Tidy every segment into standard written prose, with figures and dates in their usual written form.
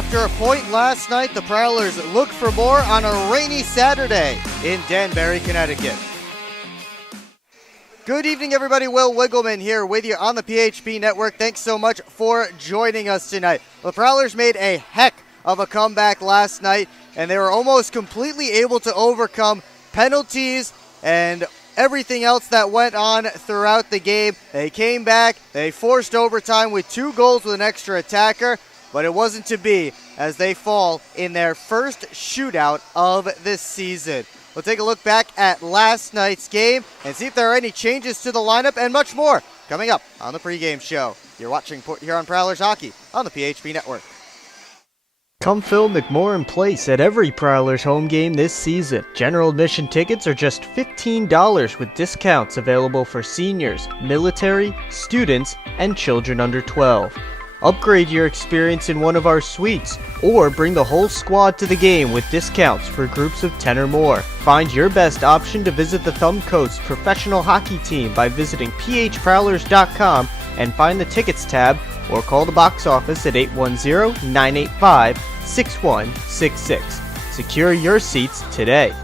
After a point last night, the Prowlers look for more on a rainy Saturday in Danbury, Connecticut. Good evening, everybody. Will Wiggleman here with you on the PHP Network. Thanks so much for joining us tonight. The Prowlers made a heck of a comeback last night, and they were almost completely able to overcome penalties and everything else that went on throughout the game. They came back, they forced overtime with 2 goals with an extra attacker, but it wasn't to be as they fall in their first shootout of this season. We'll take a look back at last night's game and see if there are any changes to the lineup and much more coming up on the pregame show. You're watching here on Prowlers Hockey on the PHP Network. Come fill McMorran Place at every Prowlers home game this season. General admission tickets are just $15 with discounts available for seniors, military, students, and children under 12. Upgrade your experience in one of our suites, or bring the whole squad to the game with discounts for groups of 10 or more. Find your best option to visit the Thumb Coats professional hockey team by visiting phprowlers.com and find the tickets tab, or call the box office at 810-985-6166. Secure your seats today.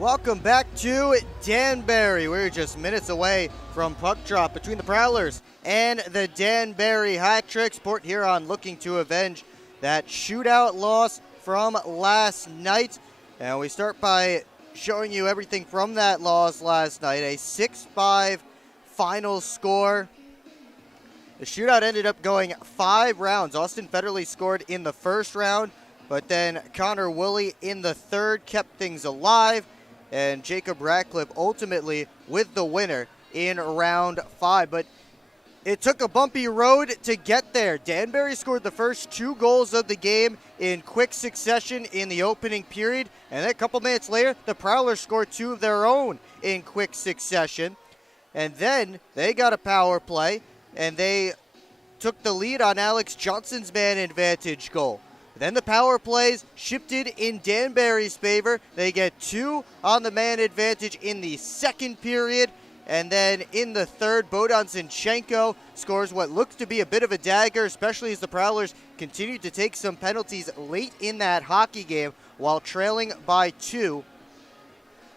Welcome back to Danbury. We're just minutes away from puck drop between the Prowlers and the Danbury Hat-Tricks. Port Huron looking to avenge that shootout loss from last night. And we start by showing you everything from that loss last night. A 6-5 final score. The shootout ended up going 5 rounds. Austin Federley scored in the first round, but then Connor Woolley in the third kept things alive. And Jacob Ratcliffe ultimately with the winner in round 5. But it took a bumpy road to get there. Danbury scored the first 2 goals of the game in quick succession in the opening period. And then a couple minutes later, the Prowlers scored 2 of their own in quick succession. And then they got a power play, and they took the lead on Alex Johnson's man advantage goal. Then the power plays shifted in Danbury's favor. They get 2 on the man advantage in the second period. And then in the third, Bohdan Zinchenko scores what looks to be a bit of a dagger, especially as the Prowlers continue to take some penalties late in that hockey game while trailing by 2.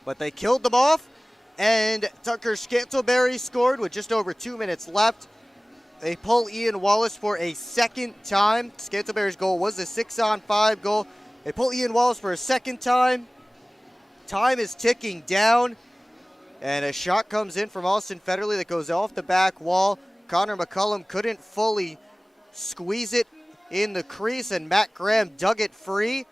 But they killed them off, and Tucker Scantlebury scored with just over 2 minutes left. They pull Ian Wallace for a second time. Scantlebury's goal was a 6-on-5 goal. They pull Ian Wallace for a second time. Time is ticking down. And a shot comes in from Austin Federley that goes off the back wall. Connor McCullum couldn't fully squeeze it in the crease, and Matt Graham dug it free.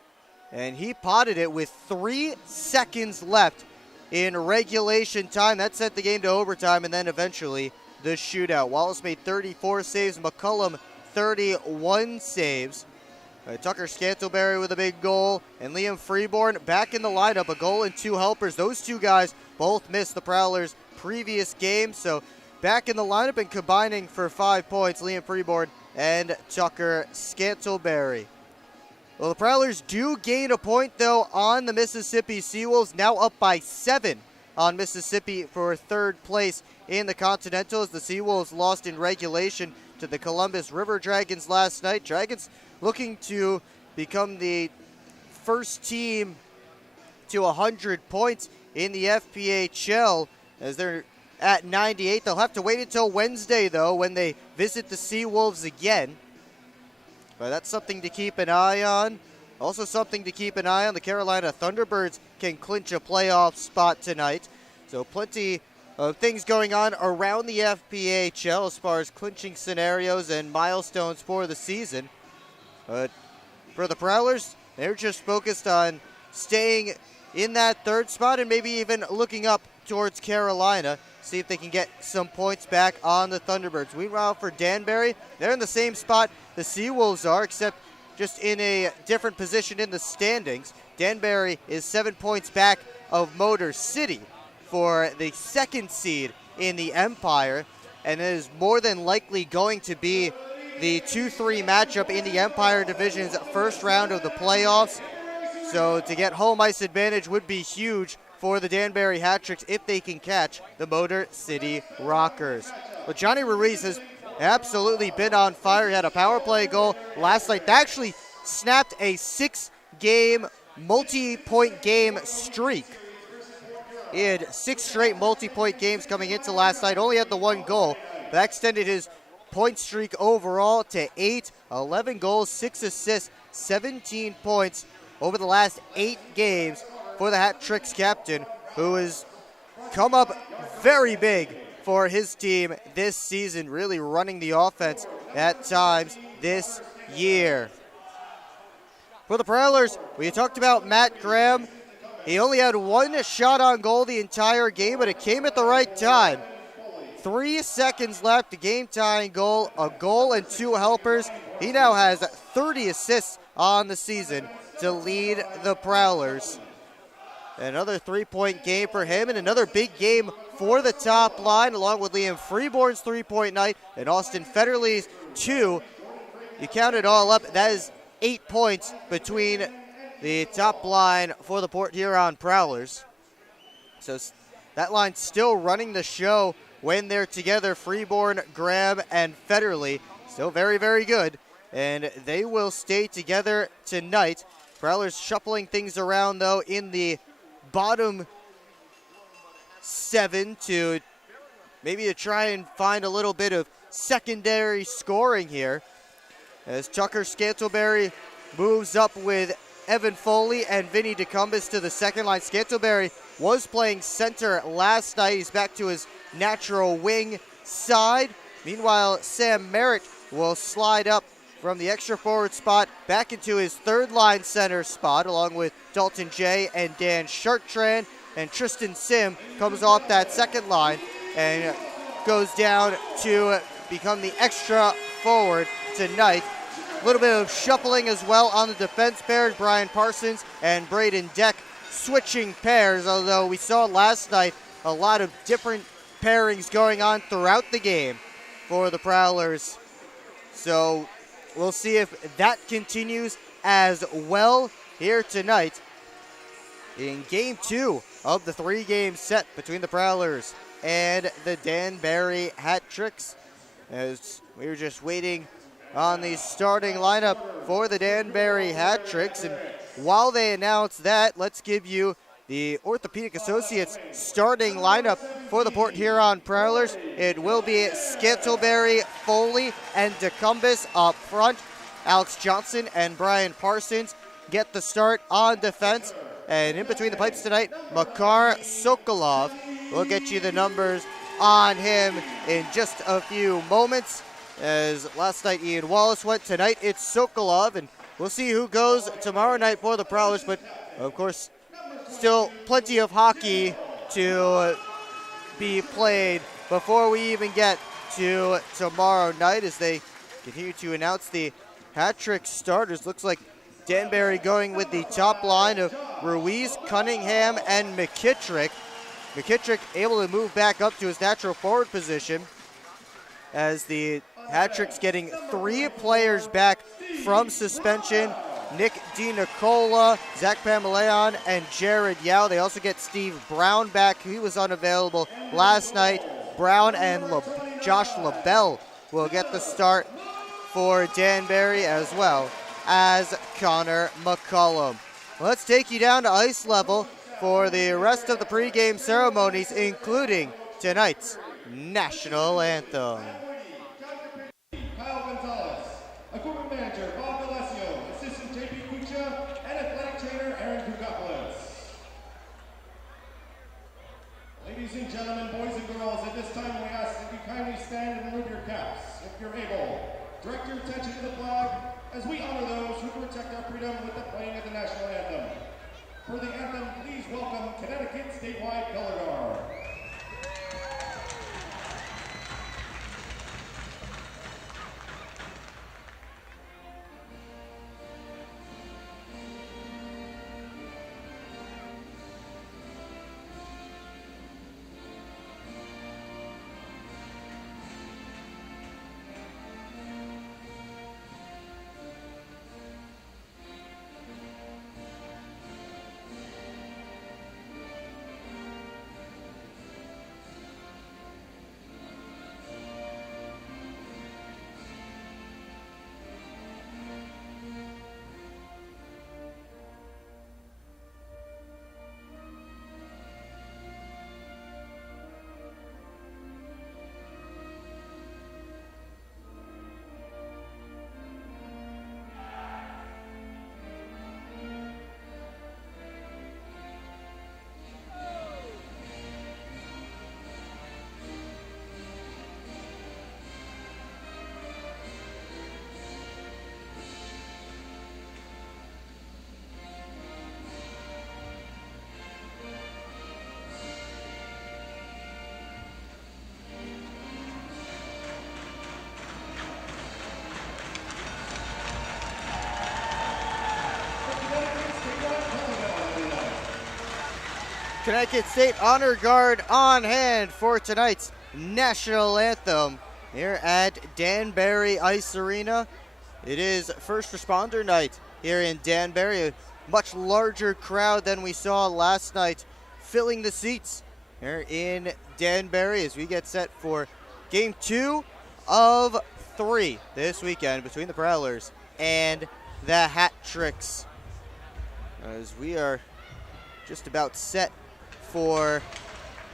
And he potted it with 3 seconds left in regulation time. That sent the game to overtime, and then eventually the shootout. Wallace made 34 saves, McCullum 31 saves. Tucker Scantlebury with a big goal, and Liam Freeborn back in the lineup, a goal and 2 helpers. Those 2 guys both missed the Prowlers' previous game, so back in the lineup and combining for 5 points, Liam Freeborn and Tucker Scantlebury. Well, the Prowlers do gain a point, though, on the Mississippi Seawolves, now up by 7 on Mississippi for 3rd place in the Continental, as the Seawolves lost in regulation to the Columbus River Dragons last night. Dragons looking to become the first team to 100 points in the FPHL, as they're at 98. They'll have to wait until Wednesday, though, when they visit the Seawolves again. But that's something to keep an eye on. Also something to keep an eye on, the Carolina Thunderbirds can clinch a playoff spot tonight. So plenty of things going on around the FPHL as far as clinching scenarios and milestones for the season. But for the Prowlers, they're just focused on staying in that 3rd spot and maybe even looking up towards Carolina, see if they can get some points back on the Thunderbirds. Meanwhile, for Danbury, they're in the same spot the Seawolves are, except just in a different position in the standings. Danbury is 7 points back of Motor City for the 2nd seed in the Empire, and it is more than likely going to be the 2-3 matchup in the Empire Division's first round of the playoffs. So to get home ice advantage would be huge for the Danbury Hat-Tricks if they can catch the Motor City Rockers. Well, Johnny Ruiz absolutely been on fire. He had a power play goal last night. That actually snapped a 6-game multi-point game streak. He had 6 straight multi-point games coming into last night. Only had the 1 goal. That extended his point streak overall to 8, 11 goals, 6 assists, 17 points over the last 8 games for the Hat Tricks captain, who has come up very big for his team this season, really running the offense at times this year. For the Prowlers, we talked about Matt Graham. He only had 1 shot on goal the entire game, but it came at the right time. 3 seconds left, a game-tying goal, a goal and 2 helpers. He now has 30 assists on the season to lead the Prowlers. Another 3-point game for him and another big game for the top line, along with Liam Freeborn's 3-point night and Austin Federley's 2. You count it all up, that is 8 points between the top line for the Port Huron Prowlers. So that line's still running the show when they're together. Freeborn, Graham, and Federley still very, very good, and they will stay together tonight. Prowlers shuffling things around, though, in the bottom 7 to try and find a little bit of secondary scoring here, as Tucker Scantleberry moves up with Evan Foley and Vinny DeCumbus to the second line. Scantleberry was playing center last night. He's back to his natural wing side. Meanwhile, Sam Merritt will slide up from the extra forward spot back into his third line center spot, along with Dalton Jay and Dan Chartrand. And Tristan Sim comes off that second line and goes down to become the extra forward tonight. A little bit of shuffling as well on the defense pairs. Brian Parsons and Braden Deck switching pairs, although we saw last night a lot of different pairings going on throughout the game for the Prowlers. So we'll see if that continues as well here tonight in Game 2 of the 3-game set between the Prowlers and the Danbury Hat Tricks. As we were just waiting on the starting lineup for the Danbury Hat Tricks, and while they announce that, let's give you the Orthopedic Associates starting lineup for the Port Huron Prowlers. It will be Scantleberry, Foley, and DeCumbus up front. Alex Johnson and Brian Parsons get the start on defense. And in between the pipes tonight, Makar Sokolov. We'll get you the numbers on him in just a few moments. As last night Ian Wallace went, tonight it's Sokolov, and we'll see who goes tomorrow night for the Prowlers. But of course, still plenty of hockey to be played before we even get to tomorrow night, as they continue to announce the Hat Trick starters. Looks like Danbury going with the top line of Ruiz, Cunningham, and McKittrick. McKittrick able to move back up to his natural forward position, as the Hat Tricks getting 3 players back from suspension. Nick DiNicola, Zach Pamaleon, and Jared Yao. They also get Steve Brown back. He was unavailable last night. Brown and Josh LaBelle will get the start for Danbury, as well as Connor McCullum. Let's take you down to ice level for the rest of the pregame ceremonies, including tonight's national anthem. Kyle Gonzalez, equipment manager Bob Alessio, assistant JP Kucha, and athletic trainer Aaron Kugopoulos. Ladies and gentlemen, boys and girls, at this time we ask that you kindly stand and remove your caps, if you're able. Direct your attention to the flag as we honor those who protect our freedom with the playing of the national anthem. For the anthem, please welcome Connecticut statewide color guard. Connecticut State Honor Guard on hand for tonight's national anthem here at Danbury Ice Arena. It is first responder night here in Danbury. A much larger crowd than we saw last night filling the seats here in Danbury as we get set for game 2 of 3 this weekend between the Prowlers and the Hat Tricks. As we are just about set for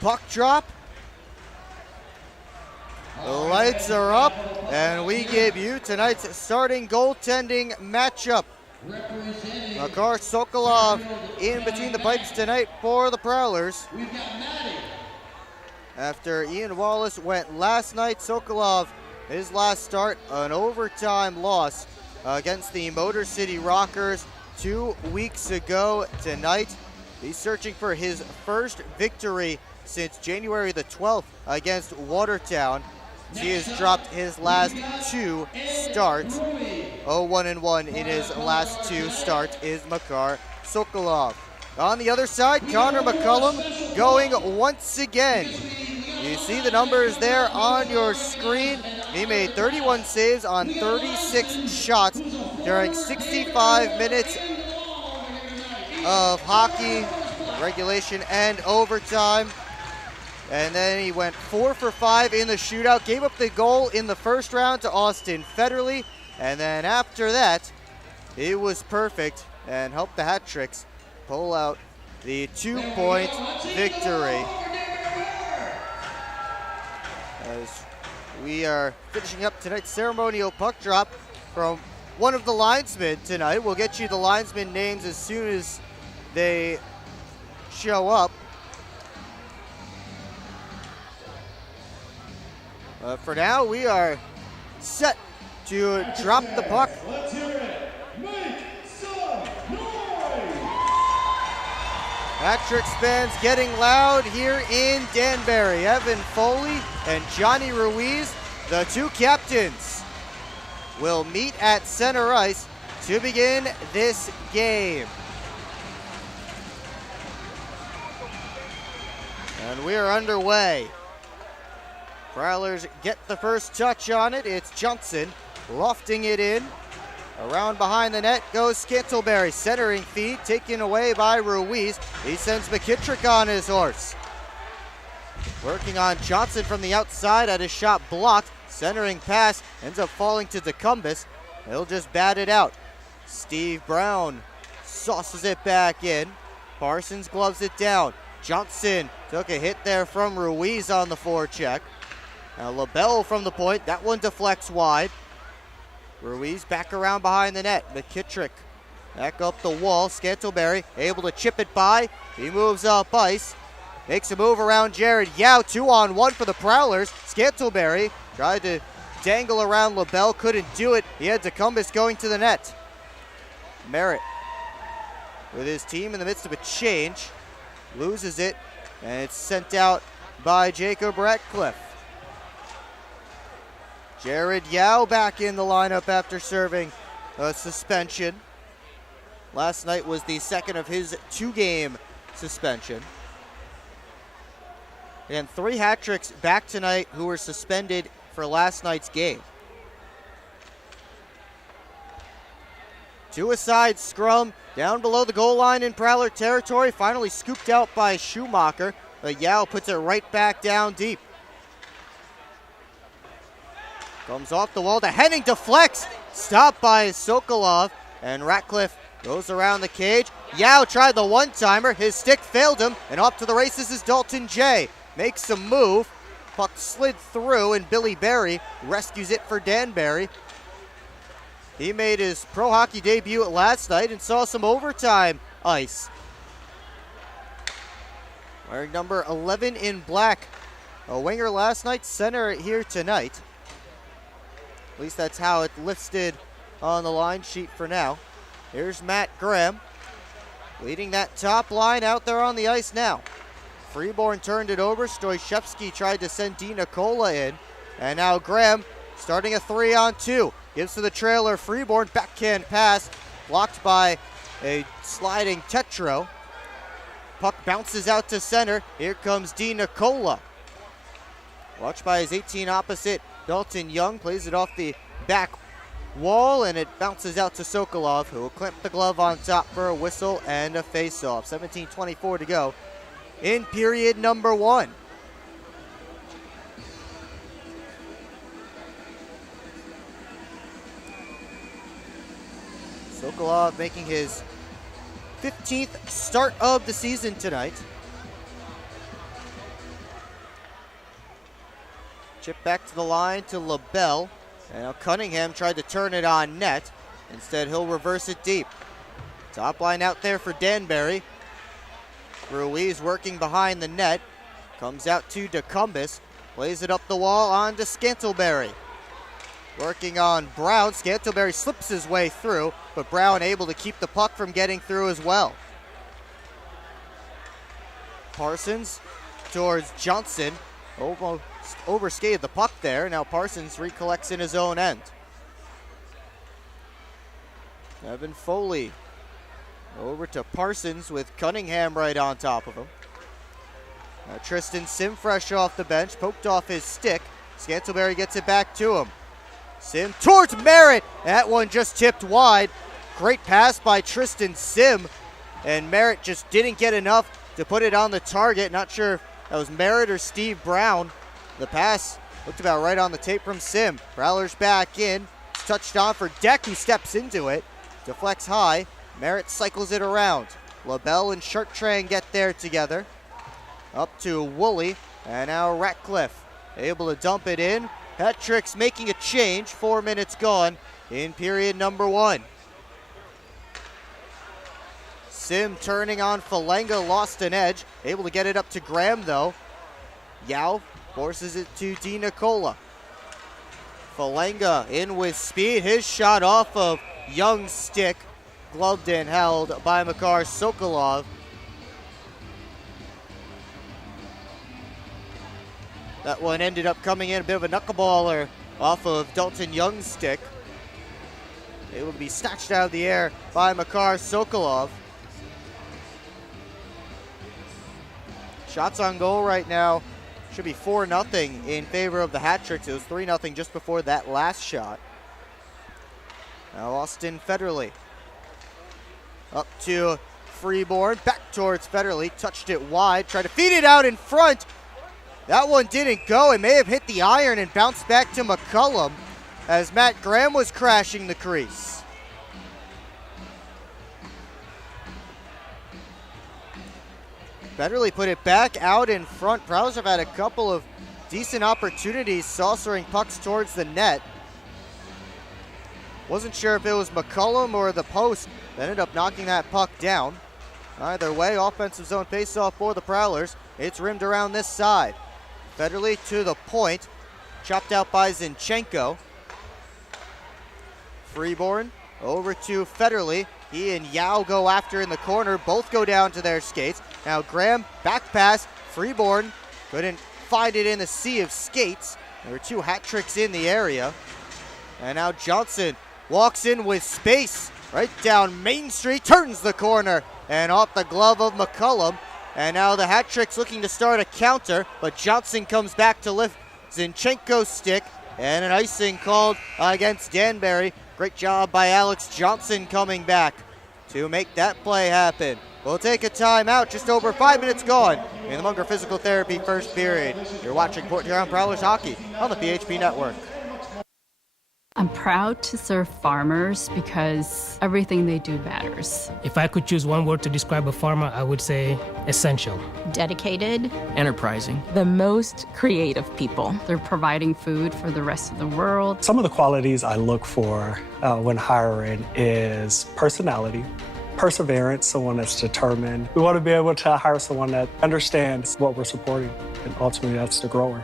puck drop. The lights are up, and we give you tonight's starting goaltending matchup. Makar Sokolov in between the pipes tonight for the Prowlers. After Ian Wallace went last night, Sokolov, his last start, an overtime loss against the Motor City Rockers 2 weeks ago tonight. He's searching for his first victory since January the 12th against Watertown. He has dropped his last 2 starts. 0-1-1 in his last 2 starts is Makar Sokolov. On the other side, Connor McCullum going once again. You see the numbers there on your screen. He made 31 saves on 36 shots during 65 minutes of hockey, regulation and overtime. And then he went 4 for 5 in the shootout, gave up the goal in the first round to Austin Federley. And then after that, it was perfect and helped the Hat Tricks pull out the 2-point victory. As we are finishing up tonight's ceremonial puck drop from one of the linesmen tonight. We'll get you the linesman names as soon as they show up. For now, we are set to drop the puck. Let's hear it. Make some noise. Hat Tricks fans getting loud here in Danbury. Evan Foley and Johnny Ruiz, the 2 captains, will meet at center ice to begin this game. And we are underway. Prowlers get the first touch on it. It's Johnson lofting it in. Around behind the net goes Scantleberry. Centering feed taken away by Ruiz. He sends McKittrick on his horse. Working on Johnson from the outside, at his shot blocked. Centering pass ends up falling to DeCumbus. He'll just bat it out. Steve Brown sauces it back in. Parsons gloves it down. Johnson took a hit there from Ruiz on the forecheck. Now LaBelle from the point, that one deflects wide. Ruiz back around behind the net. McKittrick back up the wall. Scantleberry able to chip it by. He moves up ice. Makes a move around Jared Yao. 2-on-1 for the Prowlers. Scantleberry tried to dangle around LaBelle, couldn't do it. He had DeCumbus going to the net. Merritt with his team in the midst of a change. Loses it, and it's sent out by Jacob Ratcliffe. Jared Yao back in the lineup after serving a suspension. Last night was the second of his 2-game suspension. And 3 hat tricks back tonight who were suspended for last night's game. 2-a-side scrum down below the goal line in Prowler territory. Finally scooped out by Schumacher, but Yao puts it right back down deep. Comes off the wall to Henning, deflects. Stopped by Sokolov, and Ratcliffe goes around the cage. Yao tried the one-timer. His stick failed him, and off to the races is Dalton J. Makes a move. Puck slid through, and Billy Berry rescues it for Danbury. He made his pro hockey debut last night and saw some overtime ice. Wearing number 11 in black. A winger last night, center here tonight. At least that's how it listed on the line sheet for now. Here's Matt Graham leading that top line out there on the ice now. Freeborn turned it over. Stoyshevsky tried to send D. Nicola in. And now Graham starting a 3-on-2. Gives to the trailer. Freeborn backhand pass blocked by a sliding Tetro. puck bounces out to center. Here comes D. Nicola. Watched by his 18 opposite, Dalton Young, plays it off the back wall, and it bounces out to Sokolov, who will clamp the glove on top for a whistle and a face-off. 17:24 to go in period number 1. Sokolov making his 15th start of the season tonight. Chip back to the line to LaBelle. And now Cunningham tried to turn it on net. Instead, he'll reverse it deep. Top line out there for Danbury. Ruiz working behind the net. Comes out to DeCumbus. Plays it up the wall on to Scantleberry. Working on Brown. Scantleberry slips his way through, but Brown able to keep the puck from getting through as well. Parsons towards Johnson. Almost overskated the puck there. Now Parsons recollects in his own end. Evan Foley over to Parsons with Cunningham right on top of him. Now Tristan Sim fresh off the bench, poked off his stick. Scantleberry gets it back to him. Sim towards Merritt. That one just tipped wide. Great pass by Tristan Sim. And Merritt just didn't get enough to put it on the target. Not sure if that was Merritt or Steve Brown. The pass looked about right on the tape from Sim. Prowlers back in. It's touched on for Deck, who steps into it. Deflects high. Merritt cycles it around. LaBelle and Chartrand get there together. Up to Woolley. And now Ratcliffe able to dump it in. Patrick's making a change. 4 minutes gone in period number 1. Sim turning on Falenga, lost an edge. Able to get it up to Graham though. Yao forces it to D. Nicola. Falenga in with speed. His shot off of Young's stick. Gloved and held by Makar Sokolov. That one ended up coming in a bit of a knuckleballer off of Dalton Young's stick. Able to be snatched out of the air by Makar Sokolov. Shots on goal right now should be 4-0 in favor of the Hat-Tricks. It was 3-0 just before that last shot. Now Austin Federley up to Freeborn, back towards Federley, touched it wide, tried to feed it out in front. That one didn't go. It may have hit the iron and bounced back to McCullum as Matt Graham was crashing the crease. Federley put it back out in front. Prowlers have had a couple of decent opportunities saucering pucks towards the net. Wasn't sure if it was McCullum or the post that ended up knocking that puck down. Either way, offensive zone faceoff for the Prowlers. It's rimmed around this side. Federley to the point. Chopped out by Zinchenko. Freeborn over to Federley. He and Yao go after in the corner. Both go down to their skates. Now Graham, back pass. Freeborn couldn't find it in the sea of skates. There were 2 hat-tricks in the area. And now Johnson walks in with space right down Main Street. Turns the corner and off the glove of McCullum. And now the Hat-Tricks looking to start a counter. But Johnson comes back to lift Zinchenko's stick. And an icing called against Danbury. Great job by Alex Johnson coming back to make that play happen. We'll take a timeout, just over 5 minutes gone in the Munger Physical Therapy first period. You're watching Port Huron Prowlers Hockey on the PHP Network. I'm proud to serve farmers because everything they do matters. If I could choose one word to describe a farmer, I would say essential. Dedicated. Enterprising. The most creative people. They're providing food for the rest of the world. Some of the qualities I look for when hiring is personality, perseverance, someone that's determined. We want to be able to hire someone that understands what we're supporting, and ultimately that's the grower.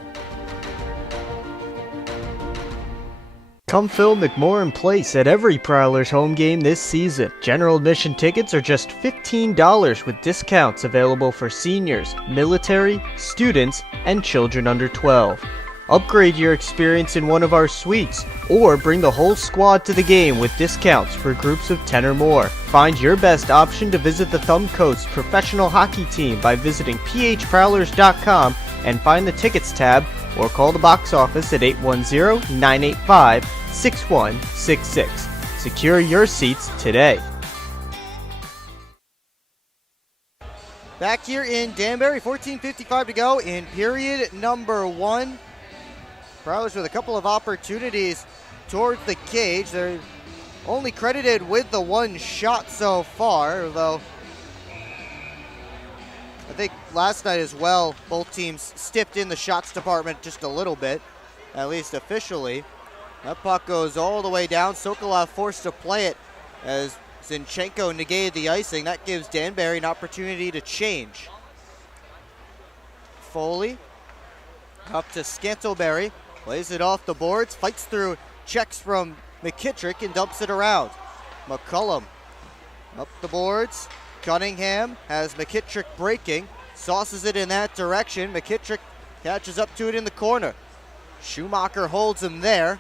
Come fill McMorran Place at every Prowlers home game this season. General admission tickets are just $15 with discounts available for seniors, military, students, and children under 12. Upgrade your experience in one of our suites, or bring the whole squad to the game with discounts for groups of 10 or more. Find your best option to visit the Thumb Coast professional hockey team by visiting phprowlers.com and find the tickets tab, or call the box office at 810-985-6166. Secure your seats today. Back here in Danbury, 14:55 to go in period number 1. Prowlers with a couple of opportunities towards the cage. They're only credited with the one shot so far, although I think last night as well, both teams stiffed in the shots department just a little bit, at least officially. That puck goes all the way down. Sokolov forced to play it as Zinchenko negated the icing. That gives Danbury an opportunity to change. Foley up to Scantleberry. Plays it off the boards, fights through checks from McKittrick and dumps it around. McCullum up the boards. Cunningham has McKittrick breaking, sauces it in that direction. McKittrick catches up to it in the corner. Schumacher holds him there.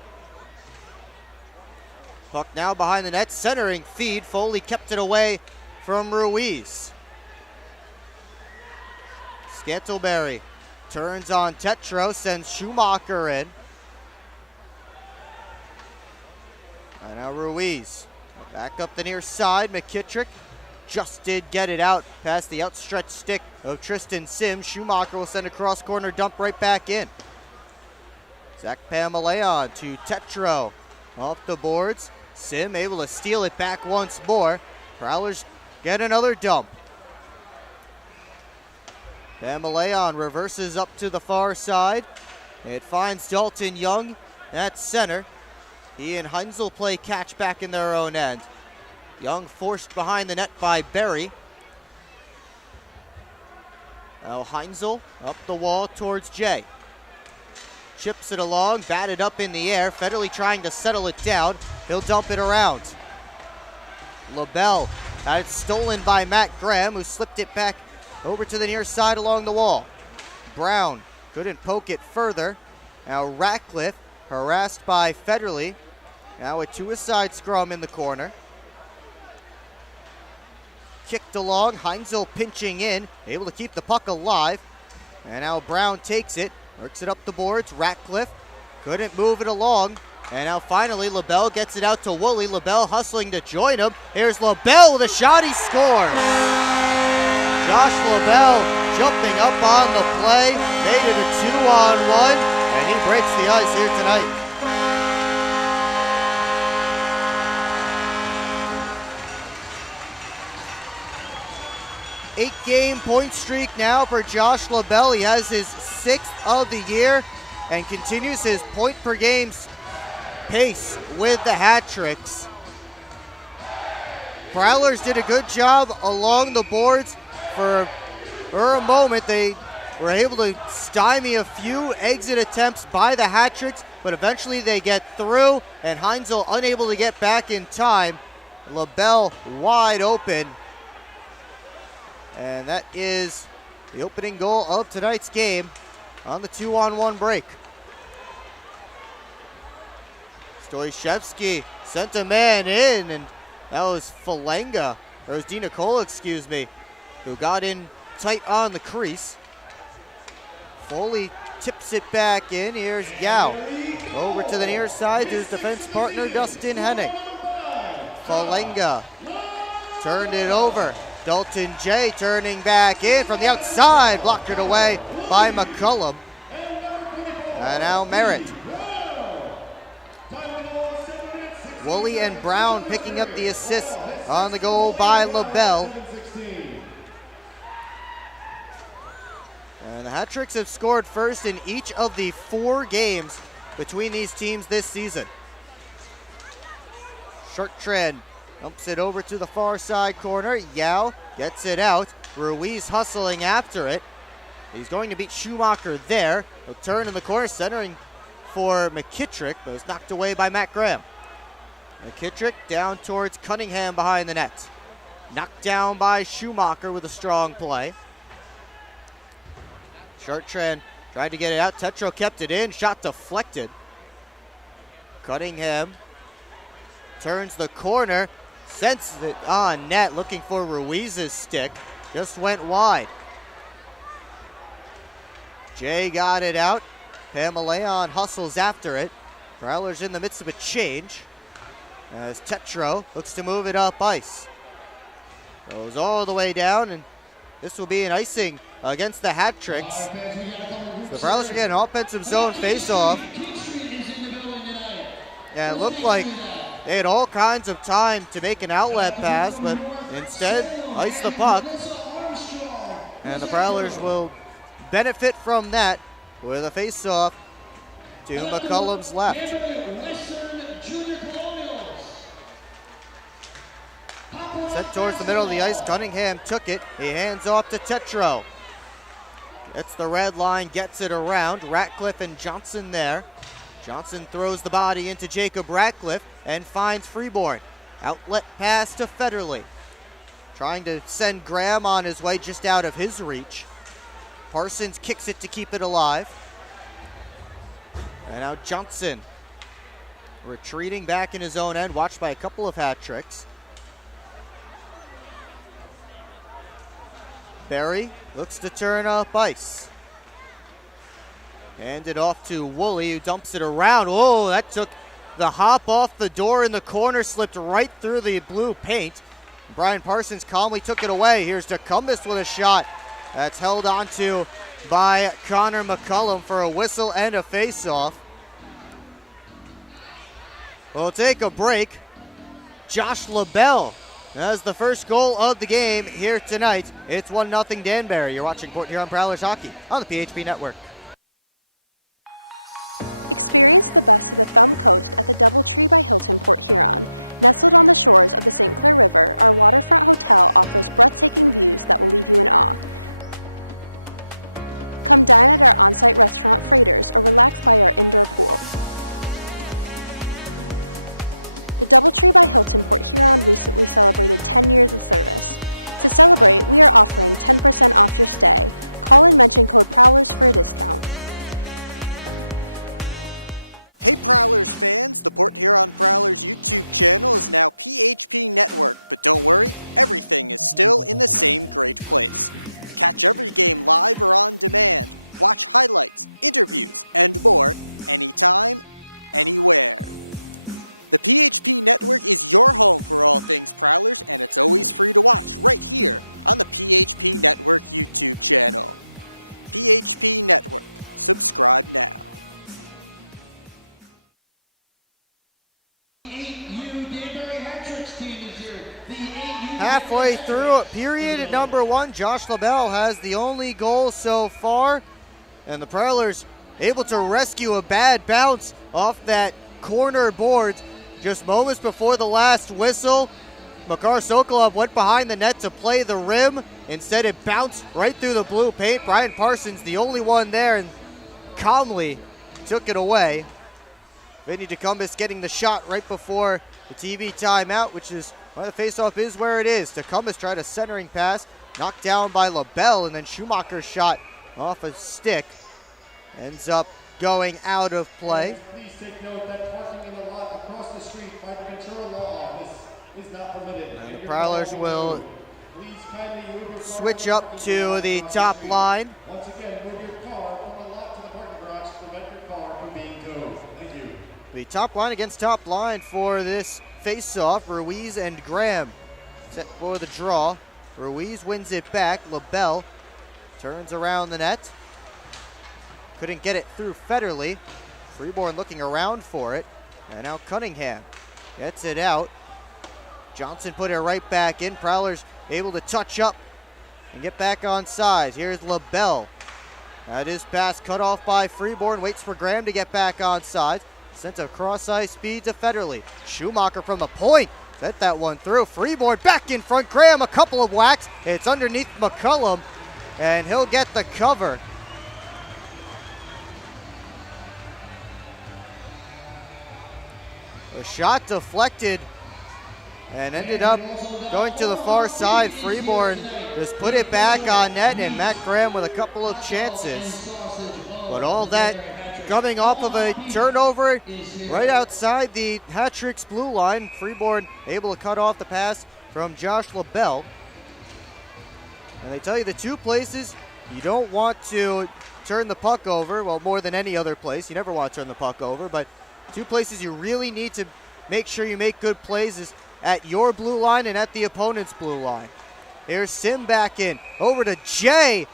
Puck now behind the net, centering feed. Foley kept it away from Ruiz. Scantleberry turns on Tetro, sends Schumacher in. And now Ruiz back up the near side. McKittrick just did get it out past the outstretched stick of Tristan Sims. Schumacher will send a cross corner dump right back in. Zach Pamaleon to Tetro. Off the boards. Sim able to steal it back once more. Prowlers get another dump. Pamaleon reverses up to the far side. It finds Dalton Young at center. He and Heinzel play catch back in their own end. Young forced behind the net by Berry. Now Heinzel up the wall towards Jay. Chips it along, batted up in the air. Federley trying to settle it down. He'll dump it around. LaBelle had it stolen by Matt Graham, who slipped it back over to the near side along the wall. Brown couldn't poke it further. Now Ratcliffe harassed by Federley. Now a two-a-side scrum in the corner. Kicked along, Heinzel pinching in, able to keep the puck alive. And now Brown takes it, works it up the boards. Ratcliffe couldn't move it along. And now finally LaBelle gets it out to Woolley. LaBelle hustling to join him. Here's LaBelle with a shot, he scores! Josh LaBelle jumping up on the play, made it a 2-on-1, and he breaks the ice here tonight. Eight-game point streak now for Josh LaBelle. He has his 6th of the year and continues his point per game pace with the hat tricks. Prowlers did a good job along the boards. For a moment, they were able to stymie a few exit attempts by the hat tricks, but eventually they get through, and Heinzel unable to get back in time. LaBelle wide open. And that is the opening goal of tonight's game on the 2-on-1 break. Stoyshevsky sent a man in, and that was Falenga, or it was Di Nicola, excuse me, who got in tight on the crease. Foley tips it back in. Here's Yao. Over to the near side to his defense partner, Dustin Henning. Falenga turned it over. Dalton Jay turning back in from the outside, blocked it away by McCullum. And now Merritt. Woolley and Brown picking up the assist on the goal by LaBelle. And the hat tricks have scored first in each of the 4 games between these teams this season. Chartrand dumps it over to the far side corner. Yao gets it out. Ruiz hustling after it. He's going to beat Schumacher there. He'll turn in the corner, centering for McKittrick, but was knocked away by Matt Graham. McKittrick down towards Cunningham behind the net. Knocked down by Schumacher with a strong play. Chartrand Tried to get it out. Tetro kept it in. Shot deflected. Cunningham turns the corner. Sends it on net. Looking for Ruiz's stick. Just went wide. Jay got it out. Pamaleon hustles after it. Prowlers in the midst of a change as Tetro looks to move it up ice. Goes all the way down, and this will be an icing against the hat tricks. So the Prowlers are getting an offensive zone face-off. Yeah, it looked like they had all kinds of time to make an outlet pass, but instead ice the puck. And the Prowlers will benefit from that with a face-off to McCullum's left. Set towards the middle of the ice. Cunningham took it. He hands off to Tetro. Gets the red line, gets it around. Ratcliffe and Johnson there. Johnson throws the body into Jacob Ratcliffe and finds Freeborn. Outlet pass to Federley. Trying to send Graham on his way, just out of his reach. Parsons kicks it to keep it alive. And now Johnson retreating back in his own end, watched by a couple of hat tricks. Berry looks to turn up ice. Hand it off to Woolley, who dumps it around. Oh, that took the hop off the door in the corner, slipped right through the blue paint. Brian Parsons calmly took it away. Here's DeCumbus with a shot. That's held onto by Connor McCullum for a whistle and a face-off. We'll take a break. Josh LaBelle has the first goal of the game here tonight. It's 1-0 Danbury. You're watching Port Huron Prowlers hockey on the PHP Network. Halfway through period number one, Josh LaBelle has the only goal so far, and the Prowlers able to rescue a bad bounce off that corner board just moments before the last whistle. Makar Sokolov went behind the net to play the rim. Instead, it bounced right through the blue paint. Brian Parsons, the only one there, and calmly took it away. Vinny DeCumbus getting the shot right before the TV timeout, which is why the faceoff is where it is. DeCumbus tried a centering pass, knocked down by LaBelle, and then Schumacher's shot off a stick ends up going out of play. Please take note that parking in the lot across the street by the Ventura Law Office is not permitted. And the Prowlers will switch up to the top line. Once again, move your car from the lot to the parking garage to prevent your car from being towed. Thank you. The top line against top line for this face-off. Ruiz and Graham set for the draw. Ruiz wins it back. LaBelle turns around the net. Couldn't get it through Federley. Freeborn looking around for it. And now Cunningham gets it out. Johnson put it right back in. Prowlers able to touch up and get back on sides. Here's LaBelle. That is pass cut off by Freeborn. Waits for Graham to get back on sides. Sent across ice speed to Federley. Schumacher from the point. Set that one through. Freeborn back in front. Graham a couple of whacks. It's underneath McCullum, and he'll get the cover. A shot deflected and ended up going to the far side. Freeborn just put it back on net, and Matt Graham with a couple of chances But all that coming off of a turnover right outside the Hat-Tricks blue line. Freeborn able to cut off the pass from Josh LaBelle. And they tell you the two places you don't want to turn the puck over, well, more than any other place. You never want to turn the puck over, but two places you really need to make sure you make good plays is at your blue line and at the opponent's blue line. Here's Sim back in, over to Jay,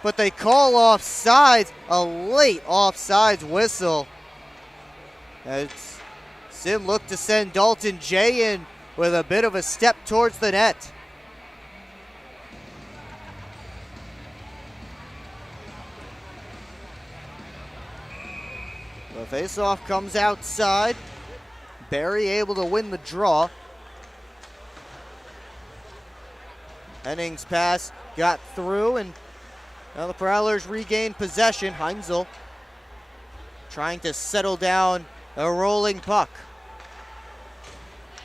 but they call offsides, a late offsides whistle. As Sim looked to send Dalton Jay in with a bit of a step towards the net. The faceoff comes outside. Barry able to win the draw. Henning's pass got through, and now the Prowlers regain possession. Heinzel trying to settle down a rolling puck.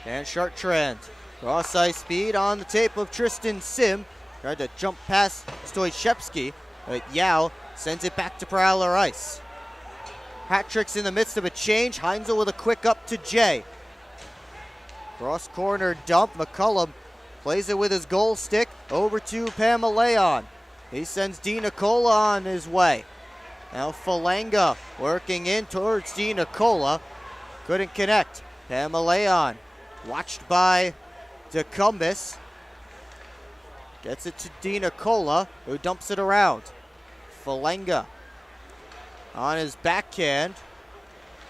And Chartrand, cross ice speed on the tape of Tristan Sim. Tried to jump past Stoychevsky, but Yao sends it back to Prowler ice. Hat-Tricks in the midst of a change. Heinzel with a quick up to Jay. Cross corner dump. McCullum plays it with his goal stick over to Pamaleon. He sends Di Nicola on his way. Now Falanga working in towards Di Nicola. Couldn't connect. Pamaleon watched by DeCumbus. Gets it to Di Nicola, who dumps it around. Falanga on his backhand.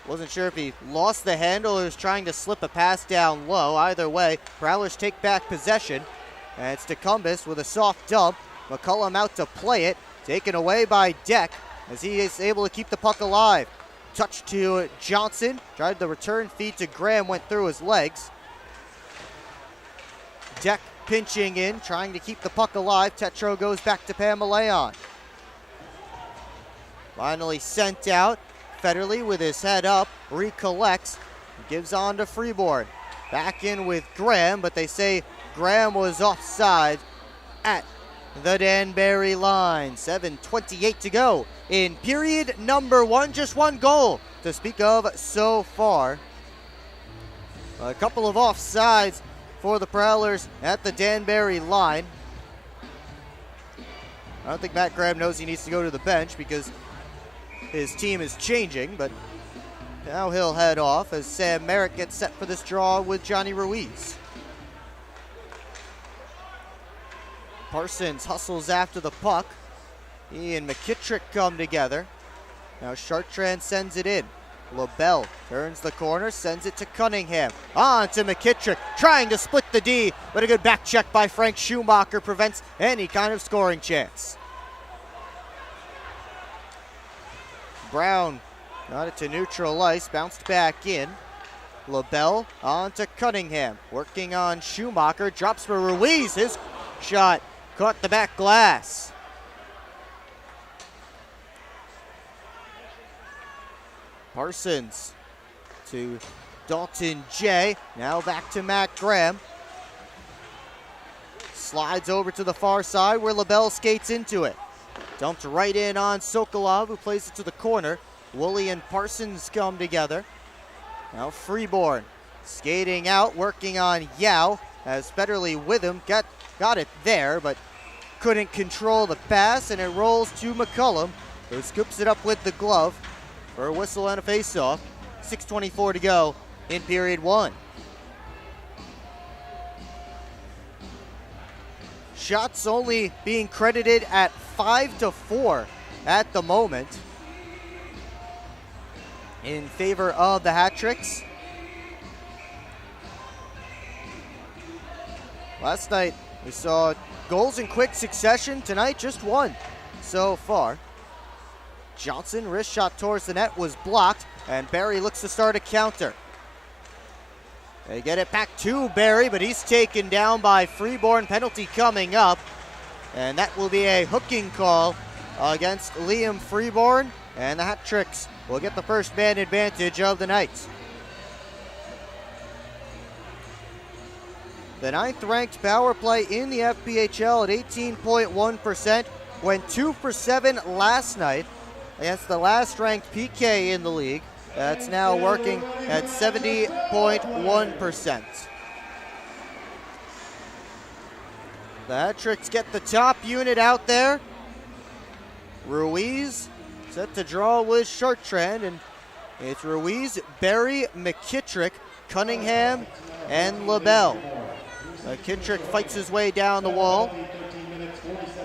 Wasn't sure if he lost the handle or was trying to slip a pass down low. Either way, Prowlers take back possession. And it's DeCumbus with a soft dump. McCullum out to play it. Taken away by Deck as he is able to keep the puck alive. Touch to Johnson. Tried the return feed to Graham, went through his legs. Deck pinching in, trying to keep the puck alive. Tetro goes back to Pamaleon. Finally sent out. Federley with his head up, recollects, gives on to Freeborn. Back in with Graham, but they say Graham was offside at the Danbury line. 7:28 to go in period number one. Just one goal to speak of so far. A couple of offsides for the Prowlers at the Danbury line. I don't think Matt Graham knows he needs to go to the bench because his team is changing, but now he'll head off as Sam Merritt gets set for this draw with Johnny Ruiz. Parsons hustles after the puck. He and McKittrick come together. Now Chartrand sends it in. LaBelle turns the corner, sends it to Cunningham. On to McKittrick, trying to split the D, but a good back check by Frank Schumacher prevents any kind of scoring chance. Brown got it to neutral ice, bounced back in. LaBelle on to Cunningham, working on Schumacher, drops for Ruiz. His shot caught the back glass. Parsons to Dalton Jay, now back to Matt Graham. Slides over to the far side where LaBelle skates into it. Dumped right in on Sokolov, who plays it to the corner. Woolley and Parsons come together. Now Freeborn skating out, working on Yao. As Federley with him, got it there, but couldn't control the pass, and it rolls to McCullum, who scoops it up with the glove for a whistle and a face-off. 6:24 to go in period one. Shots only being credited at 5-4 at the moment in favor of the Hat-Tricks. Last night we saw goals in quick succession. Tonight just one so far. Johnson, wrist shot towards the net, was blocked, and Barry looks to start a counter. They get it back to Barry, but he's taken down by Freeborn. Penalty coming up, and that will be a hooking call against Liam Freeborn, and the Hat-Tricks will get the first man advantage of the night. The 9th-ranked power play in the FPHL at 18.1%, went 2 for 7 last night. against the last ranked PK in the league. That's now working at 70.1%. The hat-tricks get the top unit out there. Ruiz set to draw with Chartrand, and it's Ruiz, Berry, McKittrick, Cunningham, and LaBelle. McKittrick fights his way down the wall.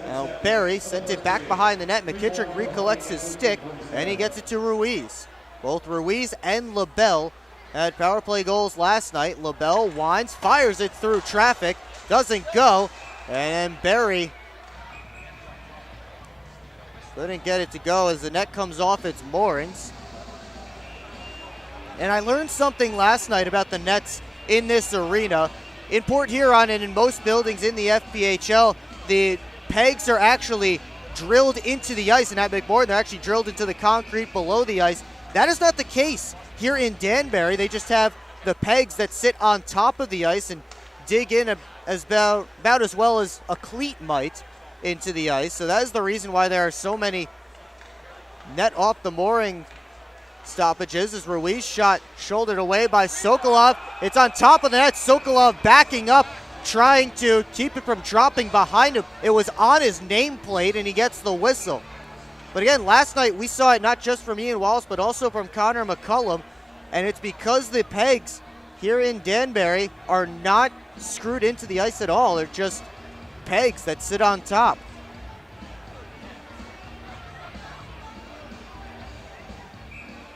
Now Berry sent it back behind the net. McKittrick recollects his stick, and he gets it to Ruiz. Both Ruiz and LaBelle had power play goals last night. LaBelle winds, fires it through traffic, doesn't go, and Berry couldn't get it to go as the net comes off its moorings. And I learned something last night about the nets in this arena. In Port Huron and in most buildings in the FPHL, the pegs are actually drilled into the ice, and at McMorran they're actually drilled into the concrete below the ice. That is not the case here in Danbury. They just have the pegs that sit on top of the ice and dig in about as well as a cleat might into the ice. So that is the reason why there are so many net off the mooring stoppages. As Ruiz shot shouldered away by Sokolov. It's on top of the net. Sokolov backing up, trying to keep it from dropping behind him. It was on his nameplate, and he gets the whistle. But again, last night we saw it not just from Ian Wallace, but also from Connor McCullum, and it's because the pegs here in Danbury are not screwed into the ice at all. They're just pegs that sit on top.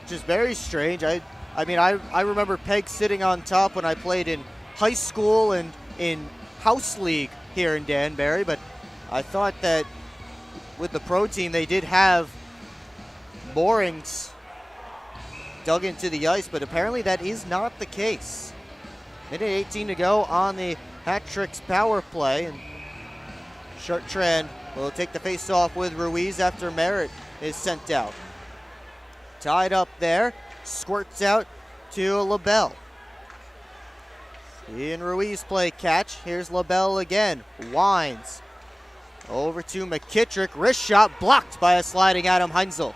Which is very strange. I remember pegs sitting on top when I played in high school and in house league here in Danbury, but I thought that with the pro team they did have moorings dug into the ice, but apparently that is not the case. Minute 18 to go on the hat-tricks power play, and Chartrand will take the face-off with Ruiz after Merritt is sent out. Tied up there, squirts out to LaBelle. Ian Ruiz play catch. Here's LaBelle again. Winds. Over to McKittrick. Wrist shot blocked by a sliding Adam Heinzel.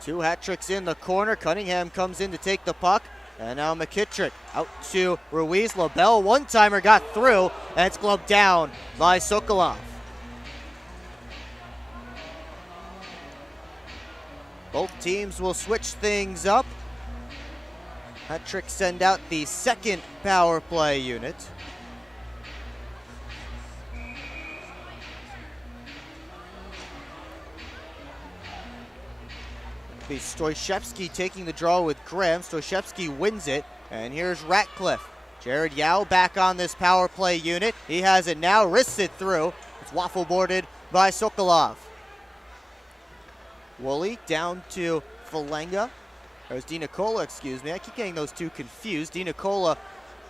Two hat tricks in the corner. Cunningham comes in to take the puck. And now McKittrick out to Ruiz. LaBelle one-timer got through, and it's gloved down by Sokolov. Both teams will switch things up. Hat-trick send out the second power play unit. It'll be Stoyshevsky taking the draw with Graham. Stoyshevsky wins it, and here's Ratcliffe. Jared Yao back on this power play unit. He has it now, wrists it through. It's waffle boarded by Sokolov. Woolley down to Falenga. There's DiNicola, excuse me. I keep getting those two confused. DiNicola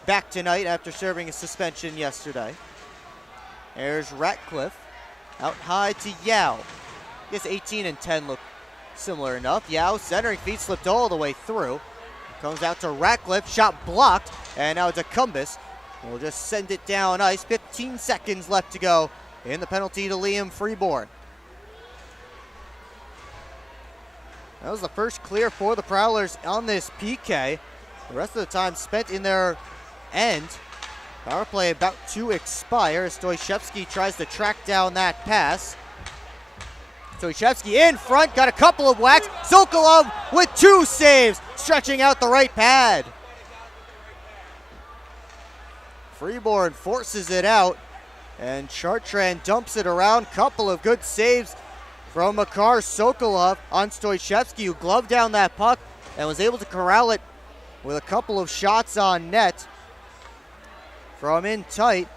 back tonight after serving a suspension yesterday. There's Ratcliffe. Out high to Yao. I guess 18 and 10 look similar enough. Yao centering feet slipped all the way through. Comes out to Ratcliffe. Shot blocked. And now it's a Cumbus. We'll just send it down ice. 15 seconds left to go in the penalty to Liam Freeborn. That was the first clear for the Prowlers on this PK. The rest of the time spent in their end. Power play about to expire as Stoyshevsky tries to track down that pass. Stoyshevsky in front, got a couple of whacks. Sokolov with two saves, stretching out the right pad. Freeborn forces it out, and Chartrand dumps it around. Couple of good saves from Makar Sokolov on Stoyshevsky, who gloved down that puck and was able to corral it with a couple of shots on net from in tight.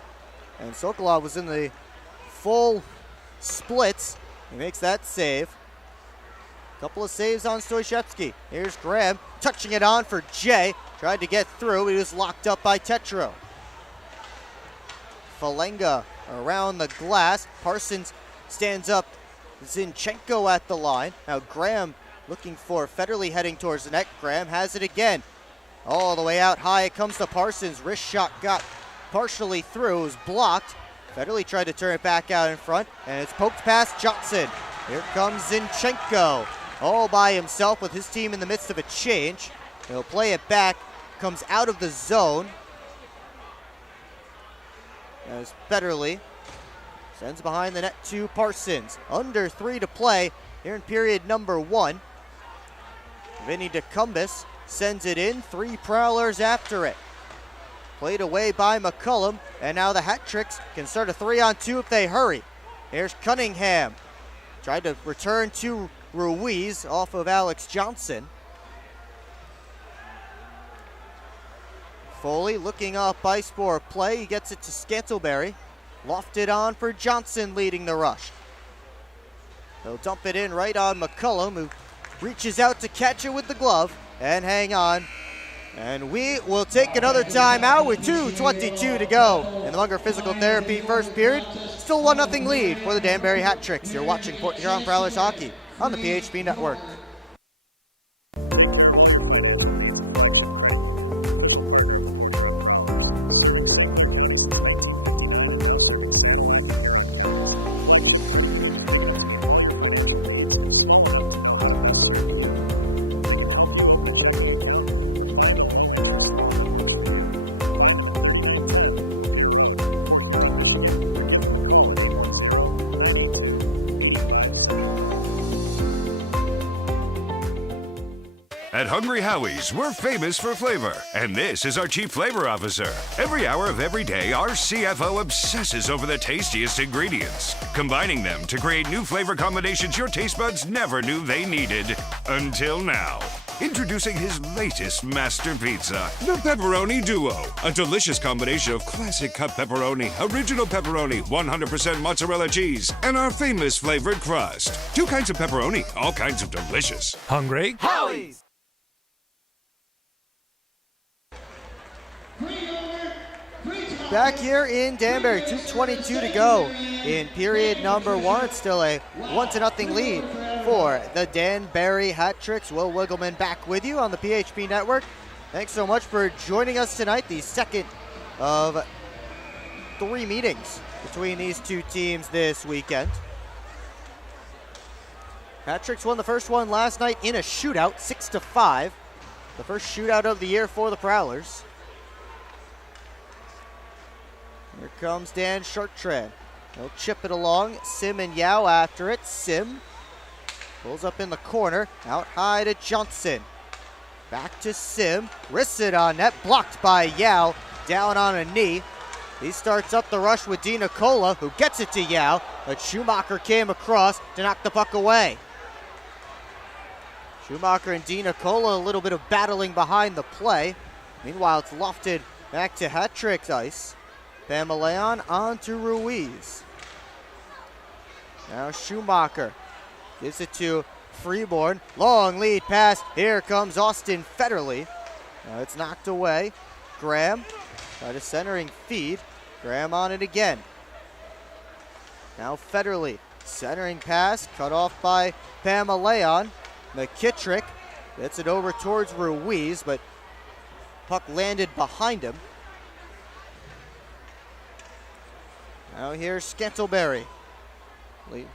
And Sokolov was in the full splits. He makes that save. Couple of saves on Stoyshevsky. Here's Graham touching it on for Jay. Tried to get through. He was locked up by Tetro. Falenga around the glass. Parsons stands up. Zinchenko at the line. Now Graham looking for Federley heading towards the net. Graham has it again. All the way out high. It comes to Parsons. Wrist shot got partially through. It was blocked. Federley tried to turn it back out in front, and it's poked past Johnson. Here comes Zinchenko, all by himself with his team in the midst of a change. He'll play it back, comes out of the zone. As Federley sends behind the net to Parsons. Under 3 to play here in period number 1. Vinny DeCumbus sends it in, 3 Prowlers after it. Played away by McCullum, and now the Hat Tricks can start a 3-on-2 if they hurry. Here's Cunningham. Tried to return to Ruiz off of Alex Johnson. Foley looking up ice for a play. He gets it to Scantlebury. Lofted on for Johnson leading the rush. They'll dump it in right on McCullum, who reaches out to catch it with the glove and hang on. And we will take another timeout with 2:22 to go in the Munger Physical Therapy first period. Still 1-0 lead for the Danbury Hat Tricks. You're watching Port Huron Prowlers Hockey on the PHP Network. At Hungry Howie's, we're famous for flavor, and this is our Chief Flavor Officer. Every hour of every day, our CFO obsesses over the tastiest ingredients, combining them to create new flavor combinations your taste buds never knew they needed. Until now. Introducing his latest master pizza, the Pepperoni Duo. A delicious combination of classic cut pepperoni, original pepperoni, 100% mozzarella cheese, and our famous flavored crust. 2 kinds of pepperoni, all kinds of delicious. Hungry? Howie's! Back here in Danbury, 2:22 to go in period number 1. It's still a 1-0 lead for the Danbury Hat Tricks. Will Wiggleman back with you on the PHP Network. Thanks so much for joining us tonight, the second of 3 meetings between these 2 teams this weekend. Hat Tricks won the first one last night in a shootout, 6-5. The first shootout of the year for the Prowlers. Here comes Dan Chartrand. He'll chip it along. Sim and Yao after it. Sim pulls up in the corner. Out high to Johnson. Back to Sim. Wrists it on net. Blocked by Yao. Down on a knee. He starts up the rush with Di Nicola, who gets it to Yao. But Schumacher came across to knock the puck away. Schumacher and Di Nicola, a little bit of battling behind the play. Meanwhile, it's lofted back to Hat Tricks ice. Pamaleon on to Ruiz. Now Schumacher gives it to Freeborn. Long lead pass. Here comes Austin Federley. Now it's knocked away. Graham got a centering feed. Graham on it again. Now Federley. Centering pass cut off by Pamaleon. McKittrick gets it over towards Ruiz, but puck landed behind him. Now here's Scantlebury.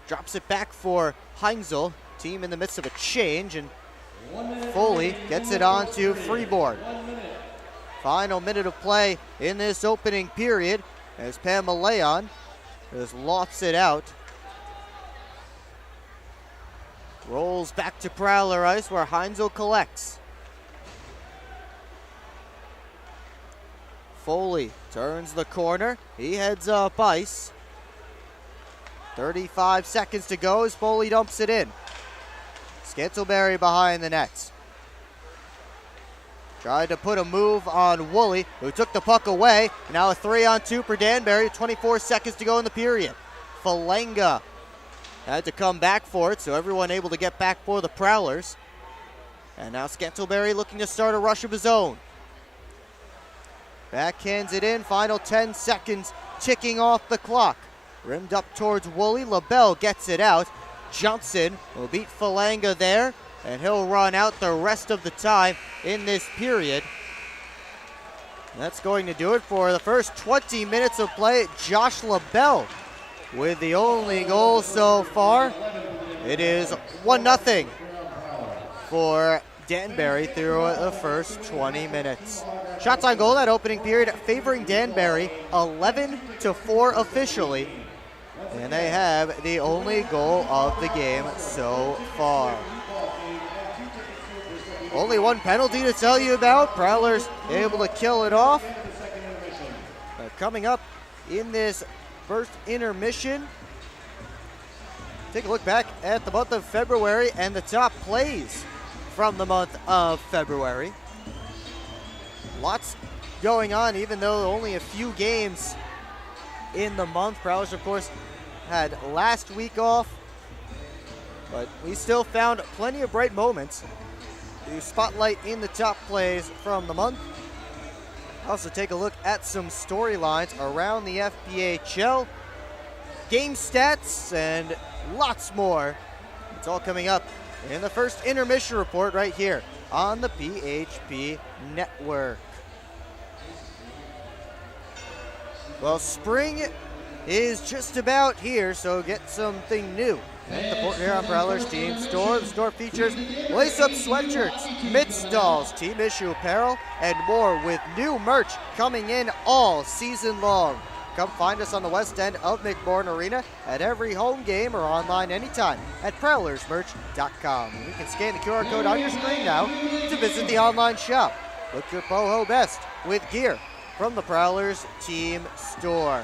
Drops it back for Heinzel. Team in the midst of a change, and Foley gets it on to Freeborn. Final minute of play in this opening period as Pamaleon just lofts it out. Rolls back to Prowler ice where Heinzel collects. Foley turns the corner. He heads up ice. 35 seconds to go as Foley dumps it in. Scantlebury behind the nets. Tried to put a move on Woolley, who took the puck away. Now a 3-on-2 for Danbury. 24 seconds to go in the period. Falanga had to come back for it, so everyone able to get back for the Prowlers. And now Scantlebury looking to start a rush of his own. Backhands it in, final 10 seconds ticking off the clock. Rimmed up towards Woolley, LaBelle gets it out. Johnson will beat Falanga there, and he'll run out the rest of the time in this period. That's going to do it for the first 20 minutes of play. Josh LaBelle with the only goal so far. It is 1-0 for Danbury through the first 20 minutes. Shots on goal that opening period favoring Danbury, 11-4 officially. And they have the only goal of the game so far. Only one penalty to tell you about. Prowlers able to kill it off. Coming up in this first intermission, take a look back at the month of February and the top plays from the month of February. Lots going on, even though only a few games in the month. Prowlers, of course, had last week off, but we still found plenty of bright moments to spotlight in the top plays from the month. Also take a look at some storylines around the FPHL, game stats, and lots more. It's all coming up in the first intermission report right here on the PHP Network. Well, spring is just about here, so get something new at the Port Huron Prowlers team store. The store features lace-up sweatshirts, mitts dolls, team issue apparel, and more, with new merch coming in all season long. Come find us on the west end of McMorran Arena at every home game or online anytime at prowlersmerch.com. You can scan the QR code on your screen now to visit the online shop. Look your boho best with gear from the Prowlers team store.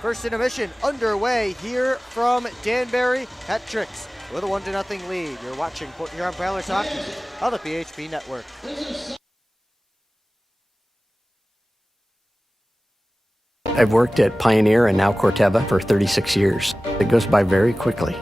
First intermission underway here from Danbury. Hat Tricks with a 1-0 lead. You're watching Port Huron Prowlers hockey on the PHP Network. I've worked at Pioneer and now Corteva for 36 years. It goes by very quickly.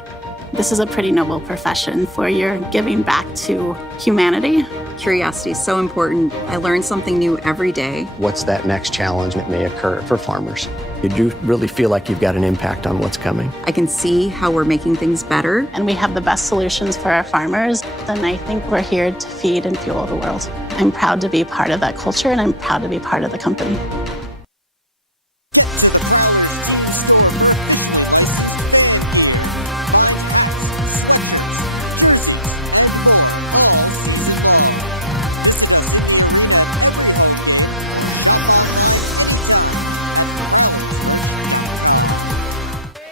This is a pretty noble profession where you're giving back to humanity. Curiosity is so important. I learn something new every day. What's that next challenge that may occur for farmers? You do really feel like you've got an impact on what's coming. I can see how we're making things better. And we have the best solutions for our farmers. And I think we're here to feed and fuel the world. I'm proud to be part of that culture, and I'm proud to be part of the company.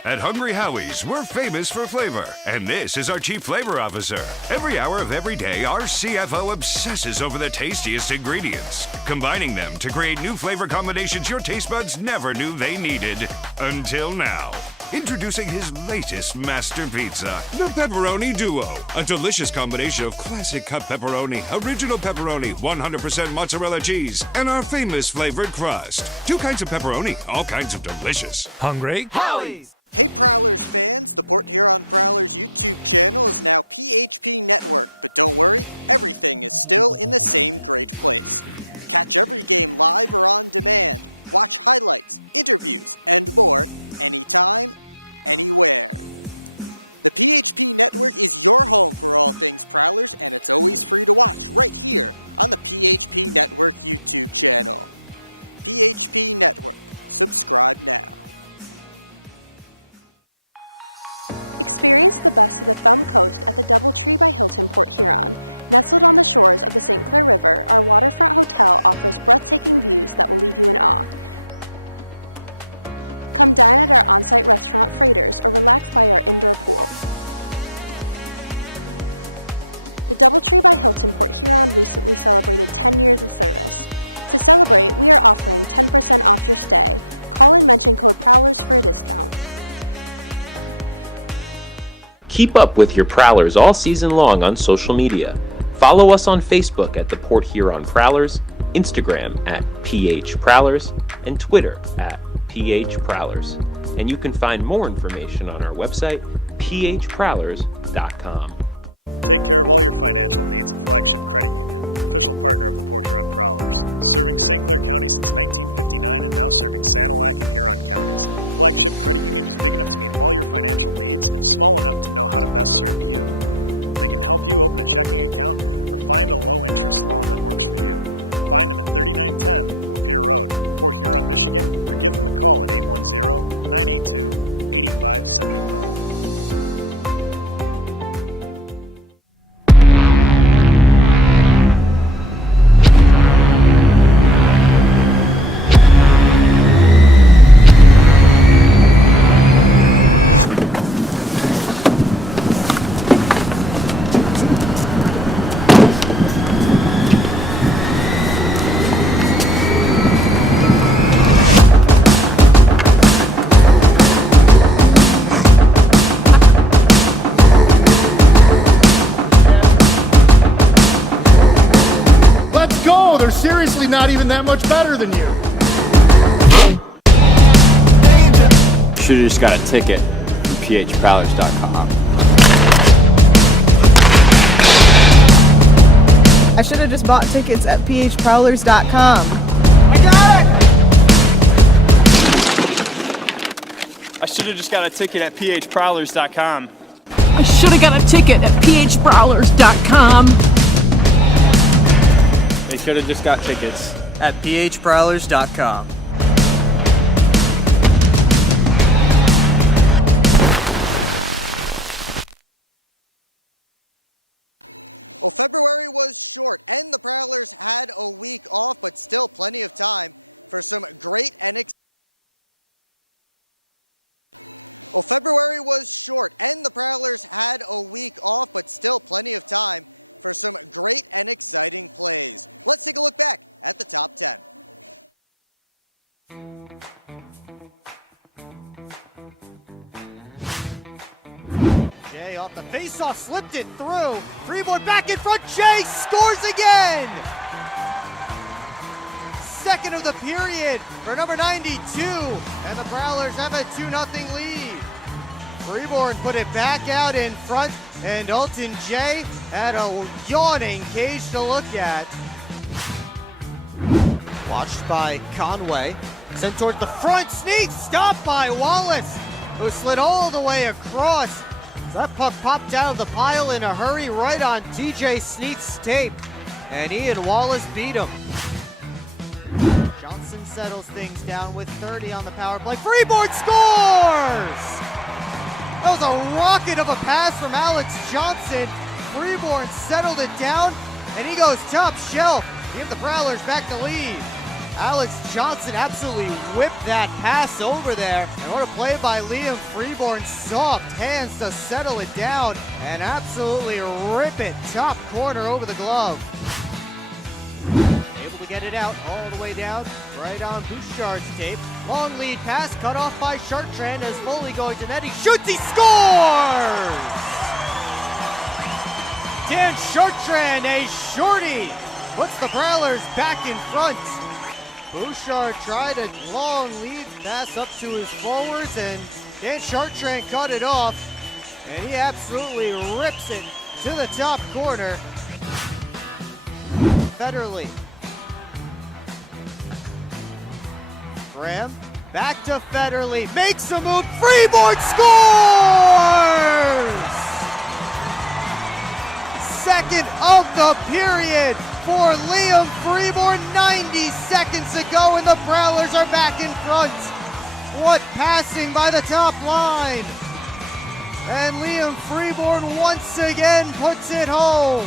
At Hungry Howie's, we're famous for flavor, and this is our Chief Flavor Officer. Every hour of every day, our CFO obsesses over the tastiest ingredients, combining them to create new flavor combinations your taste buds never knew they needed, until now. Introducing his latest master pizza, the Pepperoni Duo. A delicious combination of classic cut pepperoni, original pepperoni, 100% mozzarella cheese, and our famous flavored crust. 2 kinds of pepperoni, all kinds of delicious. Hungry? Howie's! Keep up with your Prowlers all season long on social media. Follow us on Facebook at the Port Huron Prowlers, Instagram at PH Prowlers, and Twitter at PH Prowlers. And you can find more information on our website, phprowlers.com. not even that much better than you. Should've just got a ticket from phprowlers.com. I should have just bought tickets at phprowlers.com. I got it! I should have just got a ticket at phprowlers.com. I should have got a ticket at phprowlers.com. They should have just got tickets at phprowlers.com. Jay off the face-off, slipped it through. Freeborn back in front, Jay scores again! Second of the period for number 92, and the Prowlers have a 2-0 lead. Freeborn put it back out in front, and Alton Jay had a yawning cage to look at. Watched by Conway, sent towards the front, sneak, stopped by Wallace, who slid all the way across. That puck popped out of the pile in a hurry right on TJ Sneak's tape, and Ian Wallace beat him. Johnson settles things down with 30 on the power play. Freeborn scores! That was a rocket of a pass from Alex Johnson. Freeborn settled it down, and he goes top shelf. Give the Prowlers back the lead. Alex Johnson absolutely whipped that pass over there. And what a play by Liam Freeborn. Soft hands to settle it down and absolutely rip it top corner over the glove. Able to get it out all the way down, right on Bouchard's tape. Long lead pass cut off by Chartrand as Foley going to net. He shoots, he scores! Dan Chartrand, a shorty, puts the Prowlers back in front. Bouchard tried a long lead pass up to his forwards, and Dan Chartrand cut it off, and he absolutely rips it to the top corner. Federley. Graham, back to Federley, makes a move, Freeborn scores! Second of the period for Liam Freeborn, 90 seconds to go, and the Prowlers are back in front. What passing by the top line. And Liam Freeborn once again puts it home.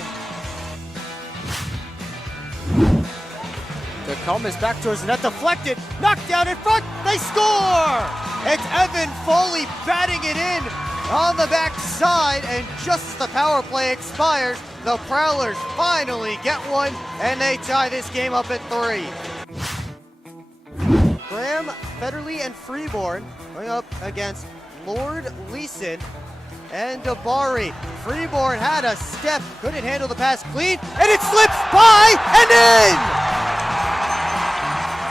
The come is back towards the net, deflected, knocked down in front, they score! It's Evan Foley batting it in on the backside, and just as the power play expires, the Prowlers finally get one, and they tie this game up at 3. Graham, Federley, and Freeborn going up against Lord, Leeson, and Dabari. Freeborn had a step, couldn't handle the pass clean, and it slips by and in!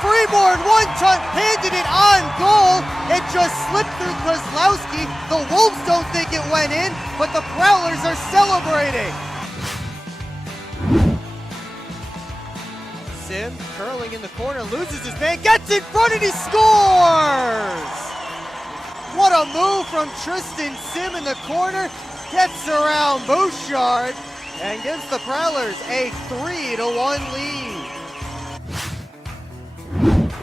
Freeborn one-touch handed it on goal. It just slipped through Kozlowski. The Wolves don't think it went in, but the Prowlers are celebrating. Sim curling in the corner, loses his man, gets in front, and he scores! What a move from Tristan Sim in the corner. Gets around Bouchard and gives the Prowlers a 3-1 lead.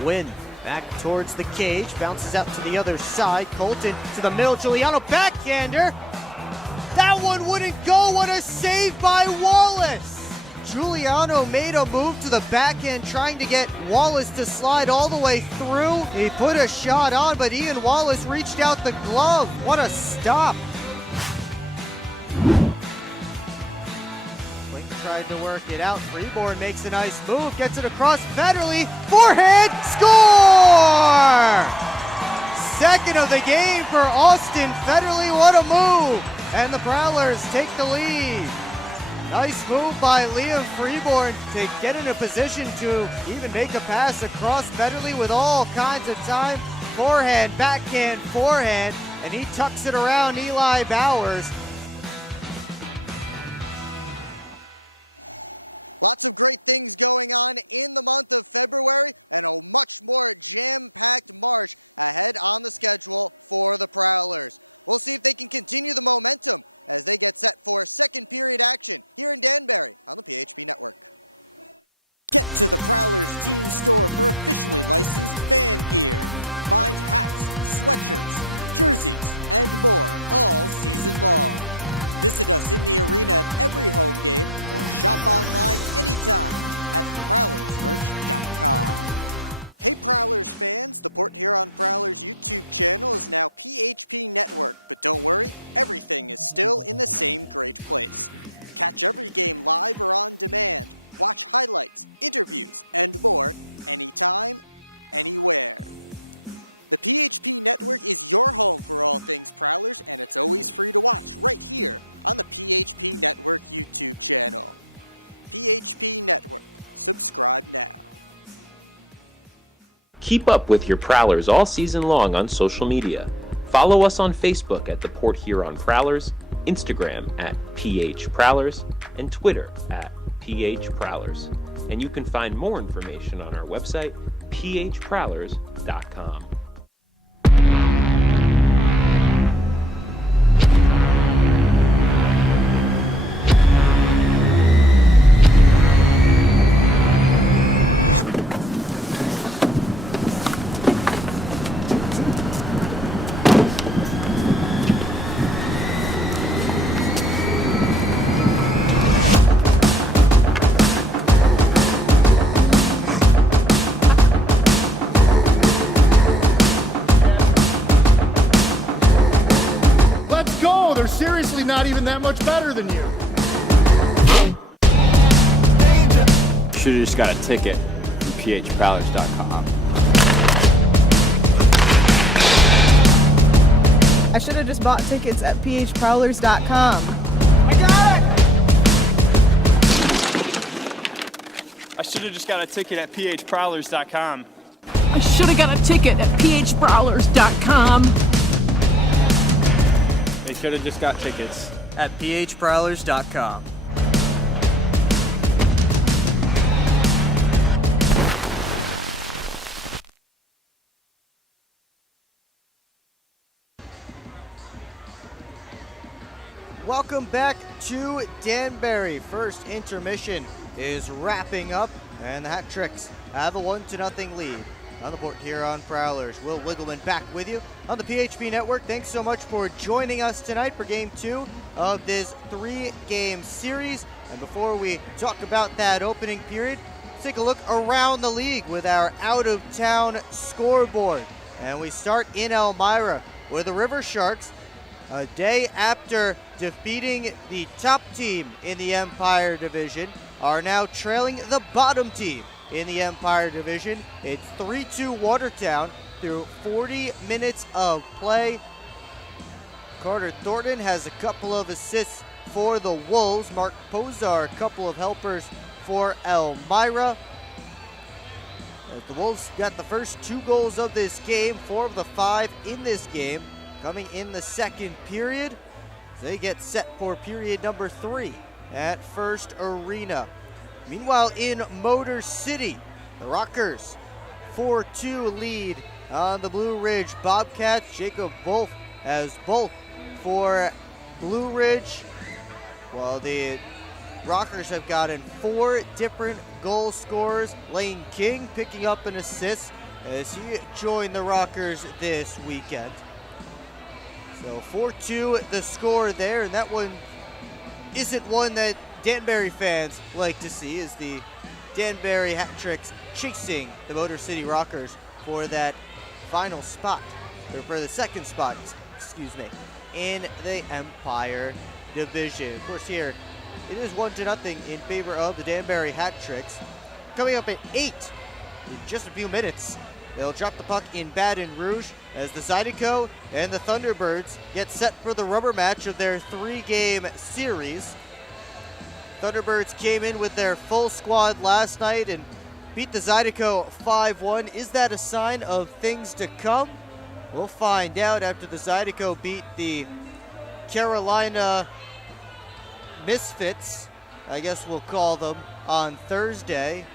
Win back towards the cage, bounces out to the other side. Colton to the middle, Giuliano backhander. That one wouldn't go. What a save by Wallace! Giuliano made a move to the backhand, trying to get Wallace to slide all the way through. He put a shot on, but Ian Wallace reached out the glove. What a stop! Blink tried to work it out. Freeborn makes a nice move, gets it across Federley. Forehand, score! Second of the game for Austin Federley. What a move! And the Prowlers take the lead. Nice move by Liam Freeborn to get in a position to even make a pass across Federley with all kinds of time. Forehand, backhand, forehand, and he tucks it around Eli Bowers. Keep up with your Prowlers all season long on social media. Follow us on Facebook at the Port Huron Prowlers, Instagram at PH Prowlers, and Twitter at PH Prowlers. And you can find more information on our website, phprowlers.com. They're seriously not even that much better than you. Should've just got a ticket from phprowlers.com. I should have just bought tickets at phprowlers.com. I got it! I should've just got a ticket at phprowlers.com. I should have got a ticket at phprowlers.com. They should have just got tickets at phprowlers.com. Welcome back to Danbury. First intermission is wrapping up, and the Hat Tricks have a 1-0 lead on the Port Huron Prowlers. Will Wiggleman back with you on the PHP Network. Thanks so much for joining us tonight for Game 2 of this 3-game series. And before we talk about that opening period, let's take a look around the league with our out-of-town scoreboard. And we start in Elmira, where the River Sharks, a day after defeating the top team in the Empire Division, are now trailing the bottom team in the Empire Division. It's 3-2 Watertown through 40 minutes of play. Carter Thornton has a couple of assists for the Wolves. Mark Pozar, a couple of helpers for Elmira. The Wolves got the first 2 goals of this game, 4 of the 5 in this game coming in the second period. They get set for period number 3 at First Arena. Meanwhile, in Motor City, the Rockers 4-2 lead on the Blue Ridge Bobcats. Jacob Wolf has both for Blue Ridge, while the Rockers have gotten 4 different goal scorers. Lane King picking up an assist as he joined the Rockers this weekend. So 4-2 the score there, and that one isn't one that Danbury fans like to see, as the Danbury Hat Tricks chasing the Motor City Rockers for that final spot, or for the second spot, excuse me, in the Empire Division. Of course, here it is 1-0 in favor of the Danbury Hat Tricks. Coming up at 8 in just a few minutes, they'll drop the puck in Baton Rouge as the Zydeco and the Thunderbirds get set for the rubber match of their 3-game series. Thunderbirds came in with their full squad last night and beat the Zydeco 5-1. Is that a sign of things to come? We'll find out after the Zydeco beat the Carolina Misfits, I guess we'll call them, on Thursday.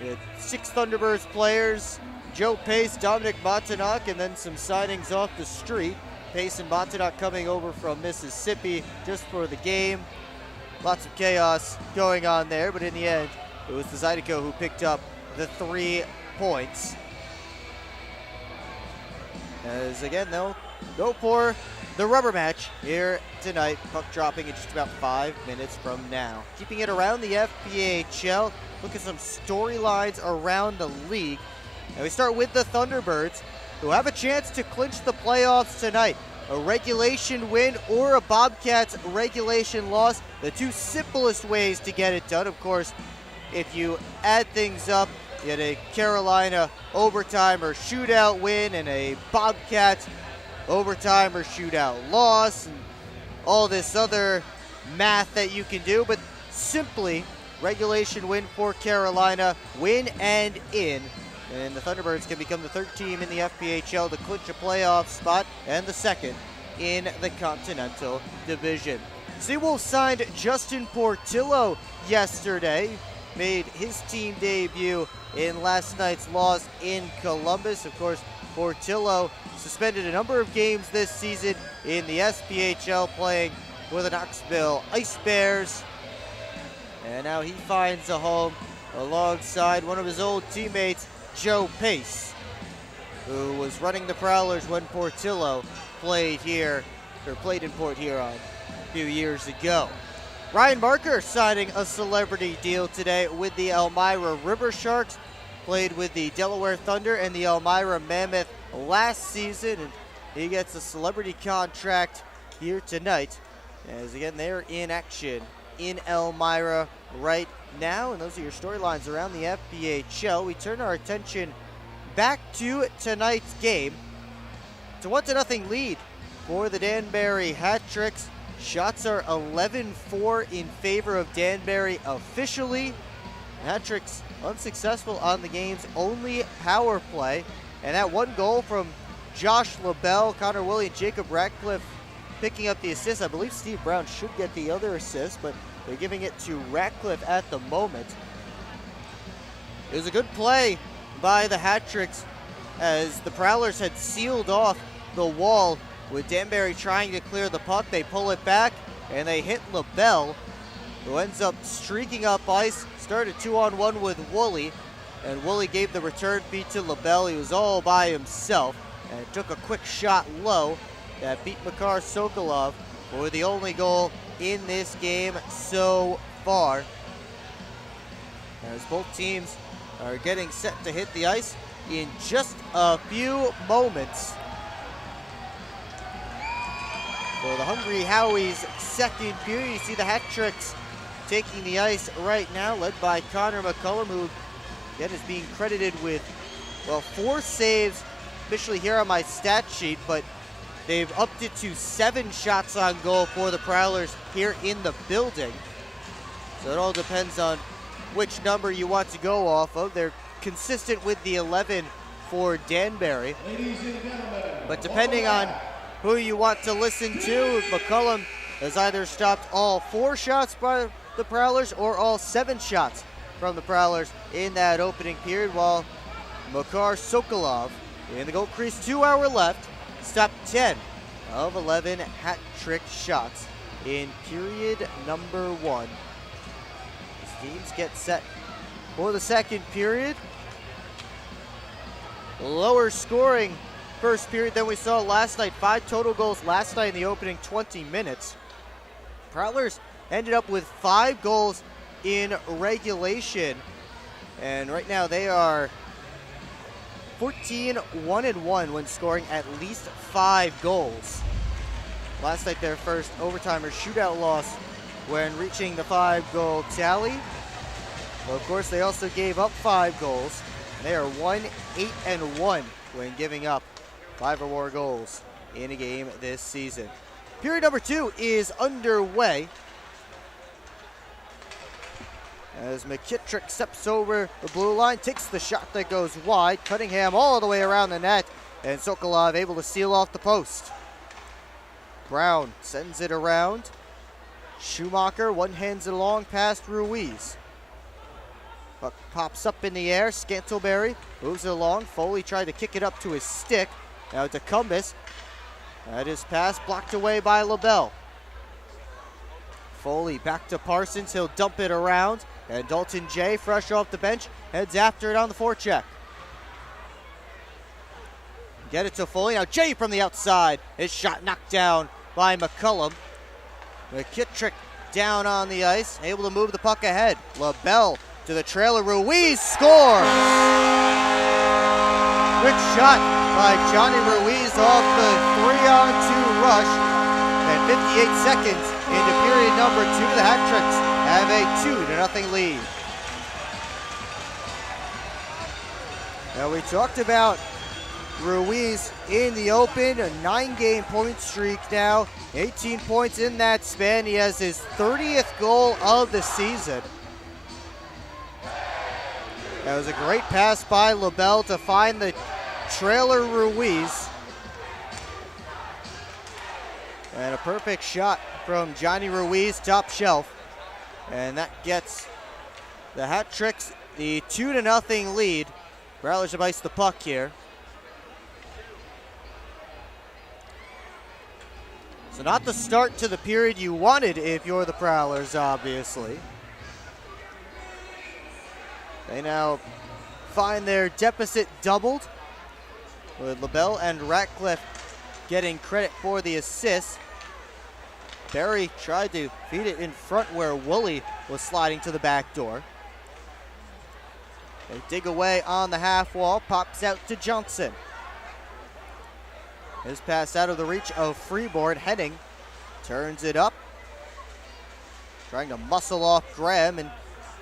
We had 6 Thunderbirds players, Joe Pace, Dominic Montanak, and then some signings off the street. Pace and Montanak coming over from Mississippi just for the game. Lots of chaos going on there, but in the end, it was the Zydeco who picked up the 3 points. As again, they'll go for the rubber match here tonight. Puck dropping in just about 5 minutes from now. Keeping it around the FPHL, look at some storylines around the league. And we start with the Thunderbirds, who have a chance to clinch the playoffs tonight. A regulation win or a Bobcats regulation loss, the 2 simplest ways to get it done. Of course, if you add things up, you had a Carolina overtime or shootout win and a Bobcats overtime or shootout loss and all this other math that you can do. But simply, regulation win for Carolina, win and in. And the Thunderbirds can become the 3rd team in the FPHL to clinch a playoff spot and the 2nd in the Continental Division. Seawolves signed Justin Portillo yesterday, made his team debut in last night's loss in Columbus. Of course, Portillo suspended a number of games this season in the SPHL, playing for the Knoxville Ice Bears. And now he finds a home alongside one of his old teammates, Joe Pace, who was running the Prowlers when Portillo played in Port Huron a few years ago. Ryan Marker signing a celebrity deal today with the Elmira River Sharks. Played with the Delaware Thunder and the Elmira Mammoth last season, and he gets a celebrity contract here tonight. As again, they're in action in Elmira right now, and those are your storylines around the FPHL. We turn our attention back to tonight's game. It's a 1-0 lead for the Danbury Hat-Tricks. Shots are 11-4 in favor of Danbury officially. Hat-Tricks unsuccessful on the game's only power play. And that one goal from Josh LaBelle, Connor Williams, Jacob Ratcliffe picking up the assist. I believe Steve Brown should get the other assist, but they're giving it to Ratcliffe at the moment. It was a good play by the Hat-Tricks as the Prowlers had sealed off the wall with Danbury trying to clear the puck. They pull it back and they hit LaBelle, who ends up streaking up ice. Started 2-on-1 with Woolley, and Woolley gave the return feed to LaBelle. He was all by himself and took a quick shot low that beat Makar Sokolov for the only goal in this game so far. As both teams are getting set to hit the ice in just a few moments. For the Hungry Howie's second period, you see the Hat-Tricks taking the ice right now, led by Connor McCullum, who again is being credited with, well, 4 saves officially here on my stat sheet, but they've upped it to 7 shots on goal for the Prowlers here in the building. So it all depends on which number you want to go off of. They're consistent with the 11 for Danbury. But depending on who you want to listen to, McCullum has either stopped all 4 shots by the Prowlers or all 7 shots from the Prowlers in that opening period, while Makar Sokolov in the goal crease, 2 hour left, stopped 10 of 11 hat-trick shots in period number 1. As teams get set for the second period. Lower scoring first period than we saw last night. 5 total goals last night in the opening 20 minutes. Prowlers ended up with 5 goals in regulation, and right now they are 14-1-1 when scoring at least 5 goals. Last night their first overtime or shootout loss when reaching the 5-goal tally. Well, of course, they also gave up 5 goals. They are 1-8-1 when giving up 5 or more goals in a game this season. Period number 2 is underway. As McKittrick steps over the blue line, takes the shot that goes wide. Cunningham all the way around the net, and Sokolov able to seal off the post. Brown sends it around. Schumacher one-hands it along past Ruiz. Puck pops up in the air. Scantlebury moves it along. Foley tried to kick it up to his stick. Now to Cumbus. That is pass blocked away by LaBelle. Foley back to Parsons. He'll dump it around. And Dalton Jay, fresh off the bench, heads after it on the forecheck. Get it to Foley. Now Jay from the outside. His shot knocked down by McCullum. McKittrick down on the ice, able to move the puck ahead. LaBelle to the trailer. Ruiz scores! Quick shot by Johnny Ruiz off the 3-on-2 rush. And 58 seconds into period number 2, the Hat-Tricks have a 2-0 lead. Now we talked about Ruiz in the open, a 9-game point streak now, 18 points in that span. He has his 30th goal of the season. That was a great pass by LaBelle to find the trailer Ruiz. And a perfect shot from Johnny Ruiz, top shelf. And that gets the Hat-Tricks the 2-0 lead. Prowlers have iced the puck here. So not the start to the period you wanted if you're the Prowlers, obviously. They now find their deficit doubled, with LaBelle and Ratcliffe getting credit for the assist. Barry tried to feed it in front where Woolley was sliding to the back door. They dig away on the half wall, pops out to Johnson. His pass out of the reach of Freeborn. Henning turns it up, trying to muscle off Graham, and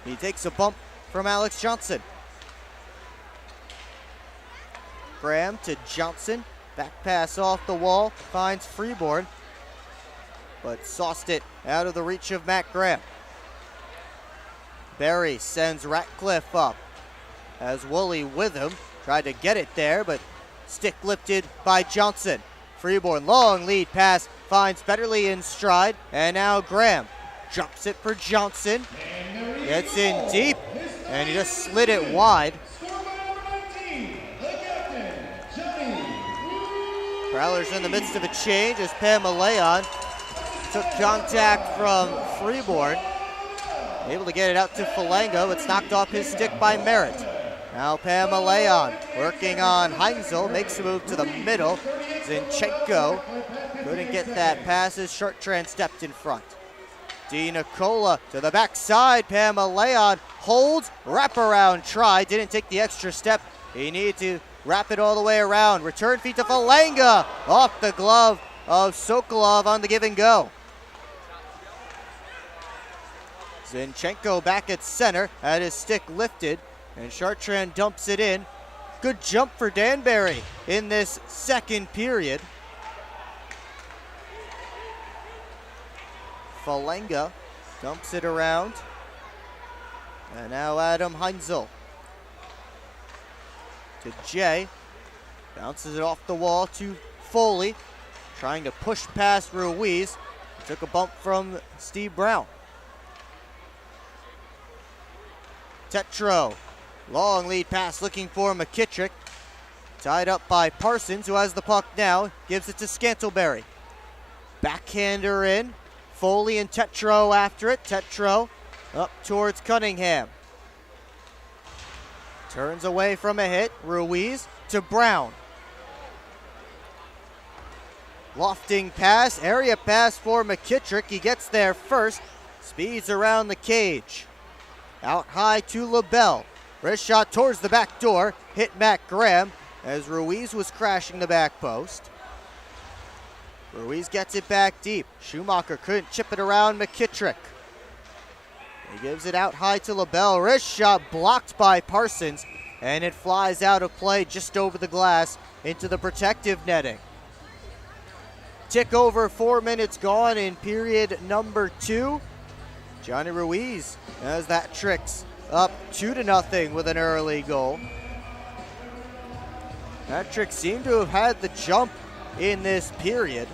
he takes a bump from Alex Johnson. Graham to Johnson, back pass off the wall, finds Freeborn, but sauced it out of the reach of Matt Graham. Barry sends Ratcliffe up, as Woolley with him, tried to get it there, but stick lifted by Johnson. Freeborn, long lead pass, finds Federley in stride, and now Graham drops it for Johnson. Gets in deep, and he just slid it wide. Prowlers in the midst of a change as Pam Leon took contact from Freeborn. Able to get it out to Falango. It's knocked off his stick by Merritt. Now Pam Leon working on Heinzel, makes a move to the middle. Zinchenko couldn't get that pass as Chartrand stepped in front. Di Nicola to the backside. Pam Leon holds, wraparound try, didn't take the extra step. He needed to wrap it all the way around. Return feed to Falanga, off the glove of Sokolov on the give and go. Zinchenko back at center, had his stick lifted, and Chartrand dumps it in. Good jump for Danbury in this second period. Falanga dumps it around. And now Adam Heinzel to Jay. Bounces it off the wall to Foley. Trying to push past Ruiz. Took a bump from Steve Brown. Tetro. Long lead pass looking for McKittrick. Tied up by Parsons, who has the puck now. Gives it to Scantlebury. Backhander in. Foley and Tetro after it. Tetro up towards Cunningham. Turns away from a hit. Ruiz to Brown. Lofting pass. Area pass for McKittrick. He gets there first. Speeds around the cage. Out high to LaBelle. Wrist shot towards the back door. Hit Matt Graham as Ruiz was crashing the back post. Ruiz gets it back deep. Schumacher couldn't chip it around McKittrick. He gives it out high to LaBelle. Wrist shot blocked by Parsons, and it flies out of play just over the glass into the protective netting. Tick over 4 minutes gone in period number 2. Johnny Ruiz as that tricks up 2-0 with an early goal. That trick seemed to have had the jump in this period.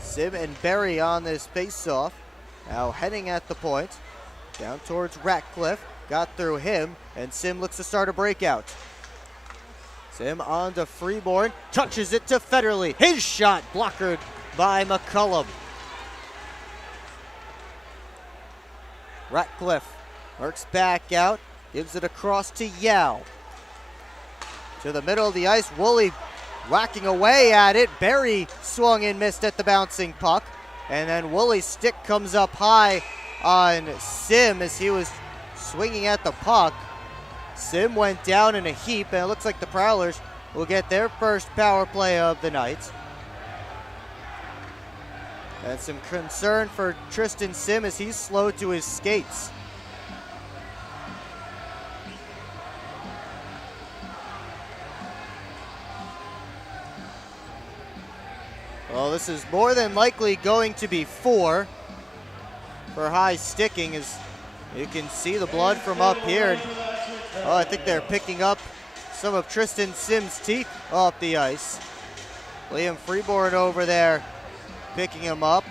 Sim and Berry on this face-off. Now heading at the point. Down towards Ratcliffe. Got through him, and Sim looks to start a breakout. Sim on to Freeborn. Touches it to Federley. His shot blockered by McCullum. Ratcliffe works back out. Gives it across to Yao. To the middle of the ice. Woolley whacking away at it. Berry swung and missed at the bouncing puck. And then Woolley's stick comes up high on Sim as he was swinging at the puck. Sim went down in a heap, and it looks like the Prowlers will get their first power play of the night. And some concern for Tristan Sim as he's slowed to his skates. Well, this is more than likely going to be 4 for high sticking, as you can see the blood from up here. Oh, I think they're picking up some of Tristan Sim's teeth off the ice. Liam Freeborn over there picking him up.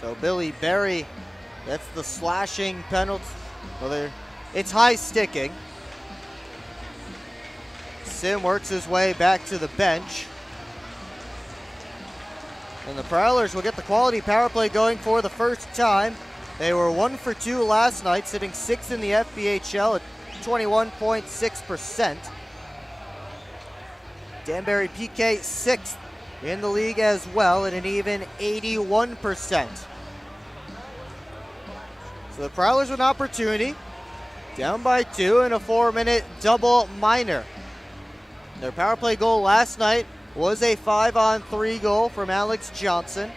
So Billy Berry, that's the slashing penalty. Well, it's high sticking. Sim works his way back to the bench. And the Prowlers will get the quality power play going for the first time. They were 1 for 2 last night, sitting 6th in the FBHL at 21.6%. Danbury PK 6th in the league as well at an even 81%. So the Prowlers with an opportunity, down by 2 in a 4-minute double minor. Their power play goal last night was a 5-on-3 goal from Alex Johnson.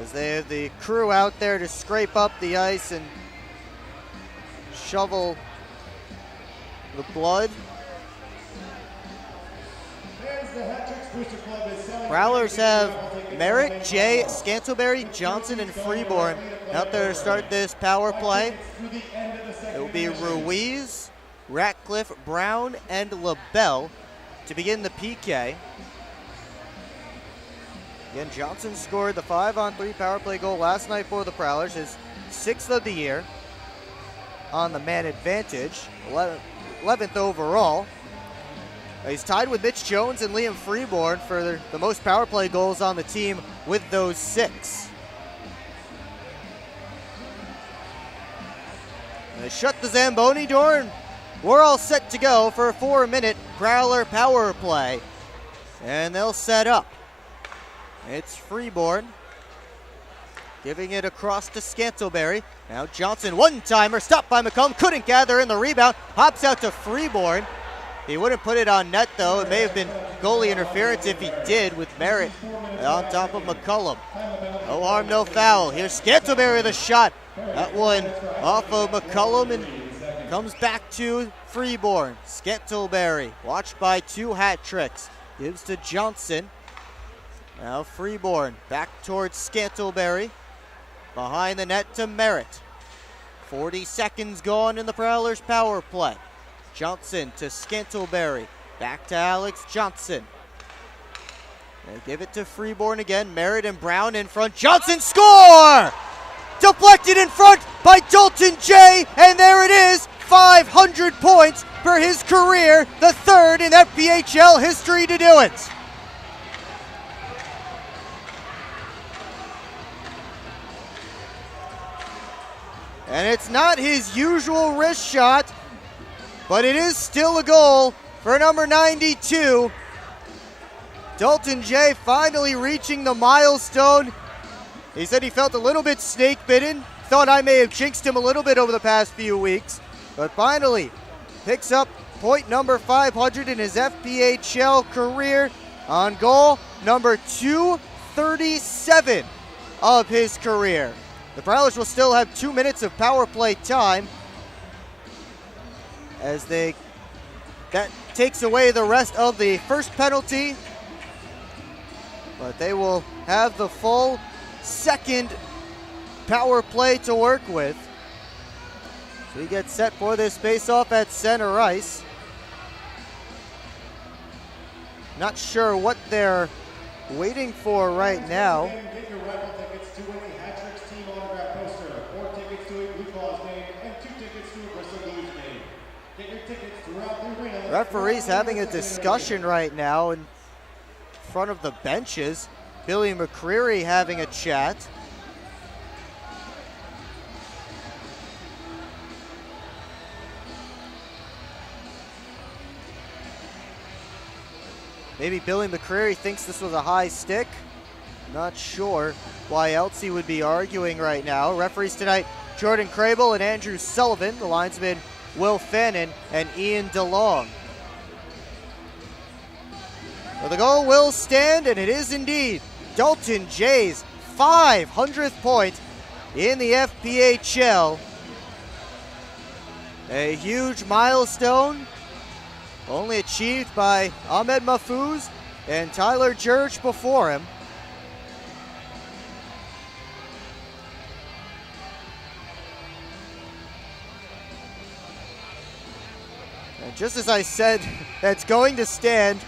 As they have the crew out there to scrape up the ice and shovel the blood. Prowlers have Merritt, Jay, Scantleberry, Johnson, and Freeborn out there to start this power play. It will be Ruiz, Ratcliffe, Brown, and LaBelle to begin the PK. Again, Johnson scored the 5-on-3 power play goal last night for the Prowlers, his 6th of the year on the man advantage, 11th overall. He's tied with Mitch Jones and Liam Freeborn for the most power play goals on the team with those 6. And they shut the Zamboni door, and we're all set to go for a 4-minute Prowler power play. And they'll set up. It's Freeborn giving it across to Scantleberry. Now Johnson, one-timer, stopped by McComb, couldn't gather in the rebound, hops out to Freeborn. He wouldn't put it on net, though. It may have been goalie interference if he did, with Merritt on top of McCullum. No harm, no foul. Here's Scantleberry with a shot. That one off of McCullum and comes back to Freeborn. Scantleberry, watched by 2 hat tricks, gives to Johnson. Now Freeborn back towards Scantleberry. Behind the net to Merritt. 40 seconds gone in the Prowlers power play. Johnson to Scantleberry. Back to Alex Johnson. They give it to Freeborn again. Merritt and Brown in front. Johnson score! Deflected in front by Dalton J. And there it is. 500 points for his career. The 3rd in FPHL history to do it. And it's not his usual wrist shot, but it is still a goal for number 92. Dalton J finally reaching the milestone. He said he felt a little bit snake bitten. Thought I may have jinxed him a little bit over the past few weeks. But finally picks up point number 500 in his FPHL career on goal number 237 of his career. The Prowlers will still have 2 minutes of power play time as that takes away the rest of the first penalty, but they will have the full second power play to work with. So he gets set for this face-off at center ice. Not sure what they're waiting for right now. Get your raffle tickets to win the Hat Tricks team autograph poster, 4 tickets to a Blue Claws game, and 2 tickets to a Bristol Blues game. Get your tickets throughout the arena. Referees having a discussion right now in front of the benches. Billy McCreary having a chat. Maybe Billy McCreary thinks this was a high stick. Not sure why else he would be arguing right now. Referees tonight, Jordan Crable and Andrew Sullivan. The linesmen, Will Fannin and Ian DeLong. Well, the goal will stand, and it is indeed Dalton Jay's 500th point in the FPHL. A huge milestone, only achieved by Ahmed Mahfouz and Tyler Jurge before him. And just as I said, that's going to stand.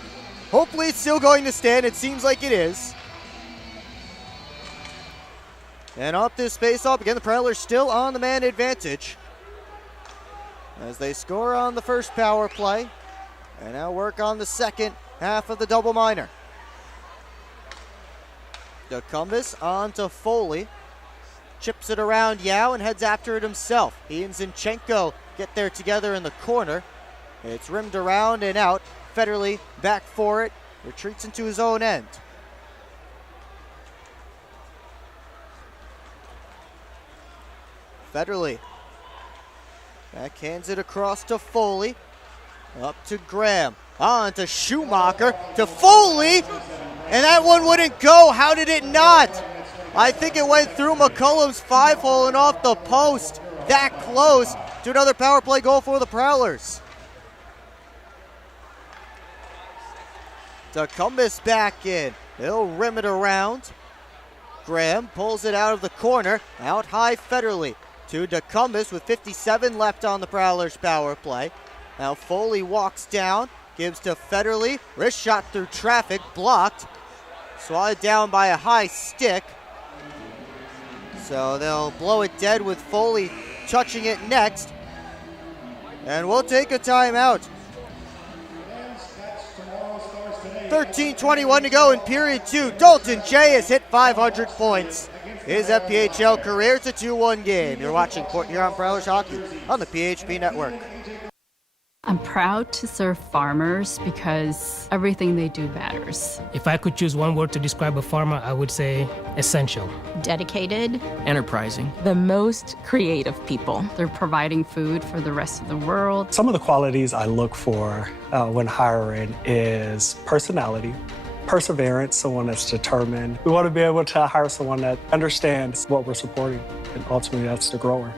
Hopefully it's still going to stand. It seems like it is. And off this face-off, again, the Prowlers still on the man advantage as they score on the first power play and now work on the second half of the double minor. DeCumbus on to Foley. Chips it around Yao and heads after it himself. He and Zinchenko get there together in the corner. It's rimmed around and out. Federley back for it. Retreats into his own end. Federley backhands it across to Foley. Up to Graham. On to Schumacher. To Foley. And that one wouldn't go. How did it not? I think it went through McCullum's 5-hole and off the post. That close to another power play goal for the Prowlers. DeCumbus back in. He'll rim it around. Graham pulls it out of the corner. Out high Federley to DeCumbus with 57 left on the Prowlers power play. Now Foley walks down, gives to Federley. Wrist shot through traffic, blocked. Swatted down by a high stick. So they'll blow it dead with Foley touching it next. And we'll take a timeout. 13:21 to go in period 2. Dalton Jay has hit 500 points. His FPHL career, it's a 2-1 game. You're watching Port Huron Prowlers Hockey on the PHP Network. I'm proud to serve farmers because everything they do matters. If I could choose one word to describe a farmer, I would say essential. Dedicated. Enterprising. The most creative people. They're providing food for the rest of the world. Some of the qualities I look for when hiring is personality, perseverance, someone that's determined. We want to be able to hire someone that understands what we're supporting, and ultimately that's the grower.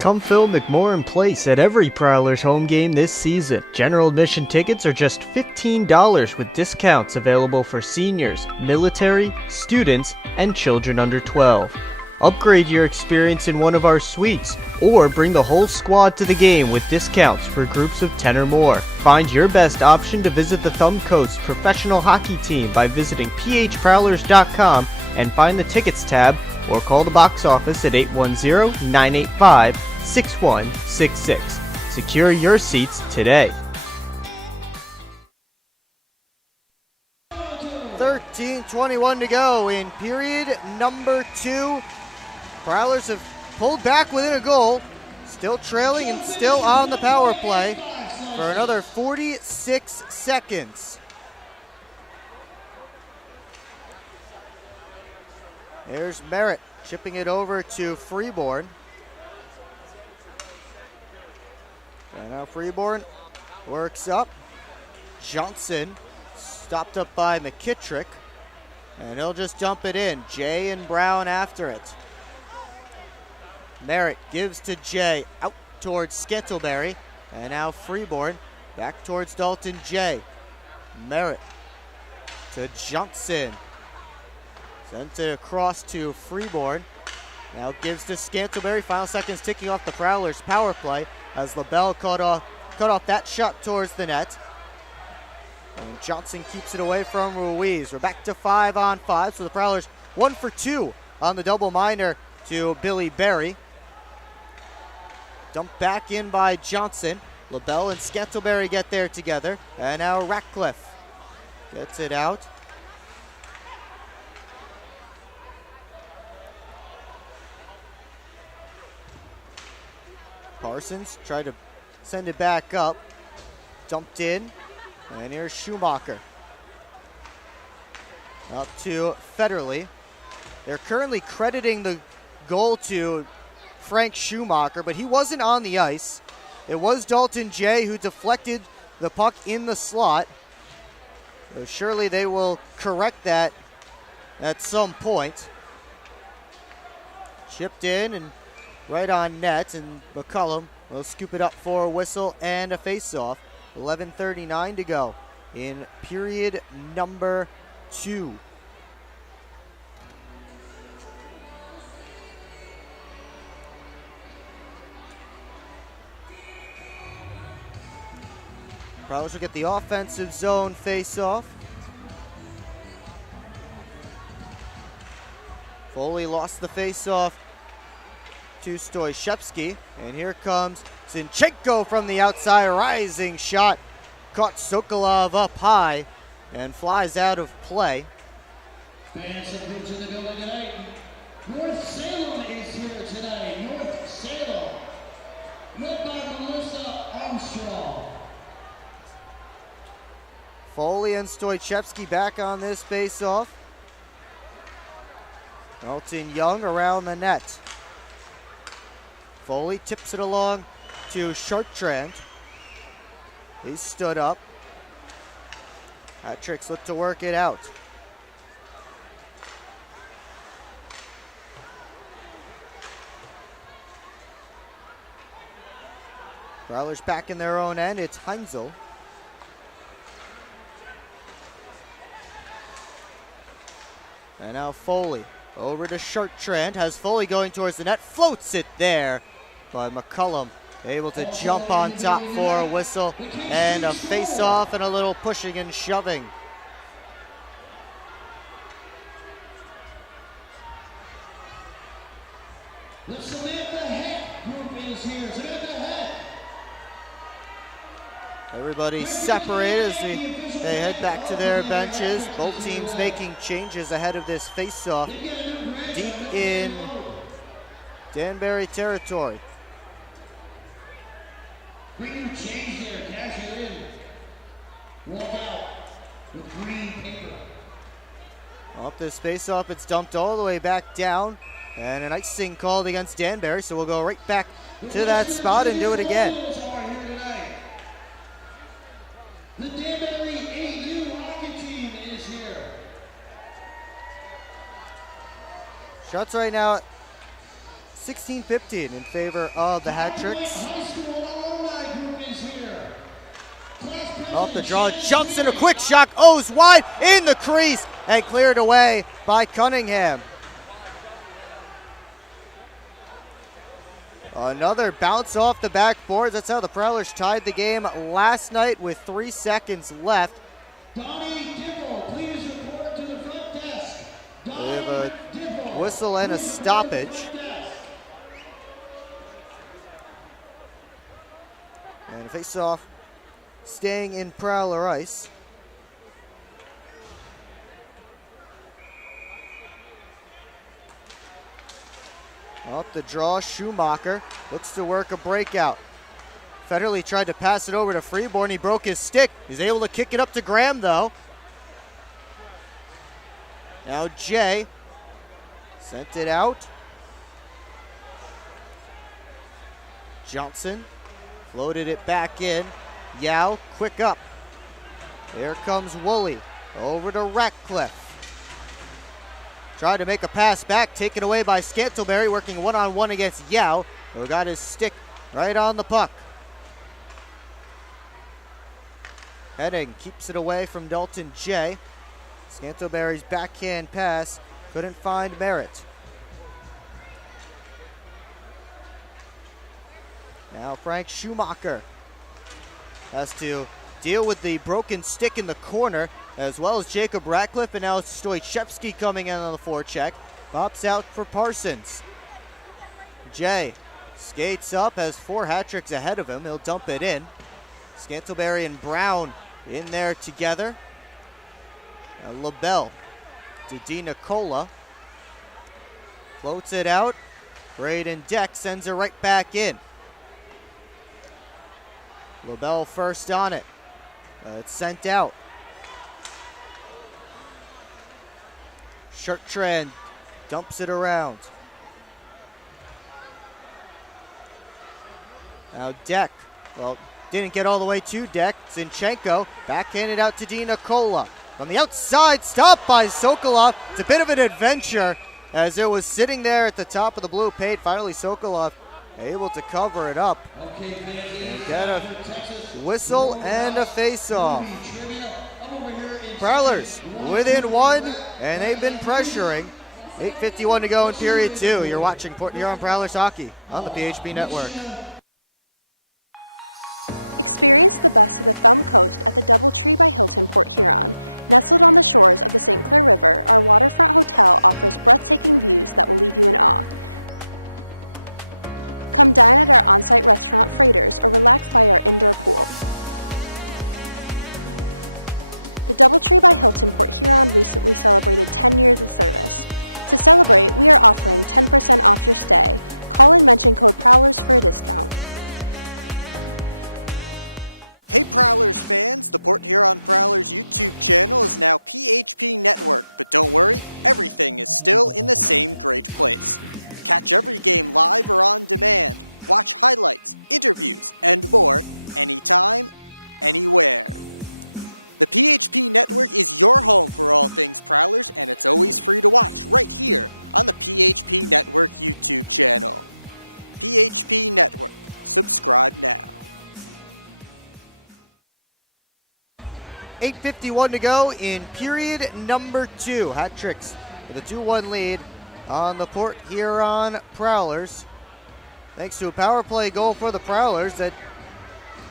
Come fill McMorran Place at every Prowlers home game this season. General admission tickets are just $15 with discounts available for seniors, military, students, and children under 12. Upgrade your experience in one of our suites, or bring the whole squad to the game with discounts for groups of 10 or more. Find your best option to visit the Thumb Coast professional hockey team by visiting phprowlers.com and find the tickets tab, or call the box office at 810-985-6166. Secure your seats today. 13:21 to go in period number 2. Prowlers have pulled back within a goal, still trailing and still on the power play for another 46 seconds. There's Merritt chipping it over to Freeborn. And now Freeborn works up. Johnson stopped up by McKittrick. And he'll just dump it in. Jay and Brown after it. Merritt gives to Jay, out towards Scantleberry. And now Freeborn back towards Dalton Jay. Merritt to Johnson. Sent it across to Freeborn. Now gives to Scantleberry. Final seconds ticking off the Prowlers' power play as LaBelle cut off that shot towards the net. And Johnson keeps it away from Ruiz. We're back to 5-on-5, so the Prowlers 1 for 2 on the double minor to Billy Berry. Dumped back in by Johnson. LaBelle and Scantleberry get there together. And now Ratcliffe gets it out. Parsons tried to send it back up. Dumped in. And here's Schumacher. Up to Federley. They're currently crediting the goal to Frank Schumacher, but he wasn't on the ice. It was Dalton Jay who deflected the puck in the slot. So surely they will correct that at some point. Chipped in and right on net, and McCullum will scoop it up for a whistle and a face-off. 11:39 to go in period number 2. Prowlers will get the offensive zone face-off. Foley lost the face-off to Stoyshevsky, and here comes Zinchenko from the outside, rising shot, caught Sokolov up high and flies out of play. Fans and groups in the building tonight. North Salem is here tonight. North Salem, led by Melissa Armstrong. Foley and Stoychevsky back on this face-off. Elton Young around the net. Foley tips it along to Chartrand. He stood up. Hat-tricks look to work it out. Prowlers back in their own end. It's Heinzel. And now Foley over to Chartrand. Has Foley going towards the net. Floats it there. But McCullum able to jump on top for a whistle and a face-off and a little pushing and shoving. The Samantha Heck group is here. Samantha Heck. Everybody separated as they head back to their benches. Both teams making changes ahead of this face-off deep in Danbury territory. Bring your change there, cash it in. Walk out with green paper. Off this face-off, it's dumped all the way back down. And an icing called against Danbury, so we'll go right back to that spot and do it again. The Danbury AU hockey team is here. Shots right now at 16-15 in favor of the Hat-Tricks. Off the draw, Johnson, a quick shot, O's wide in the crease and cleared away by Cunningham. Another bounce off the backboards. That's how the Prowlers tied the game last night with 3 seconds left. Donnie Dibble, please report to the front desk. We have a whistle and a stoppage. And a face-off staying in Prowler ice. Off the draw, Schumacher looks to work a breakout. Federley tried to pass it over to Freeborn. He broke his stick. He's able to kick it up to Graham, though. Now Jay sent it out. Johnson floated it back in. Yao, quick up. Here comes Woolley over to Ratcliffe. Tried to make a pass back, taken away by Scantleberry, working one-on-one against Yao, who got his stick right on the puck. Heading keeps it away from Dalton J. Scantleberry's backhand pass couldn't find Merritt. Now Frank Schumacher has to deal with the broken stick in the corner, as well as Jacob Ratcliffe, and now Stoichevsky coming in on the forecheck. Pops out for Parsons. Jay skates up, has 4 hat tricks ahead of him. He'll dump it in. Scantleberry and Brown in there together. LaBelle to Di Nicola. Floats it out. Braden Deck sends it right back in. LaBelle first on it. It's sent out. Shartrand dumps it around. Now Deck, well, didn't get all the way to Deck. Zinchenko backhanded out to Di Nicola. From the outside, stopped by Sokolov. It's a bit of an adventure as it was sitting there at the top of the blue paint. Finally, Sokolov able to cover it up and get a whistle and a face-off. Prowlers within 1, and they've been pressuring. 8:51 to go in period 2. You're watching Port Huron Prowlers hockey on the PHP Network. .851 to go in period number 2. Hat tricks with a 2-1 lead on the Port Huron Prowlers. Thanks to a power play goal for the Prowlers that,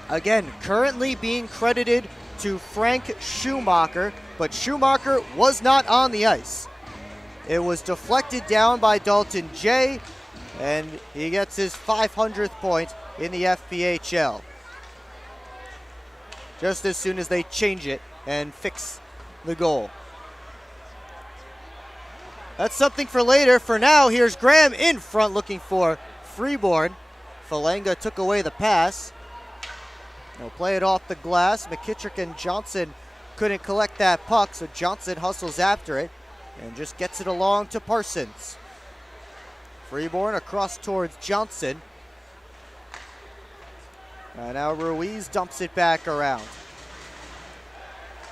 again, currently being credited to Frank Schumacher, but Schumacher was not on the ice. It was deflected down by Dalton J, and he gets his 500th point in the FPHL. Just as soon as they change it and fix the goal. That's something for later. For now, here's Graham in front looking for Freeborn. Falanga took away the pass. They'll play it off the glass. McKittrick and Johnson couldn't collect that puck, so Johnson hustles after it and just gets it along to Parsons. Freeborn across towards Johnson. And now Ruiz dumps it back around.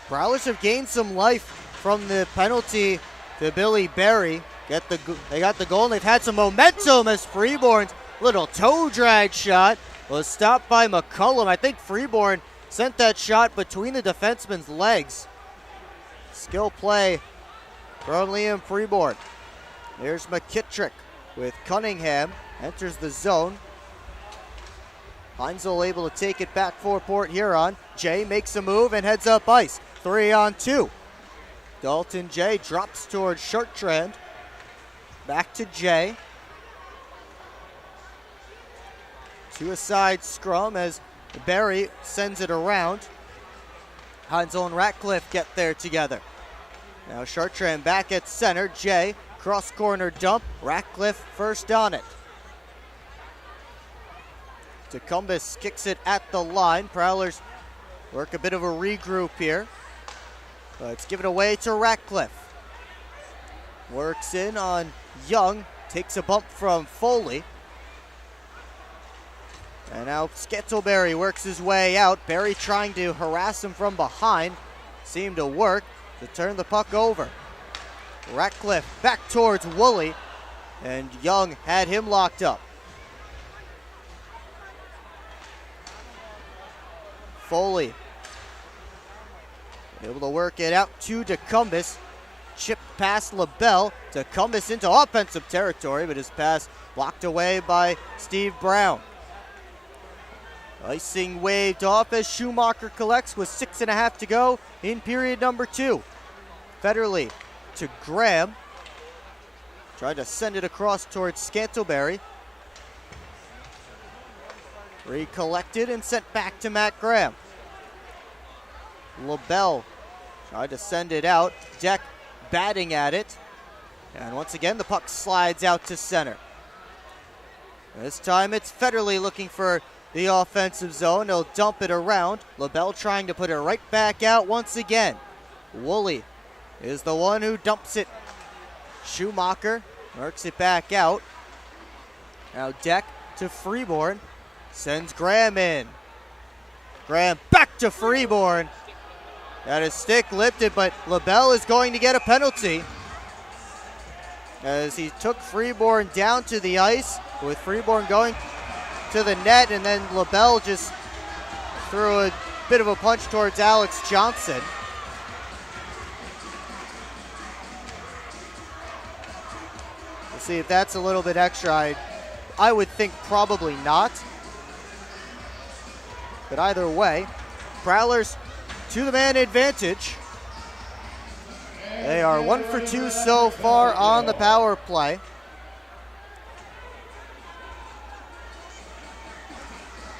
Prowlers have gained some life from the penalty to Billy Berry. They got the goal, and they've had some momentum as Freeborn's little toe drag shot was stopped by McCullum. I think Freeborn sent that shot between the defenseman's legs. Skill play from Liam Freeborn. There's McKittrick with Cunningham. Enters the zone. Heinzel able to take it back for Port Huron. Jay makes a move and heads up ice. 3-on-2. Dalton Jay drops towards Shartrand. Back to Jay. To a side scrum as Berry sends it around. Heinzel and Ratcliffe get there together. Now Shartrand back at center. Jay, cross corner dump. Ratcliffe first on it. Tecumseh kicks it at the line. Prowlers work a bit of a regroup here. But it's given away to Ratcliffe. Works in on Young. Takes a bump from Foley. And now Scantleberry works his way out. Berry trying to harass him from behind. Seemed to work to turn the puck over. Ratcliffe back towards Woolley, and Young had him locked up. Foley able to work it out to DeCumbus. Chipped past LaBelle. DeCumbus into offensive territory, but his pass blocked away by Steve Brown. Icing waved off as Schumacher collects with 6.5 to go in period number 2. Federley to Graham. Tried to send it across towards Scantlebury. Recollected and sent back to Matt Graham. LaBelle tried to send it out. Deck batting at it. And once again, the puck slides out to center. This time it's Federley looking for the offensive zone. He'll dump it around. LaBelle trying to put it right back out once again. Woolley is the one who dumps it. Schumacher works it back out. Now Deck to Freeborn. Sends Graham in. Graham back to Freeborn. Got his stick lifted, but LaBelle is going to get a penalty as he took Freeborn down to the ice, with Freeborn going to the net, and then LaBelle just threw a bit of a punch towards Alex Johnson. We'll see if that's a little bit extra. I would think probably not. But either way, Prowlers to the man advantage. They are 1 for 2 so far on the power play.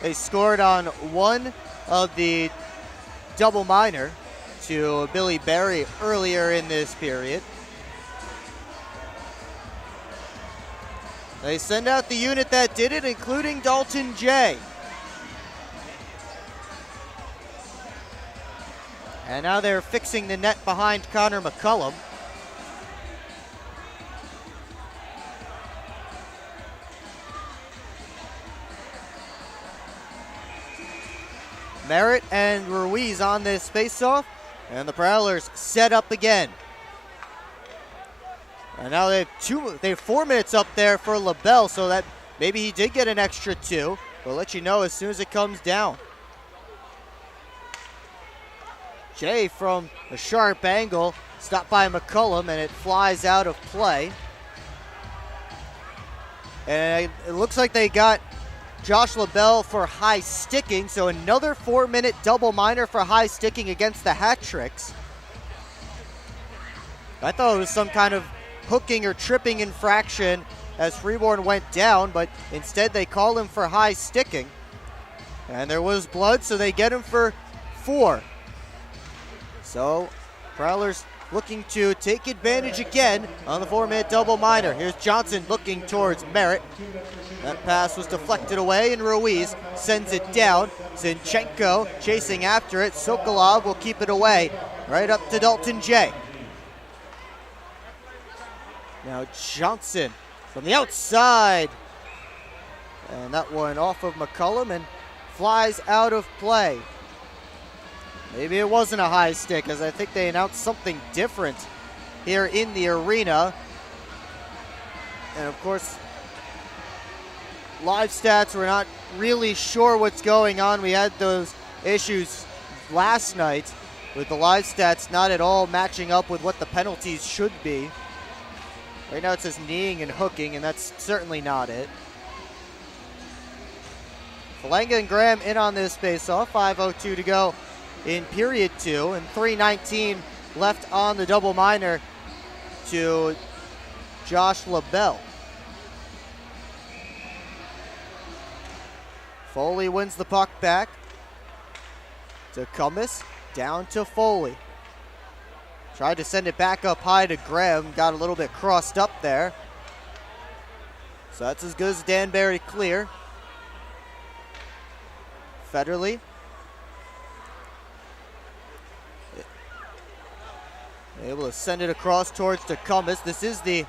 They scored on one of the double minor to Billy Berry earlier in this period. They send out the unit that did it, including Dalton Jay. And now they're fixing the net behind Connor McCullum. Merritt and Ruiz on this faceoff, and the Prowlers set up again. And now they have 4 minutes up there for LaBelle, so that maybe he did get an extra 2. We'll let you know as soon as it comes down. Jay from a sharp angle, stopped by McCullum, and it flies out of play. And it looks like they got Josh LaBelle for high sticking, so another 4-minute double minor for high sticking against the Hat Tricks. I thought it was some kind of hooking or tripping infraction as Freeborn went down, but instead they call him for high sticking. And there was blood, so they get him for 4. So, Prowlers looking to take advantage again on the 4-minute double minor. Here's Johnson looking towards Merritt. That pass was deflected away, and Ruiz sends it down. Zinchenko chasing after it. Sokolov will keep it away right up to Dalton Jay. Now Johnson from the outside. And that one off of McCullum and flies out of play. Maybe it wasn't a high stick, as I think they announced something different here in the arena. And of course, live stats, we're not really sure what's going on. We had those issues last night with the live stats not at all matching up with what the penalties should be. Right now it says kneeing and hooking, and that's certainly not it. Falanga and Graham in on this faceoff. 5:02 to go in period 2, and 3:19 left on the double minor to Josh LaBelle. Foley wins the puck back to Cumbus, down to Foley. Tried to send it back up high to Graham, got a little bit crossed up there. So that's as good as Danbury clear. Federley. Able to send it across towards DeCumbus. This is the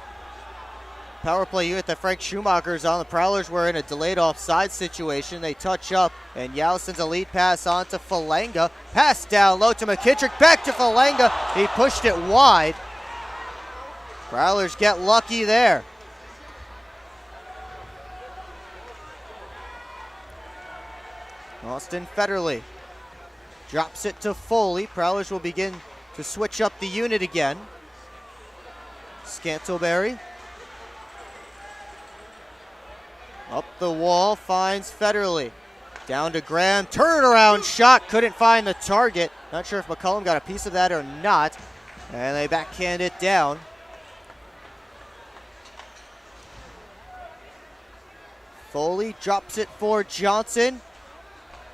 power play unit that Frank Schumacher is on. The Prowlers were in a delayed offside situation. They touch up, and Yao sends a lead pass on to Falanga. Pass down low to McKittrick, back to Falanga. He pushed it wide. Prowlers get lucky there. Austin Federley drops it to Foley. Prowlers will begin to switch up the unit again. Scantlebury up the wall, finds Federley. Down to Graham, turnaround shot, couldn't find the target. Not sure if McCullum got a piece of that or not. And they backhand it down. Foley drops it for Johnson.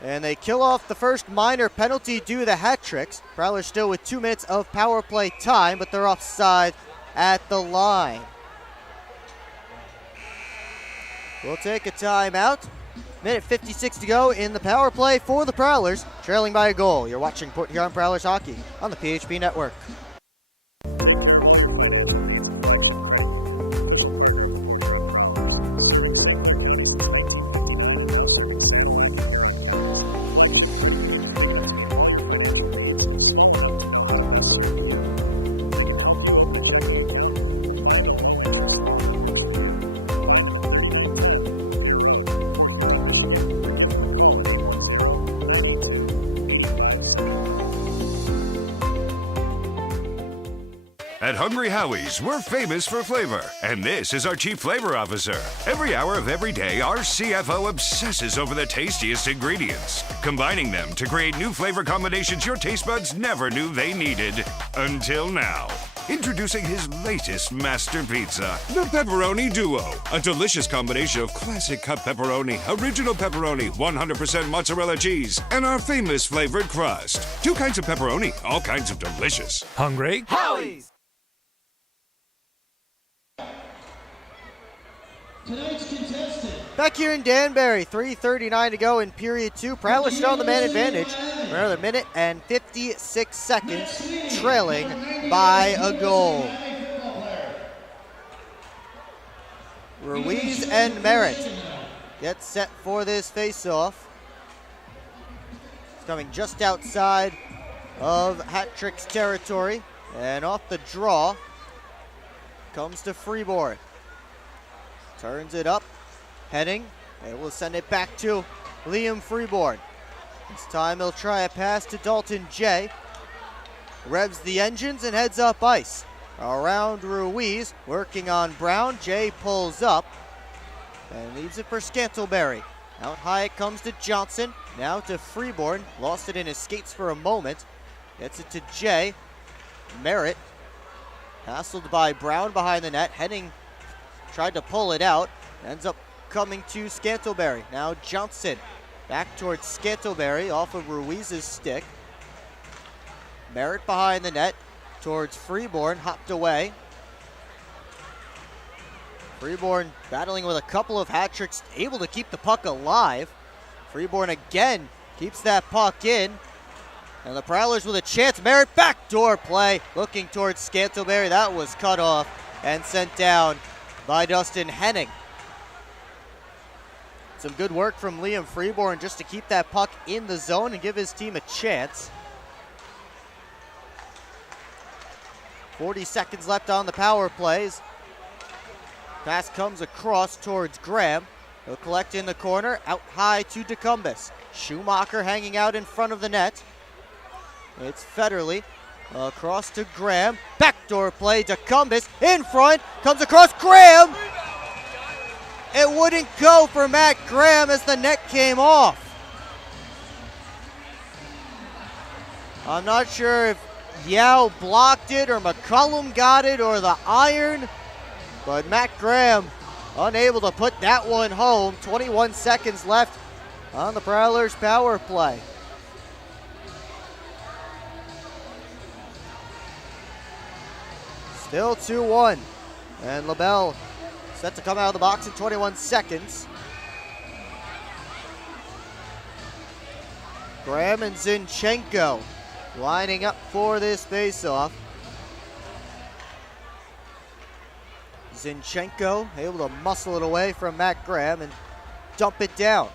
And they kill off the first minor penalty due to the hat tricks. Prowlers still with 2 minutes of power play time, but they're offside at the line. We'll take a timeout. Minute 56 to go in the power play for the Prowlers, trailing by a goal. You're watching Port Huron Prowlers hockey on the PHP Network. At Hungry Howie's, we're famous for flavor, and this is our Chief Flavor Officer. Every hour of every day, our CFO obsesses over the tastiest ingredients, combining them to create new flavor combinations your taste buds never knew they needed. Until now. Introducing his latest master pizza, the Pepperoni Duo. A delicious combination of classic cut pepperoni, original pepperoni, 100% mozzarella cheese, and our famous flavored crust. 2 kinds of pepperoni, all kinds of delicious. Hungry? Howie's! Tonight's contestant. Back here in Danbury, 3:39 to go in period 2. Prowlers still on the man advantage for another minute and 56 seconds, trailing by a goal. Ruiz and Merritt get set for this face-off. It's coming just outside of Hat Trick's territory, and off the draw comes to Freeboard. Turns it up, heading, and will send it back to Liam Freeboard. This time he'll try a pass to Dalton J. Revs the engines and heads up ice. Around Ruiz, working on Brown. J pulls up and leaves it for Scantlebury. Out high it comes to Johnson, now to Freeboard. Lost it in his skates for a moment. Gets it to J. Merritt, hassled by Brown behind the net, heading. Tried to pull it out, ends up coming to Scantlebury. Now Johnson back towards Scantlebury off of Ruiz's stick. Merritt behind the net towards Freeborn, hopped away. Freeborn battling with a couple of hat tricks, able to keep the puck alive. Freeborn again keeps that puck in. And the Prowlers with a chance. Merritt backdoor play, looking towards Scantlebury. That was cut off and sent down by Dustin Henning. Some good work from Liam Freeborn just to keep that puck in the zone and give his team a chance. 40 seconds left on the power plays. Pass comes across towards Graham. He'll collect in the corner, out high to DeCumbus. Schumacher hanging out in front of the net. It's Federley. Across to Graham, backdoor play, DeCumbus in front, comes across Graham. It wouldn't go for Matt Graham as the net came off. I'm not sure if Yao blocked it or McCullum got it or the iron, but Matt Graham unable to put that one home. 21 seconds left on the Prowlers power play. Still 2-1, and LaBelle set to come out of the box in 21 seconds. Graham and Zinchenko lining up for this faceoff. Zinchenko able to muscle it away from Matt Graham and dump it down.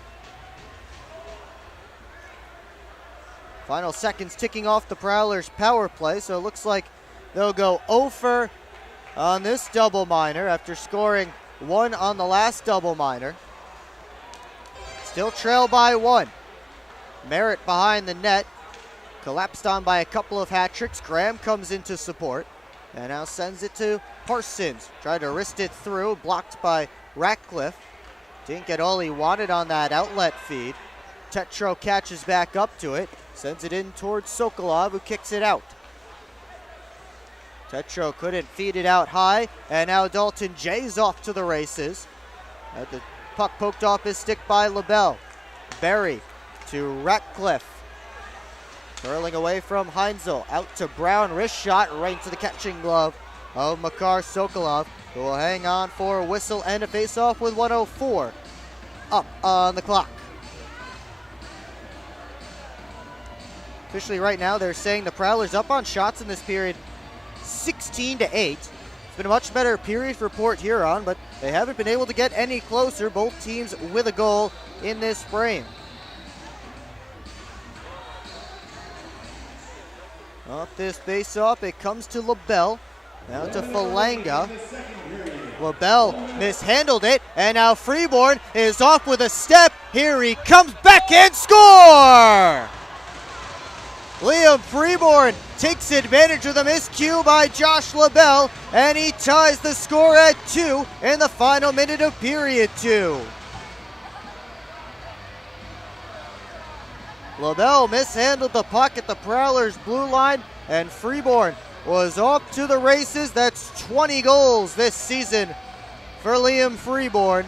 Final seconds ticking off the Prowlers power play, so it looks like they'll go 0 for on this double minor after scoring 1 on the last double minor. Still trail by 1. Merritt behind the net, collapsed on by a couple of hat tricks. Graham comes into support and now sends it to Parsons. Tried to wrist it through, blocked by Ratcliffe. Didn't get all he wanted on that outlet feed. Tetro catches back up to it, sends it in towards Sokolov, who kicks it out. Tetro couldn't feed it out high, and now Dalton Jay's off to the races. The puck poked off his stick by LaBelle. Berry to Ratcliffe. Curling away from Heinzel, out to Brown, wrist shot right into the catching glove of Makar Sokolov, who will hang on for a whistle and a face-off with 1:04 up on the clock. Officially right now, they're saying the Prowlers up on shots in this period 16-8. It's been a much better period for Port Huron, but they haven't been able to get any closer. Both teams with a goal in this frame. Off this face-off, it comes to LaBelle. Now to Falanga. LaBelle mishandled it, and now Freeborn is off with a step. Here he comes back and score! Liam Freeborn takes advantage of the miscue by Josh LaBelle, and he ties the score at 2 in the final minute of period 2. LaBelle mishandled the puck at the Prowlers' blue line, and Freeborn was off to the races. That's 20 goals this season for Liam Freeborn.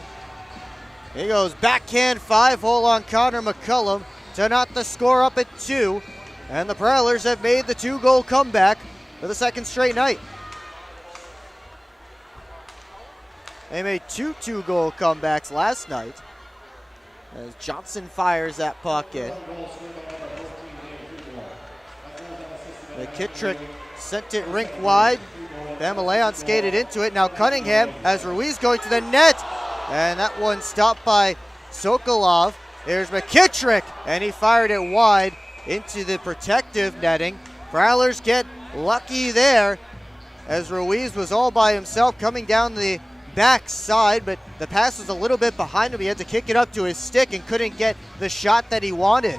He goes backhand 5-hole on Connor McCullum to knot the score up at 2. And the Prowlers have made the 2-goal comeback for the second straight night. They made 2 2-goal comebacks last night as Johnson fires that puck in. McKittrick sent it rink wide. Bamaleon skated into it. Now Cunningham has Ruiz going to the net. And that one stopped by Sokolov. Here's McKittrick, and he fired it wide into the protective netting. Prowlers get lucky there as Ruiz was all by himself coming down the back side, but the pass was a little bit behind him. He had to kick it up to his stick and couldn't get the shot that he wanted.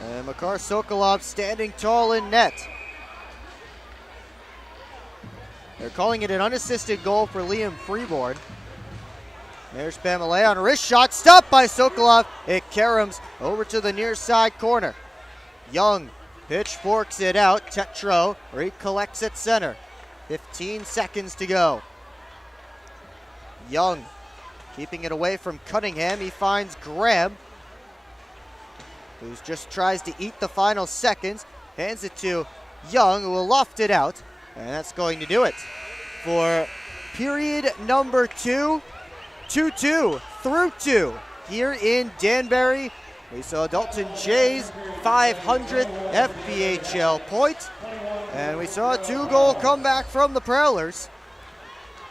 And Makar Sokolov standing tall in net. They're calling it an unassisted goal for Liam Freeborn. There's Bamaleon, a wrist shot, stopped by Sokolov. It caroms over to the near side corner. Young pitchforks it out. Tetro recollects at center. 15 seconds to go. Young keeping it away from Cunningham. He finds Graham, who just tries to eat the final seconds. Hands it to Young, who will loft it out. And that's going to do it for period number 2. 2-2 through 2 here in Danbury. We saw Dalton Jay's 500th FPHL point, and we saw a 2-goal comeback from the Prowlers.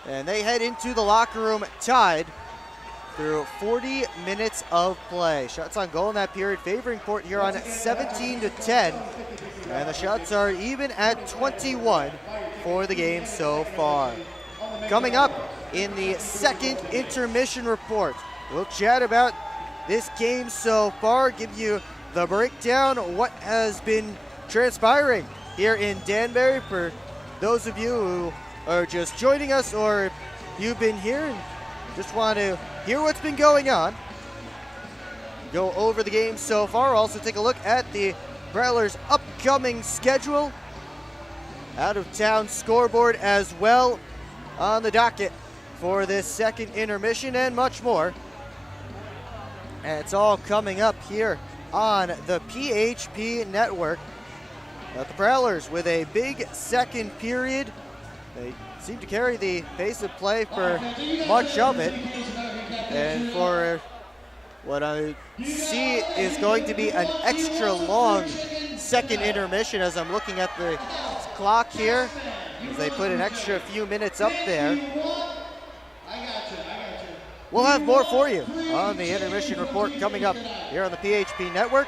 And they head into the locker room tied through 40 minutes of play. Shots on goal in that period favoring Port Huron at 17-10, and the shots are even at 21 for the game so far. Coming up in the second intermission report, we'll chat about this game so far, give you the breakdown of what has been transpiring here in Danbury for those of you who are just joining us, or you've been here and just want to hear what's been going on. Go over the game so far, also take a look at the Prowlers' upcoming schedule, out-of-town scoreboard as well on the docket for this second intermission, and much more. And it's all coming up here on the PHP Network. The Prowlers with a big second period. They seem to carry the pace of play for much of it. And for what I see is going to be an extra long second intermission, as I'm looking at the clock here, as they put an extra few minutes up there. We'll have more for you on the intermission report coming up here on the PHP Network.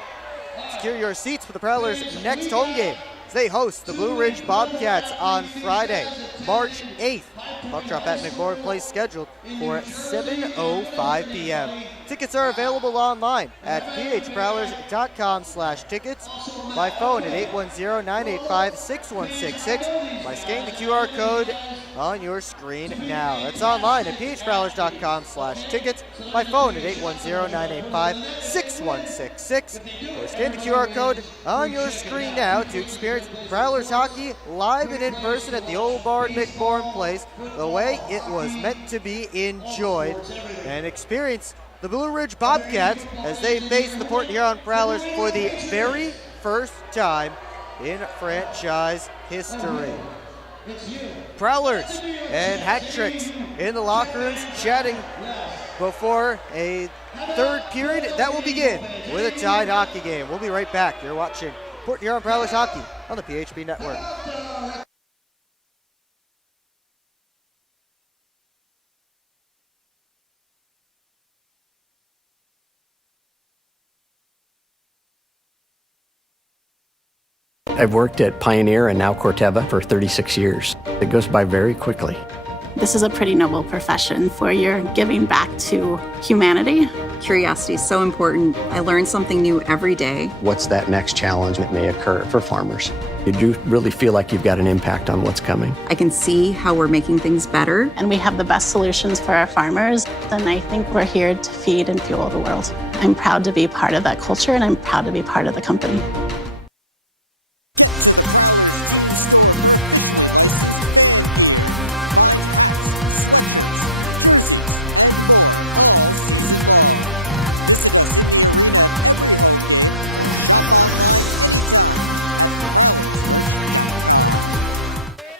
Secure your seats for the Prowlers' next home game as they host the Blue Ridge Bobcats on Friday, March 8th. Puck drop at McMorran Place scheduled for 7:05 p.m. Tickets are available online at phprowlers.com/tickets, by phone at 810-985-6166, by scanning the QR code on your screen now. That's online at phprowlers.com/tickets, by phone at 810-985-6166, or scan the QR code on your screen now to experience Prowlers hockey live and in person at the Old Barn McMorran Place the way it was meant to be enjoyed, and experience the Blue Ridge Bobcats as they face the Port Huron Prowlers for the very first time in franchise history. Prowlers and Hat Tricks in the locker rooms chatting before a third period that will begin with a tied hockey game. We'll be right back. You're watching Port Huron Prowlers hockey on the PHP Network. I've worked at Pioneer and now Corteva for 36 years. It goes by very quickly. This is a pretty noble profession where you're giving back to humanity. Curiosity is so important. I learn something new every day. What's that next challenge that may occur for farmers? You do really feel like you've got an impact on what's coming. I can see how we're making things better. And we have the best solutions for our farmers. And I think we're here to feed and fuel the world. I'm proud to be part of that culture, and I'm proud to be part of the company.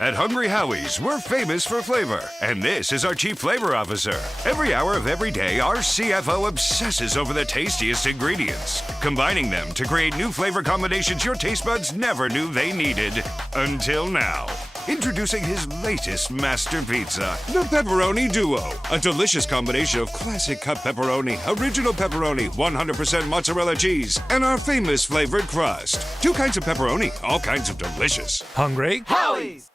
At Hungry Howie's, we're famous for flavor, and this is our Chief Flavor Officer. Every hour of every day, our CFO obsesses over the tastiest ingredients, combining them to create new flavor combinations your taste buds never knew they needed. Until now. Introducing his latest master pizza, the Pepperoni Duo. A delicious combination of classic cut pepperoni, original pepperoni, 100% mozzarella cheese, and our famous flavored crust. 2 kinds of pepperoni, all kinds of delicious. Hungry? Howie's!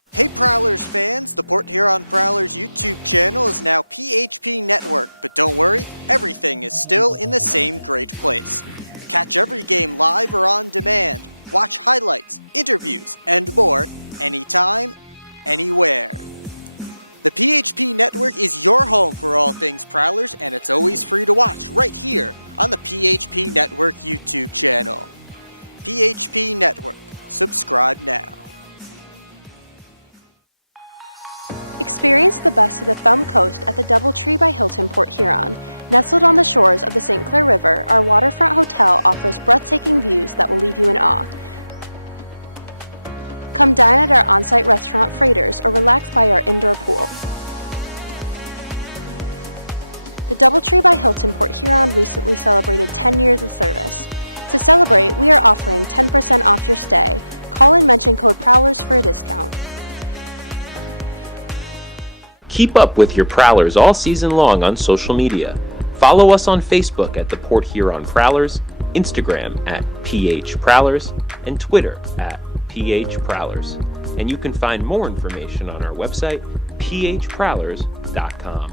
Keep up with your Prowlers all season long on social media. Follow us on Facebook at the Port Huron Prowlers, Instagram at PH Prowlers, and Twitter at PH Prowlers. And you can find more information on our website, phprowlers.com.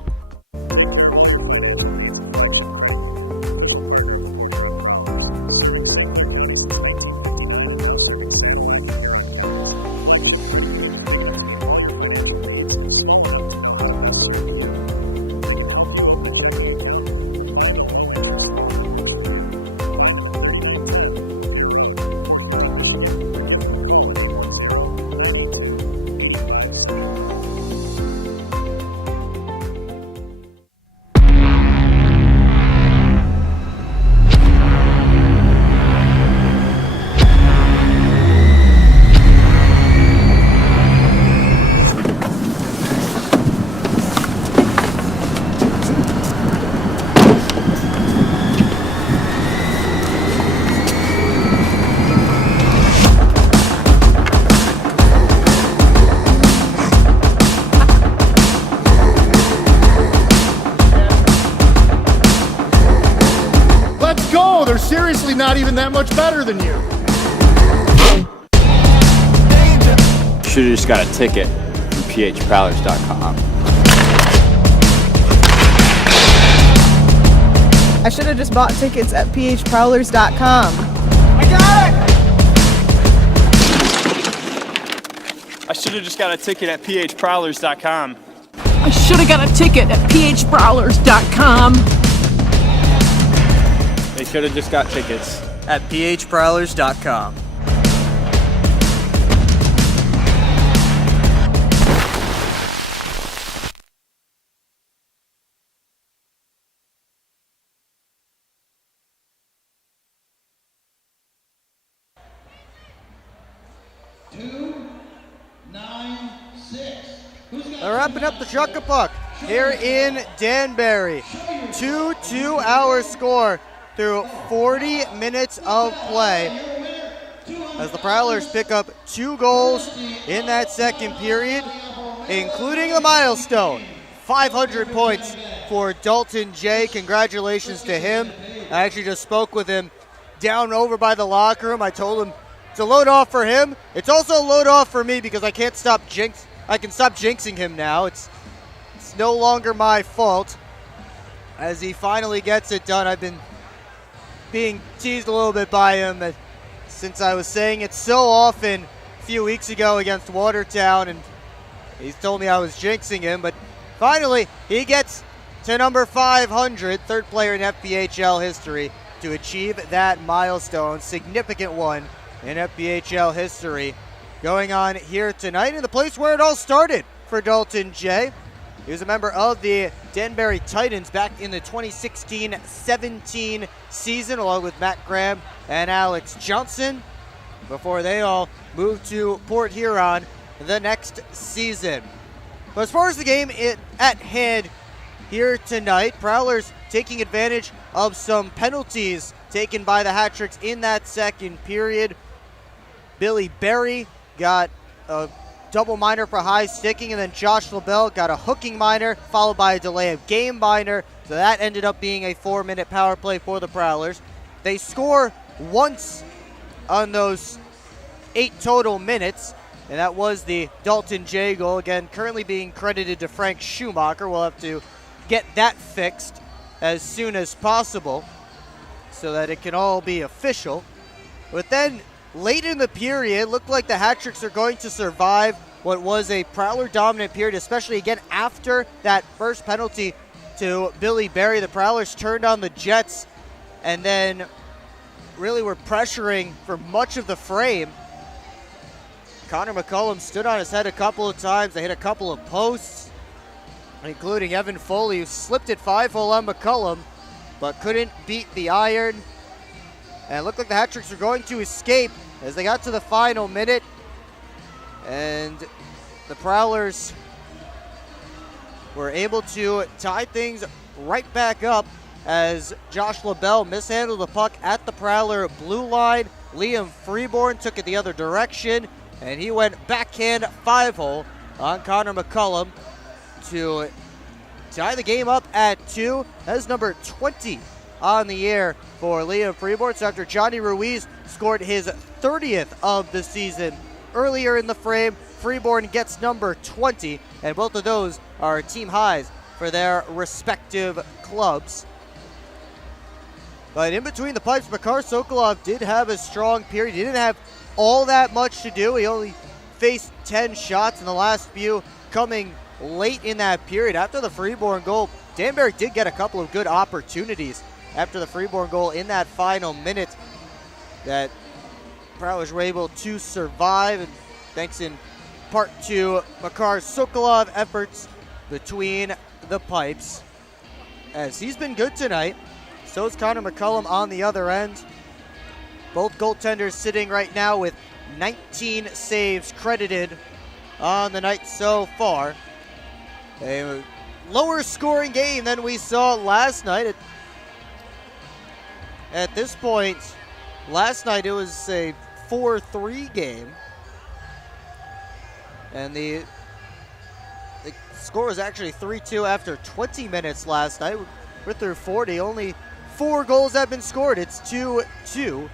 They're seriously not even that much better than you. Should have just got a ticket from phprowlers.com. I should have just bought tickets at phprowlers.com. I got it! I should have just got a ticket at phprowlers.com. I should have got a ticket at phprowlers.com. They should have just got tickets at phprowlers.com. Wrapping up the Chuck-a-Puck here in Danbury. 2-2-hour score through 40 minutes of play as the Prowlers pick up 2 goals in that second period, including the milestone, 500 points for Dalton J. Congratulations to him. I actually just spoke with him down over by the locker room. I told him it's a load off for him. It's also a load off for me because I can stop jinxing him now. It's no longer my fault as he finally gets it done. I've been being teased a little bit by him since I was saying it so often a few weeks ago against Watertown, and he's told me I was jinxing him, but finally he gets to number 500, third player in FPHL history to achieve that milestone, significant one in FPHL history. Going on here tonight in the place where it all started for Dalton J. He was a member of the Danbury Titans back in the 2016-17 season, along with Matt Graham and Alex Johnson, before they all moved to Port Huron the next season. But as far as the game at hand here tonight, Prowlers taking advantage of some penalties taken by the Hat-Tricks in that second period. Billy Berry got a double minor for high sticking, and then Josh LaBelle got a hooking minor followed by a delay of game minor. So that ended up being a 4-minute power play for the Prowlers. They score once on those 8 total minutes, and that was the Dalton J goal. Again, currently being credited to Frank Schumacher. We'll have to get that fixed as soon as possible so that it can all be official. But then late in the period, looked like the Hat-Tricks are going to survive what was a Prowler dominant period, especially again after that first penalty to Billy Berry. The Prowlers turned on the Jets and then really were pressuring for much of the frame. Connor McCullum stood on his head a couple of times. They hit a couple of posts, including Evan Foley, who slipped it 5-hole on McCullum, but couldn't beat the iron. And it looked like the Hat-Tricks were going to escape as they got to the final minute. And the Prowlers were able to tie things right back up as Josh LaBelle mishandled the puck at the Prowler blue line. Liam Freeborn took it the other direction, and he went backhand 5-hole on Connor McCullum to tie the game up at 2. That is number 20 on the year for Liam Freeborn. So after Johnny Ruiz scored his 30th of the season earlier in the frame, Freeborn gets number 20, and both of those are team highs for their respective clubs. But in between the pipes, Makar Sokolov did have a strong period. He didn't have all that much to do. He only faced 10 shots, in the last few coming late in that period. After the Freeborn goal, Danbury did get a couple of good opportunities after the Freeborn goal in that final minute that Prowlers were able to survive, and thanks in part to Makar Sokolov efforts between the pipes, as he's been good tonight. So is Connor McCullum on the other end. Both goaltenders sitting right now with 19 saves credited on the night so far. A lower scoring game than we saw last night. At this point, last night it was a 4-3 game. And the score was actually 3-2 after 20 minutes last night. We're through 40. Only 4 goals have been scored. It's 2-2.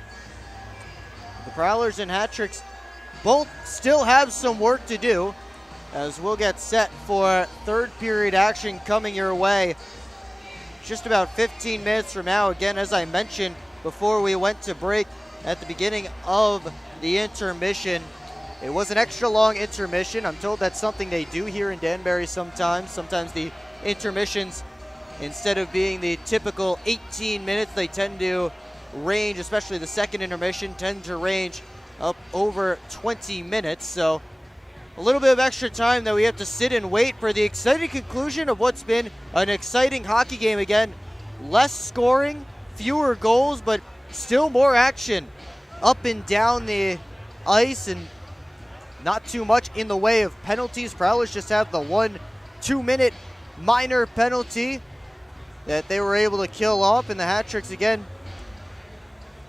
The Prowlers and Hat-Tricks both still have some work to do, as we'll get set for third period action coming your way just about 15 minutes from now. Again, as I mentioned before we went to break at the beginning of the intermission, it was an extra long intermission. I'm told that's something they do here in Danbury sometimes. Sometimes the intermissions, instead of being the typical 18 minutes, they tend to range, especially the second intermission, tend to range up over 20 minutes. So a little bit of extra time that we have to sit and wait for the exciting conclusion of what's been an exciting hockey game. Again, less scoring, fewer goals, but still more action up and down the ice, and not too much in the way of penalties. Prowlers just have the 1 2-minute minor penalty that they were able to kill off, and the Hat Tricks again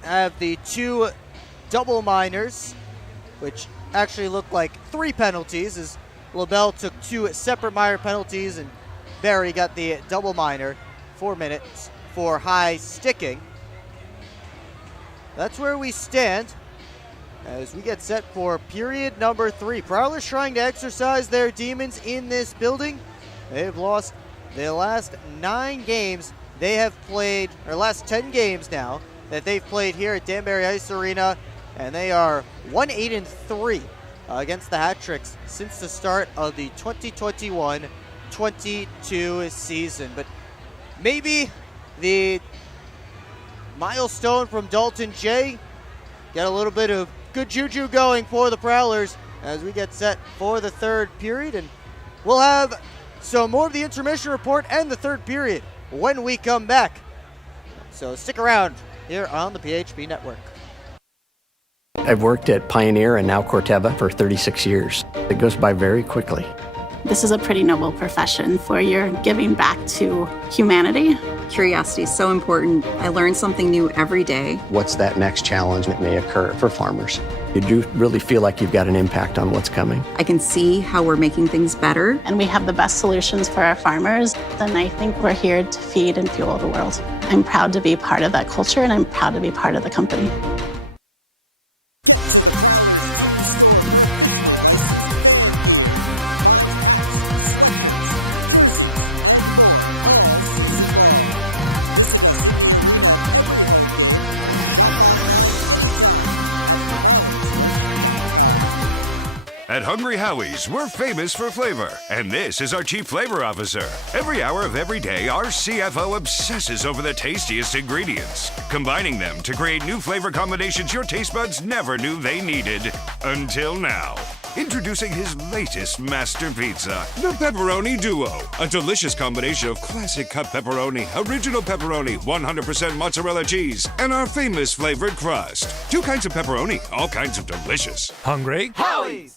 have the 2 double minors, which actually looked like 3 penalties, as LaBelle took 2 separate minor penalties and Barry got the double minor, 4 minutes for high sticking. That's where we stand as we get set for period number 3. Prowlers trying to exercise their demons in this building. They've lost the last 9 games they have played, or last 10 games now that they've played here at Danbury Ice Arena, and they are 1-8-3 against the Hat Tricks since the start of the 2021-22 season. But maybe the milestone from Dalton J get a little bit of good juju going for the Prowlers as we get set for the third period, and we'll have some more of the intermission report and the third period when we come back. So stick around here on the PHP Network. I've worked at Pioneer and now Corteva for 36 years. It goes by very quickly. This is a pretty noble profession where you're giving back to humanity. Curiosity is so important. I learn something new every day. What's that next challenge that may occur for farmers? You do really feel like you've got an impact on what's coming. I can see how we're making things better. And we have the best solutions for our farmers. And I think we're here to feed and fuel the world. I'm proud to be part of that culture, and I'm proud to be part of the company. At Hungry Howie's, we're famous for flavor, and this is our Chief Flavor Officer. Every hour of every day, our CFO obsesses over the tastiest ingredients, combining them to create new flavor combinations your taste buds never knew they needed. Until now. Introducing his latest master pizza, the Pepperoni Duo. A delicious combination of classic cut pepperoni, original pepperoni, 100% mozzarella cheese, and our famous flavored crust. 2 kinds of pepperoni, all kinds of delicious. Hungry? Howie's!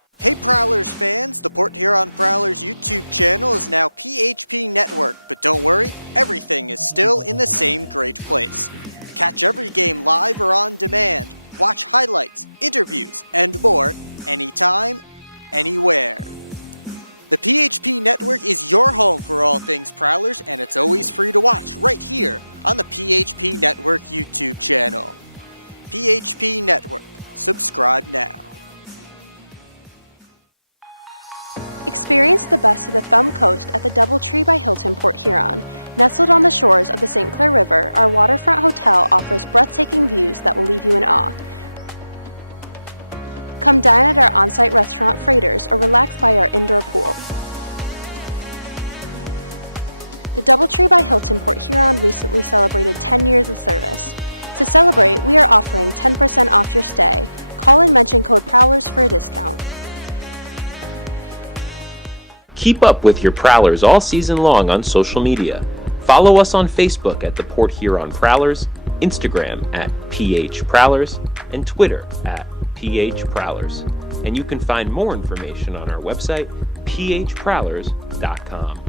Keep up with your Prowlers all season long on social media. Follow us on Facebook at the Port Huron Prowlers, Instagram at PH Prowlers, and Twitter at PH Prowlers. And you can find more information on our website, phprowlers.com.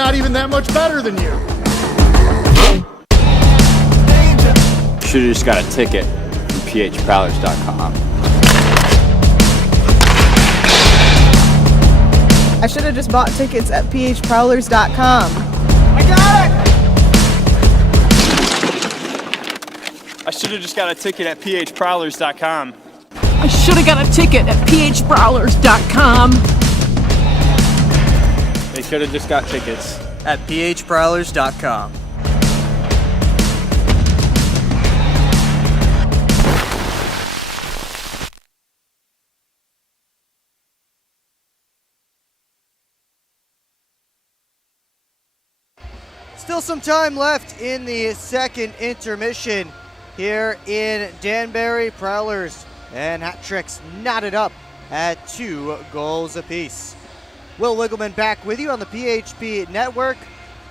not even that much better than you. Should've just got a ticket from phprowlers.com. I should have just bought tickets at phprowlers.com. I got it! I should have just got a ticket at phprowlers.com. I should have got a ticket at phprowlers.com. They should have just got tickets at phprowlers.com. Still some time left in the second intermission here in Danbury. Prowlers and Hat Tricks knotted up at 2 goals apiece. Will Wiggleman back with you on the PHP Network.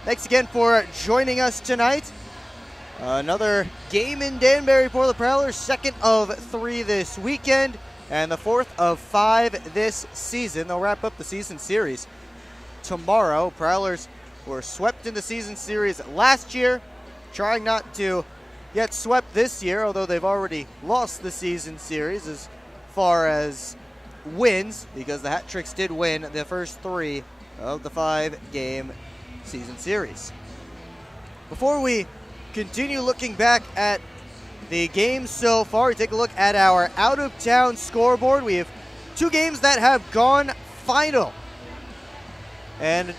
Thanks again for joining us tonight. Another game in Danbury for the Prowlers, second of 3 this weekend, and the 4th of 5 this season. They'll wrap up the season series tomorrow. Prowlers were swept in the season series last year, trying not to get swept this year, although they've already lost the season series as far as wins, because the Hat Tricks did win the first 3 of the 5-game season series. Before we continue looking back at the games so far, we take a look at our out-of-town scoreboard. We have 2 games that have gone final. And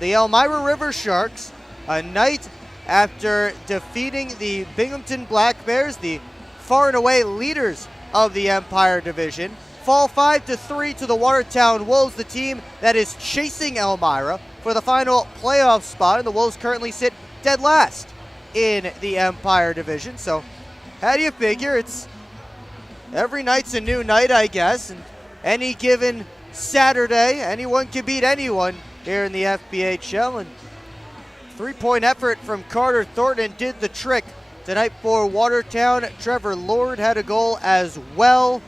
the Elmira River Sharks, a night after defeating the Binghamton Black Bears, the far and away leaders of the Empire Division, fall 5-3 to the Watertown Wolves, the team that is chasing Elmira for the final playoff spot. And the Wolves currently sit dead last in the Empire Division. So how do you figure? It's every night's a new night, I guess, and any given Saturday, anyone can beat anyone here in the FBHL, and 3-point effort from Carter Thornton did the trick tonight for Watertown. Trevor Lord had a goal as well.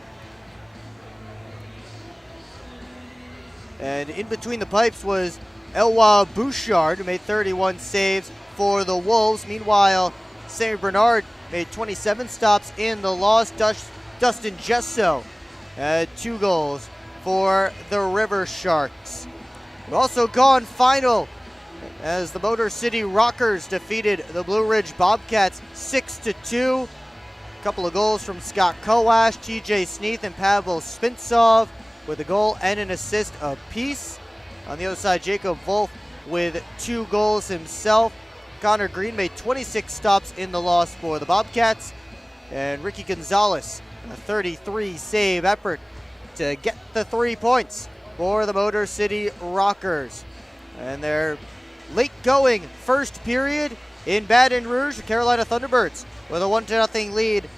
And in between the pipes was Elwa Bouchard, who made 31 saves for the Wolves. Meanwhile, Sammy Bernard made 27 stops in the loss. Dustin Gesso had 2 goals for the River Sharks. We've also gone final as the Motor City Rockers defeated the Blue Ridge Bobcats 6-2. A couple of goals from Scott Kowash, TJ Sneath, and Pavel Spintsov with a goal and an assist apiece. On the other side, Jacob Wolf with 2 goals himself. Connor Green made 26 stops in the loss for the Bobcats. And Ricky Gonzalez, a 33 save effort to get the 3 points for the Motor City Rockers. And their late going first period in Baton Rouge, the Carolina Thunderbirds with a 1-0 lead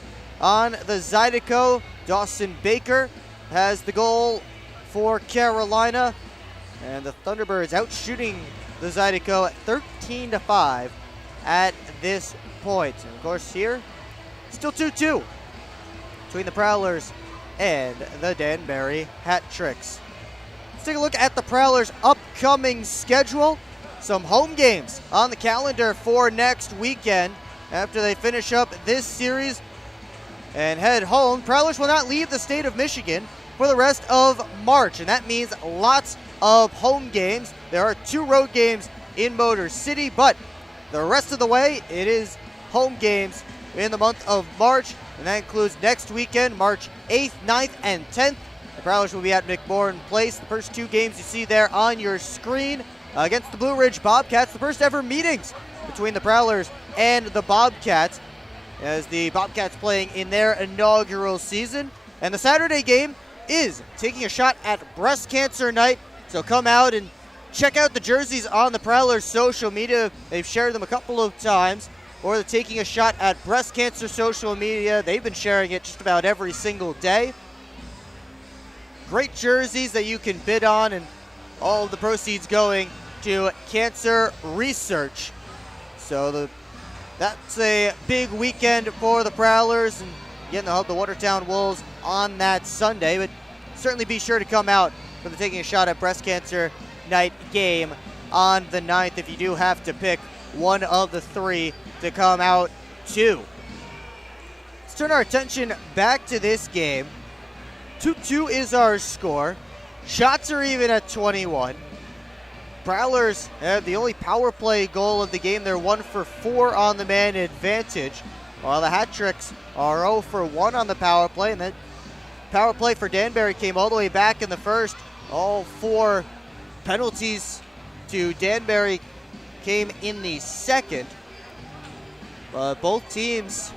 on the Zydeco. Dawson Baker has the goal for Carolina, and the Thunderbirds out shooting the Zydeco at 13-5 at this point. And of course here, still 2-2 between the Prowlers and the Danbury Hat Tricks. Let's take a look at the Prowlers' upcoming schedule. Some home games on the calendar for next weekend. After they finish up this series and head home, Prowlers will not leave the state of Michigan for the rest of March, and that means lots of home games. There are 2 road games in Motor City, but the rest of the way, it is home games in the month of March, and that includes next weekend, March 8th, 9th, and 10th. The Prowlers will be at McMorran Place. The first 2 games you see there on your screen against the Blue Ridge Bobcats, the first ever meetings between the Prowlers and the Bobcats, as the Bobcats playing in their inaugural season. And the Saturday game is taking a shot at Breast Cancer Night, so come out and check out the jerseys on the Prowlers social media. They've shared them a couple of times. Or they're taking a shot at Breast Cancer social media. They've been sharing it just about every single day. Great jerseys that you can bid on, and all of the proceeds going to cancer research. So that's a big weekend for the Prowlers, and again, they'll help the Watertown Wolves on that Sunday, but certainly be sure to come out for the Taking a Shot at Breast Cancer Night game on the 9th if you do have to pick one of the three to come out two. Let's turn our attention back to this game. 2-2 is our score. Shots are even at 21. Prowlers have the only power play goal of the game. They're 1 for 4 on the man advantage, while the Hat Tricks are 0 for 1 on the power play. And that power play for Danbury came all the way back in the first. All 4 penalties to Danbury came in the second. Both teams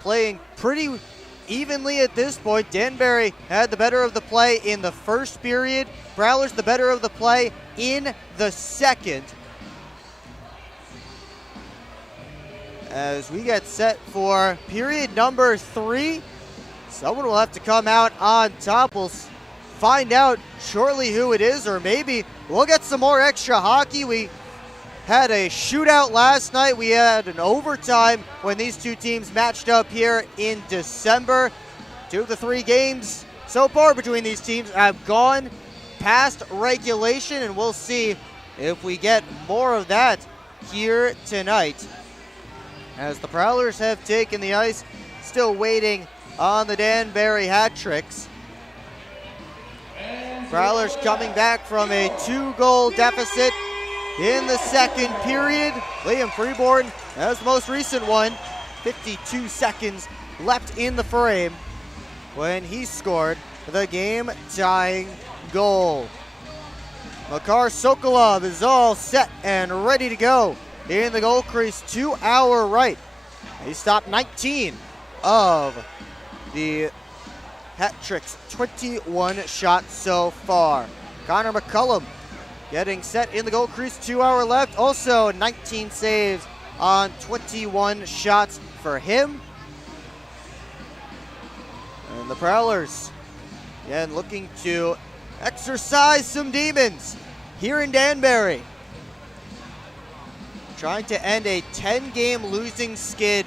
playing pretty evenly at this point. Danbury had the better of the play in the first period. Prowlers the better of the play in the second. As we get set for period number 3, someone will have to come out on top. We'll find out shortly who it is, or maybe we'll get some more extra hockey. We had a shootout last night. We had an overtime when these two teams matched up here in December. 2 of the 3 games so far between these teams have gone past regulation, and we'll see if we get more of that here tonight. As the Prowlers have taken the ice, still waiting on the Danbury Hat Tricks. Prowlers coming back from a 2-goal deficit in the second period. Liam Freeborn has the most recent one. 52 seconds left in the frame when he scored the game-tying goal. Makar Sokolov is all set and ready to go in the goal crease to our right. He stopped 19 of the Hat Tricks' 21 shots so far. Connor McCullum getting set in the goal crease to our left. Also 19 saves on 21 shots for him. And the Prowlers, again, looking to exercise some demons here in Danbury. Trying to end a 10-game losing skid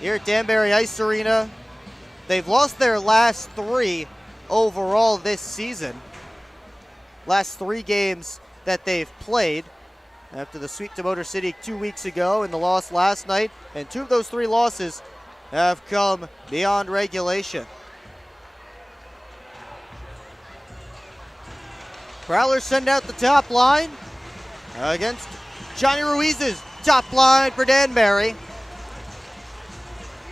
here at Danbury Ice Arena. They've lost their last 3 overall this season. Last 3 games that they've played after the sweep to Motor City 2 weeks ago and the loss last night. And 2 of those 3 losses have come beyond regulation. Prowlers send out the top line against Johnny Ruiz's top line for Danbury.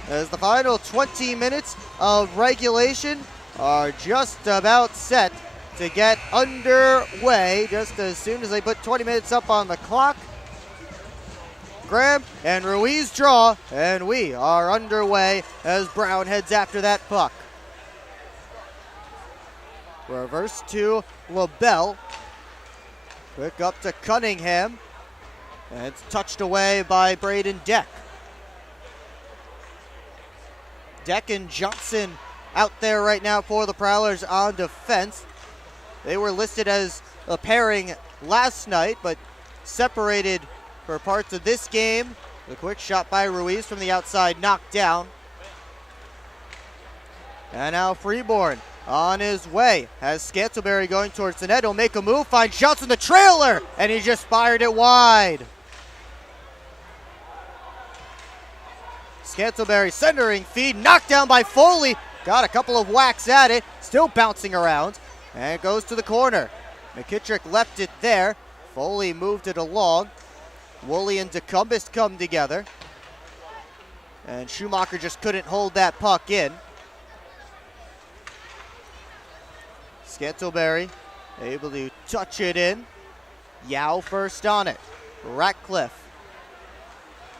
As the final 20 minutes of regulation are just about set to get underway, just as soon as they put 20 minutes up on the clock. Graham and Ruiz draw, and we are underway as Brown heads after that puck. Reverse to LaBelle. Quick up to Cunningham. And it's touched away by Braden Deck. Deck and Johnson out there right now for the Prowlers on defense. They were listed as a pairing last night, but separated for parts of this game. The quick shot by Ruiz from the outside, knocked down. And now Freeborn on his way. Has Scantleberry going towards the net. He'll make a move, finds Johnson the trailer, and he just fired it wide. Scantleberry centering feed, knocked down by Foley. Got a couple of whacks at it, still bouncing around, and it goes to the corner. McKittrick left it there. Foley moved it along. Woolley and DeCumbus come together. And Schumacher just couldn't hold that puck in. Scantleberry able to touch it in. Yao first on it. Ratcliffe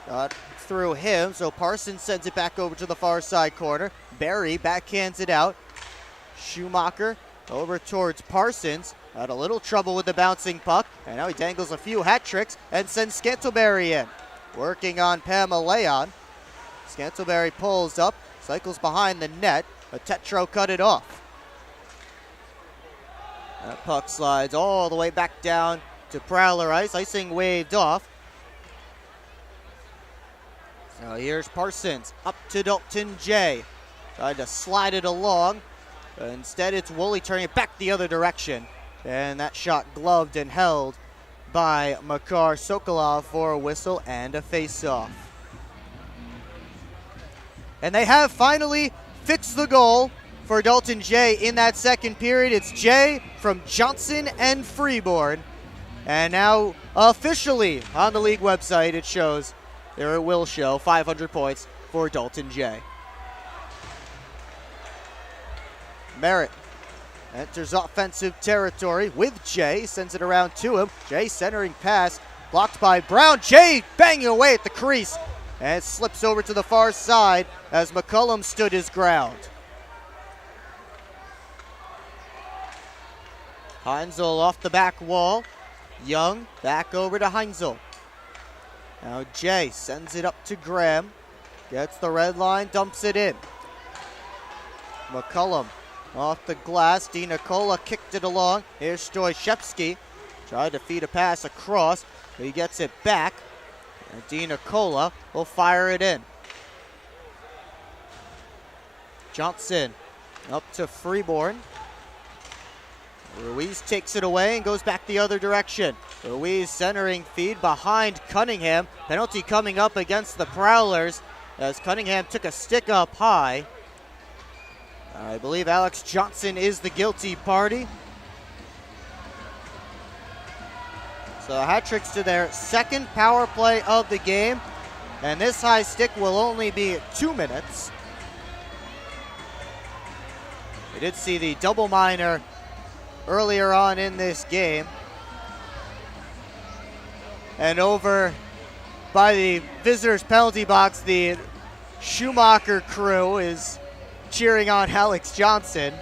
got through him, so Parsons sends it back over to the far side corner. Barry backhands it out. Schumacher over towards Parsons. Had a little trouble with the bouncing puck, and now he dangles a few hat tricks and sends Scantleberry in. Working on Pamela Leon. Scantleberry pulls up, cycles behind the net, but Tetro cut it off. That puck slides all the way back down to Prowler ice. Icing waved off. So here's Parsons up to Dalton J. Tried to slide it along. Instead, it's Woolley turning it back the other direction. And that shot gloved and held by Makar Sokolov for a whistle and a face-off. And they have finally fixed the goal for Dalton Jay in that second period. It's Jay from Johnson and Freeborn. And now officially on the league website it shows, or it will show, 500 points for Dalton Jay. Merritt enters offensive territory with Jay, sends it around to him. Jay centering pass, blocked by Brown. Jay banging away at the crease and slips over to the far side as McCullum stood his ground. Heinzel off the back wall. Young back over to Heinzel. Now Jay sends it up to Graham. Gets the red line, dumps it in. McCullum off the glass. Di Nicola kicked it along. Here's Stoyshevsky. Tried to feed a pass across, but he gets it back. And Di Nicola will fire it in. Johnson up to Freeborn. Ruiz takes it away and goes back the other direction. Ruiz centering feed behind Cunningham. Penalty coming up against the Prowlers as Cunningham took a stick up high. I believe Alex Johnson is the guilty party. So hat-tricks to their second power play of the game. And this high stick will only be 2 minutes. We did see the double minor earlier on in this game. And over by the visitors' penalty box, the Schumacher crew is cheering on Alex Johnson.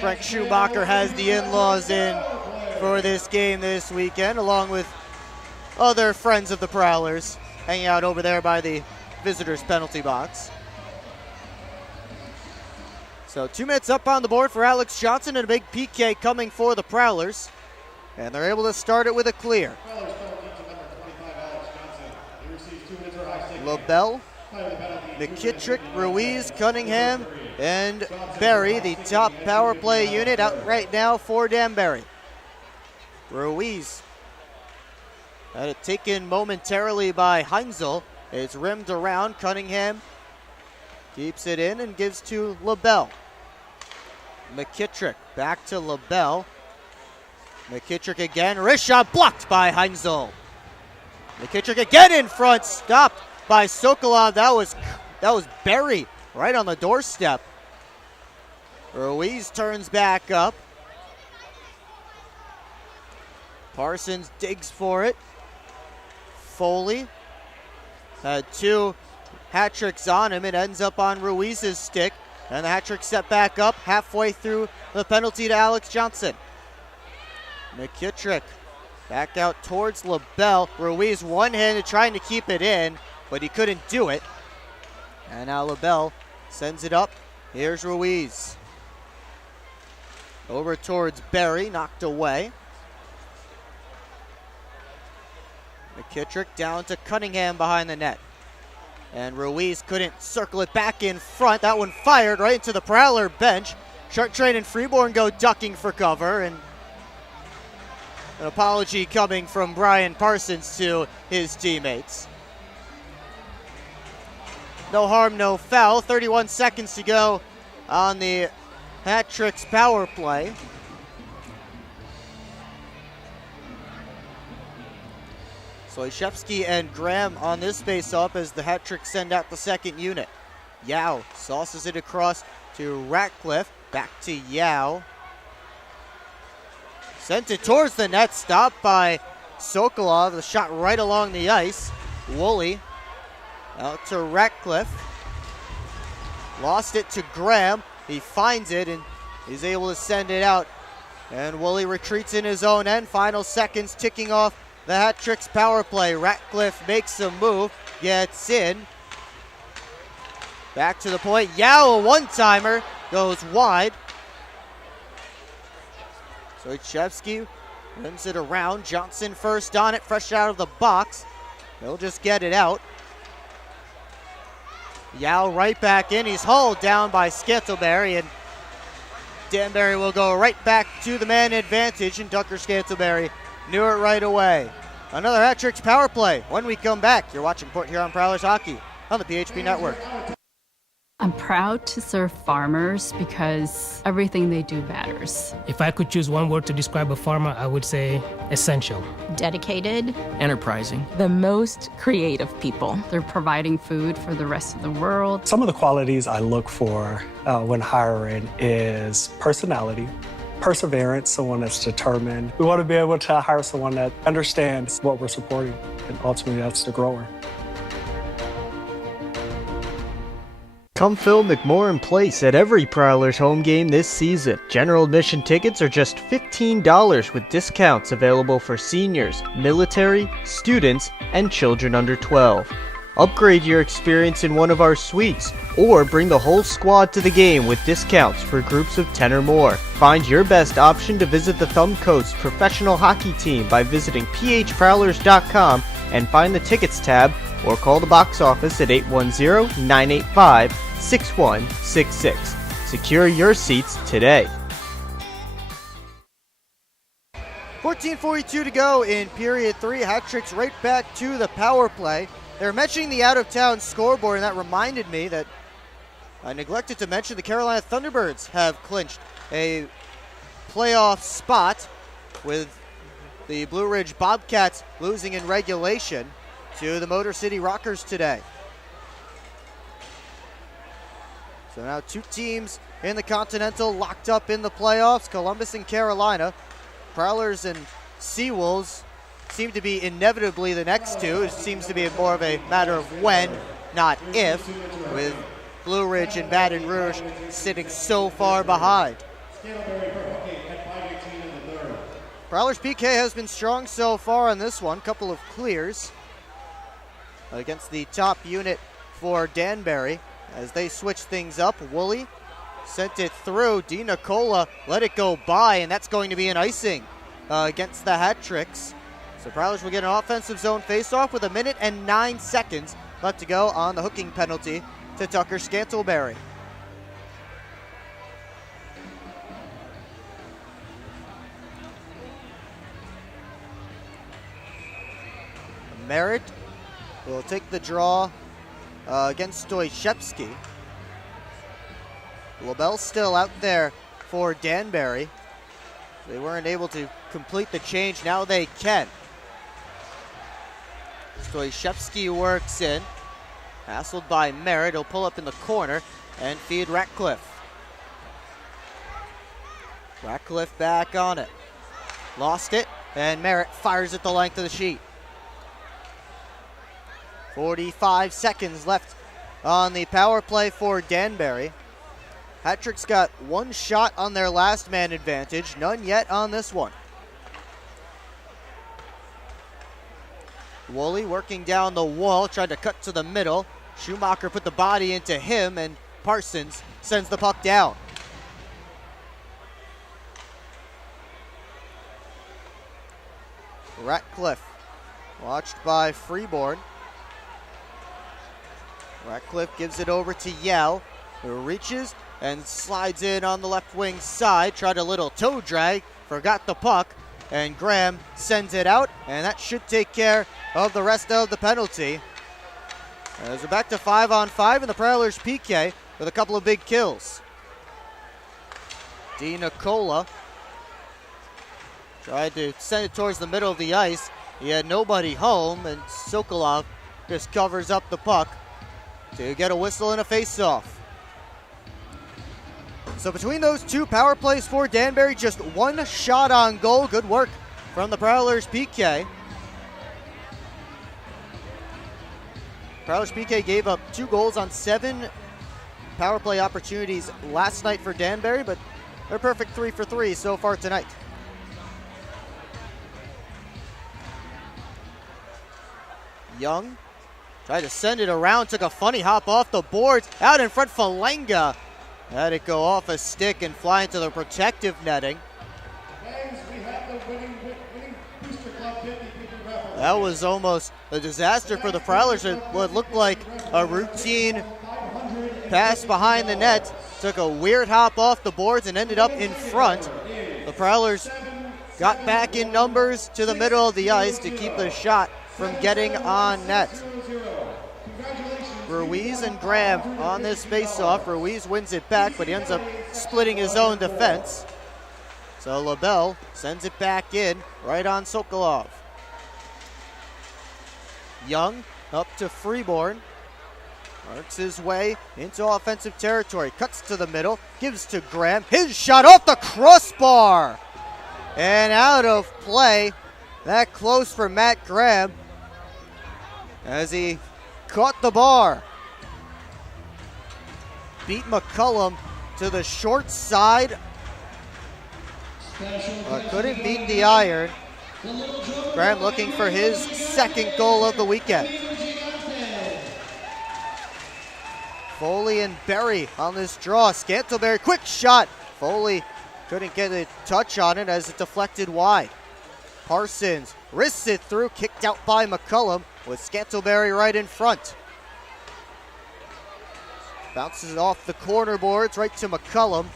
Frank Schumacher has the in-laws in for this game this weekend, along with other friends of the Prowlers hanging out over there by the visitors' penalty box. So 2 minutes up on the board for Alex Johnson and a big PK coming for the Prowlers. And they're able to start it with a clear. LaBelle, McKittrick, Ruiz, Cunningham, and Berry, the top power play unit out right now for Danbury. Ruiz had it taken momentarily by Heinzel. It's rimmed around. Cunningham keeps it in and gives to LaBelle. McKittrick back to LaBelle. McKittrick again. Wrist shot blocked by Heinzel. McKittrick again in front, stopped by Sokolov. That was Berry right on the doorstep. Ruiz turns back up. Parsons digs for it. Foley had 2 hat tricks on him. It ends up on Ruiz's stick. And the hat trick set back up halfway through the penalty to Alex Johnson. McKittrick back out towards LaBelle. Ruiz one-handed trying to keep it in, but he couldn't do it. And now LaBelle sends it up. Here's Ruiz. Over towards Berry, knocked away. McKittrick down to Cunningham behind the net. And Ruiz couldn't circle it back in front. That one fired right into the Prowler bench. Shark Train and Freeborn go ducking for cover. And an apology coming from Brian Parsons to his teammates. No harm, no foul. 31 seconds to go on the hat-tricks power play. Stoyshevsky and Graham on this face-off as the hat-trick send out the second unit. Yao sauces it across to Ratcliffe. Back to Yao. Sent it towards the net, stopped by Sokolov. The shot right along the ice. Woolley out to Ratcliffe. Lost it to Graham. He finds it and is able to send it out. And Woolley retreats in his own end. Final seconds ticking off the hat-tricks power play. Ratcliffe makes a move, gets in. Back to the point. Yao, a one-timer, goes wide. Stoyshevsky rims it around. Johnson first on it, fresh out of the box. He'll just get it out. Yao right back in. He's hauled down by Scantleberry, and Danbury will go right back to the man advantage, and Tucker Scantlebury knew it right away. Another hat-trick power play. When we come back, you're watching Port Huron Prowlers hockey on the PHP Network. I'm proud to serve farmers because everything they do matters. If I could choose one word to describe a farmer, I would say essential. Dedicated. Enterprising. The most creative people. They're providing food for the rest of the world. Some of the qualities I look for when hiring is personality, perseverance, someone that's determined. We want to be able to hire someone that understands what we're supporting, and ultimately that's the grower. Come fill McMorran Place at every Prowlers home game this season. General admission tickets are just $15 with discounts available for seniors, military, students, and children under 12. Upgrade your experience in one of our suites, or bring the whole squad to the game with discounts for groups of 10 or more. Find your best option to visit the Thumb Coast professional hockey team by visiting phprowlers.com and find the tickets tab, or call the box office at 810-985-6166. Secure your seats today. 14:42 to go in period 3. Hat-tricks right back to the power play. They're mentioning the out-of-town scoreboard, and that reminded me that I neglected to mention the Carolina Thunderbirds have clinched a playoff spot, with the Blue Ridge Bobcats losing in regulation to the Motor City Rockers today. So now two teams in the Continental locked up in the playoffs, Columbus and Carolina. Prowlers and Seawolves seem to be inevitably the next two. It seems to be more of a matter of when, not if, with Blue Ridge and Baton Rouge sitting so far behind. Prowlers PK has been strong so far on this one. Couple of clears against the top unit for Danbury as they switch things up. Woolley sent it through. DiNicola let it go by, and that's going to be an icing against the hat-tricks. So Prowlers will get an offensive zone faceoff with 1 minute and 9 seconds left to go on the hooking penalty to Tucker Scantlebury. Merritt will take the draw against Stoyshevsky. LaBelle still out there for Danbury. They weren't able to complete the change. Now they can. Stoyshevsky works in. Hassled by Merritt. He'll pull up in the corner and feed Ratcliffe. Ratcliffe back on it. Lost it, and Merritt fires at the length of the sheet. 45 seconds left on the power play for Danbury. Hat-tricks got one shot on their last man advantage, none yet on this one. Woolley working down the wall, tried to cut to the middle. Schumacher put the body into him, and Parsons sends the puck down. Ratcliffe, watched by Freeborn. Ratcliffe gives it over to Yao, who reaches and slides in on the left wing side. Tried a little toe drag, forgot the puck, and Graham sends it out, and that should take care of the rest of the penalty. As we're back to 5-on-5 in the Prowlers PK with a couple of big kills. DiNicola tried to send it towards the middle of the ice. He had nobody home, and Sokolov just covers up the puck to get a whistle and a face-off. So between those two power plays for Danbury, just one shot on goal. Good work from the Prowlers PK. Prowlers PK gave up 2 goals on 7 power play opportunities last night for Danbury, but they're perfect 3 for 3 so far tonight. Young tried to send it around, took a funny hop off the boards. Out in front, Falenga had it go off a stick and fly into the protective netting. That was almost a disaster for the Prowlers. What looked like a routine pass behind the net took a weird hop off the boards and ended up in front. The Prowlers got back in numbers to the middle of the ice to keep the shot from getting on net. Ruiz and Graham on this faceoff. Ruiz wins it back, but he ends up splitting his own defense. So LaBelle sends it back in, right on Sokolov. Young up to Freeborn. Works his way into offensive territory. Cuts to the middle, gives to Graham. His shot off the crossbar! And out of play. That close for Matt Graham as he caught the bar. Beat McCullum to the short side. Couldn't beat the iron. Graham looking for his second goal of the weekend. Foley and Berry on this draw. Scantlebury, quick shot. Foley couldn't get a touch on it as it deflected wide. Parsons wrists it through, kicked out by McCullum with Scantlebury right in front. Bounces it off the corner boards right to McCullum,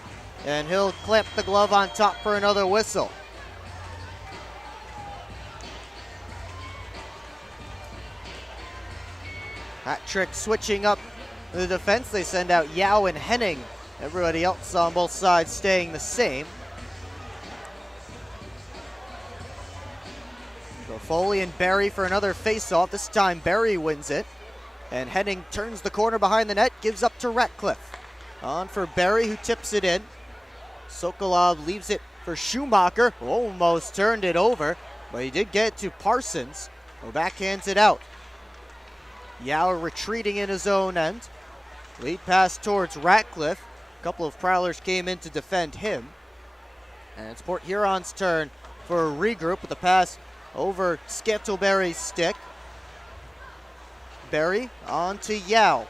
and he'll clamp the glove on top for another whistle. Hat trick switching up the defense. They send out Yao and Henning. Everybody else on both sides staying the same. So Foley and Berry for another face-off. This time Berry wins it. And Henning turns the corner behind the net, gives up to Ratcliffe. On for Berry, who tips it in. Sokolov leaves it for Schumacher, who almost turned it over, but he did get it to Parsons, who backhands it out. Yao retreating in his own end. Lead pass towards Ratcliffe. A couple of Prowlers came in to defend him. And it's Port Huron's turn for a regroup with a pass over Scantlebury's stick. Berry on to Yao.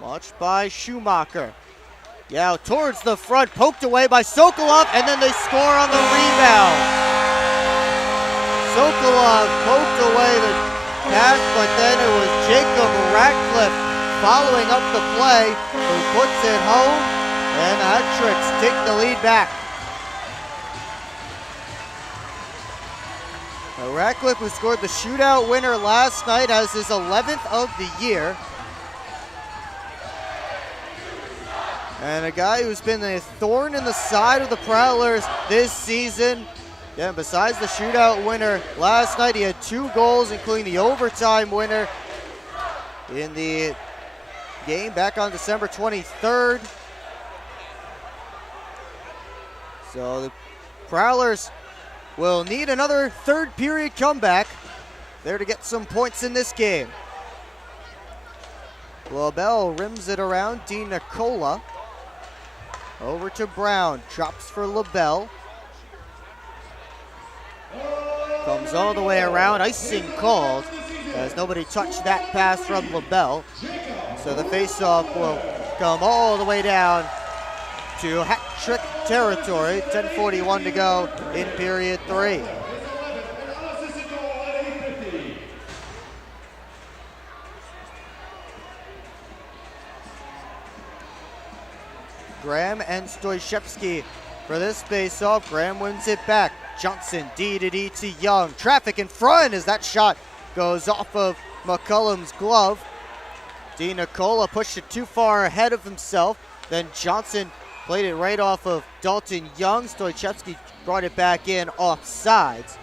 Watched by Schumacher. Yao towards the front, poked away by Sokolov, and then they score on the rebound. Sokolov poked away the pass, but then it was Jacob Ratcliffe following up the play, who puts it home, and the Hat-Tricks take the lead back. Now Ratcliffe, who scored the shootout winner last night, has his 11th of the year. And a guy who's been a thorn in the side of the Prowlers this season. Yeah, besides the shootout winner last night, he had 2 goals, including the overtime winner in the game back on December 23rd. So the Prowlers will need another third period comeback there to get some points in this game. LaBelle rims it around. Dean Nicola over to Brown, drops for LaBelle. Comes all the way around, icing called, as nobody touched that pass from LaBelle. So the faceoff will come all the way down to hat-trick territory. 10:41 to go in period 3. Graham and Stoyshevsky for this faceoff. Graham wins it back. Johnson D to Young. Traffic in front as that shot goes off of McCullum's glove. D. Nicola pushed it too far ahead of himself. Then Johnson played it right off of Dalton Young. Stoychevsky brought it back in off sides.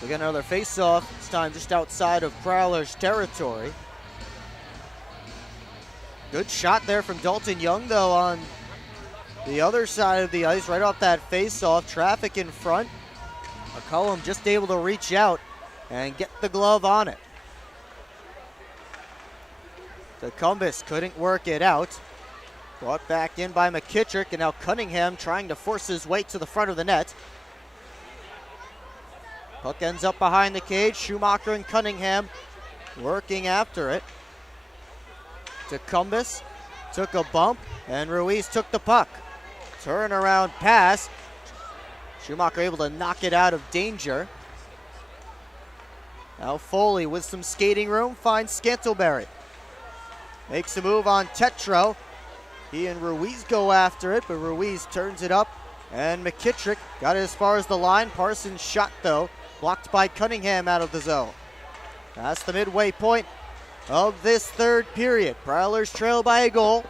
We got another face-off, this time just outside of Prowler's territory. Good shot there from Dalton Young, though, on the other side of the ice, right off that face-off. Traffic in front. McCullum just able to reach out and get the glove on it. DeCumbus couldn't work it out. Brought back in by McKittrick, and now Cunningham trying to force his way to the front of the net. Puck ends up behind the cage. Schumacher and Cunningham working after it. DeCumbus took a bump, and Ruiz took the puck. Turnaround pass. Schumacher able to knock it out of danger. Now Foley with some skating room finds Scantlebury. makes a move on Tetro. He and Ruiz go after it, but Ruiz turns it up, and McKittrick got it as far as the line. Parsons' shot, though, blocked by Cunningham out of the zone. That's the midway point of this third period. Prowlers trail by a goal.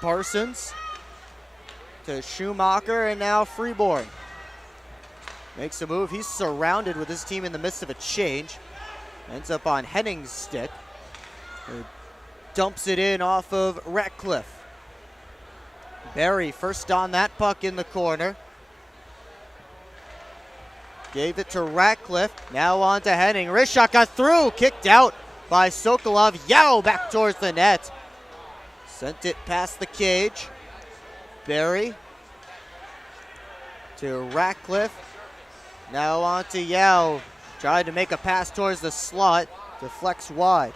Parsons to Schumacher, and now Freeborn makes a move. He's surrounded with his team in the midst of a change. Ends up on Henning's stick. He dumps it in off of Ratcliffe. Barry first on that puck in the corner. Gave it to Ratcliffe. Now on to Henning. Wrist shot got through. Kicked out by Sokolov. Yao back towards the net. Sent it past the cage. Barry to Ratcliffe. Now on to Yao. Tried to make a pass towards the slot. Deflects wide.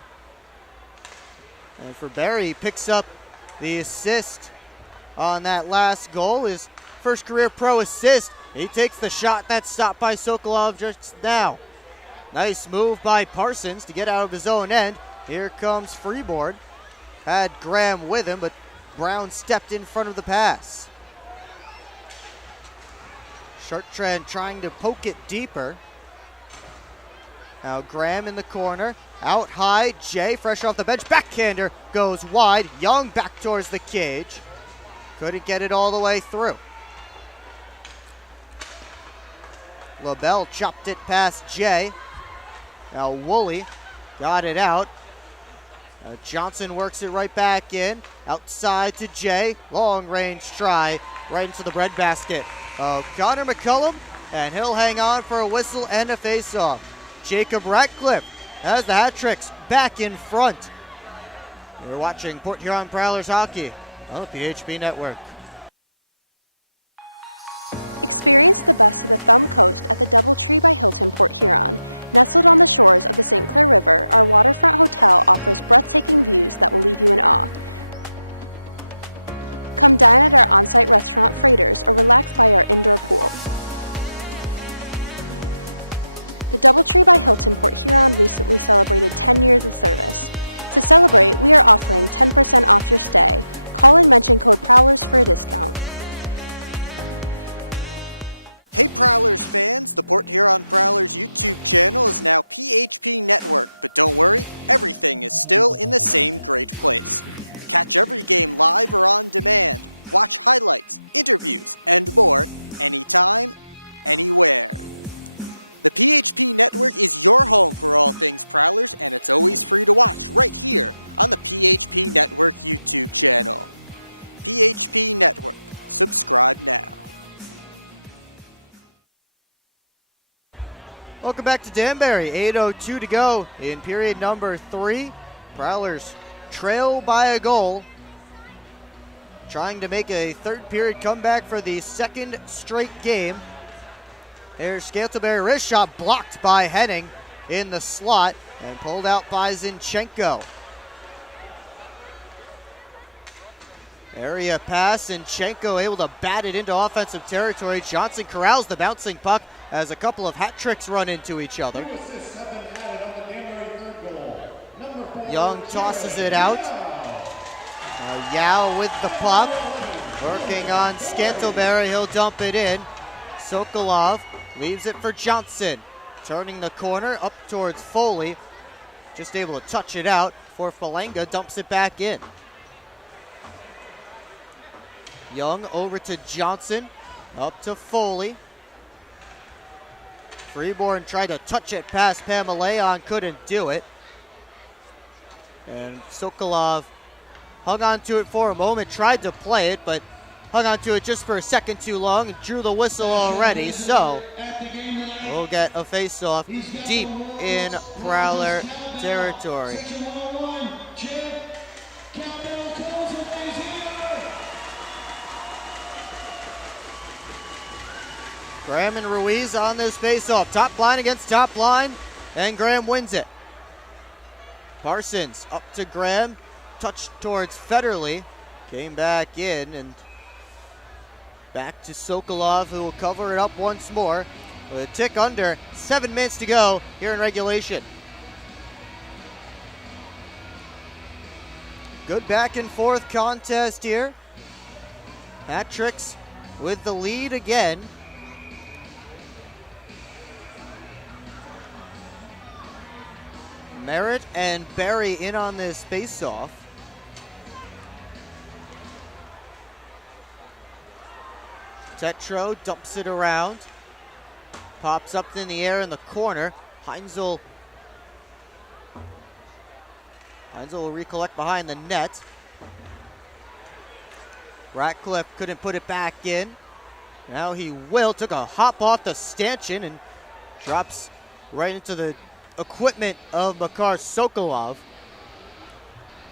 And for Barry, he picks up the assist on that last goal. His first career pro assist. He takes the shot that's stopped by Sokolov just now. Nice move by Parsons to get out of his own end. Here comes Freeborn. Had Graham with him, but Brown stepped in front of the pass. Chartrand trying to poke it deeper. Now Graham in the corner. Out high, Jay fresh off the bench. Backhander goes wide. Young back towards the cage. Couldn't get it all the way through. LaBelle chopped it past Jay. Now Woolley got it out. Johnson works it right back in. Outside to Jay. Long range try right into the breadbasket of Connor McCullum. And he'll hang on for a whistle and a faceoff. Jacob Ratcliffe has the hat tricks back in front. You're watching Port Huron Prowlers hockey on the PHP Network. Welcome back to Danbury. 8:02 to go in period number 3. Prowlers trail by a goal. Trying to make a third period comeback for the second straight game. There's Scantleberry wrist shot blocked by Henning in the slot and pulled out by Zinchenko. Area pass, Zinchenko able to bat it into offensive territory. Johnson corrals the bouncing puck as a couple of hat tricks run into each other. Young tosses it out. Yao with the puck. Working on Scantleberry, he'll dump it in. Sokolov leaves it for Johnson. Turning the corner up towards Foley. Just able to touch it out for Falanga, dumps it back in. Young over to Johnson, up to Foley. Freeborn tried to touch it past Pamaleon, couldn't do it. And Sokolov hung on to it for a moment, tried to play it, but hung on to it just for a second too long and drew the whistle already. So we'll get a face-off deep in Prowler territory. Graham and Ruiz on this face-off. Top line against top line, and Graham wins it. Parsons up to Graham, touched towards Federley, came back in, and back to Sokolov, who will cover it up once more. With a tick under, 7 minutes to go here in regulation. Good back and forth contest here. Hat Tricks with the lead again. Merritt and Barry in on this face-off. Tetro dumps it around. Pops up in the air in the corner. Heinzel will recollect behind the net. Ratcliffe couldn't put it back in. Now he will. Took a hop off the stanchion and drops right into the equipment of Makar Sokolov.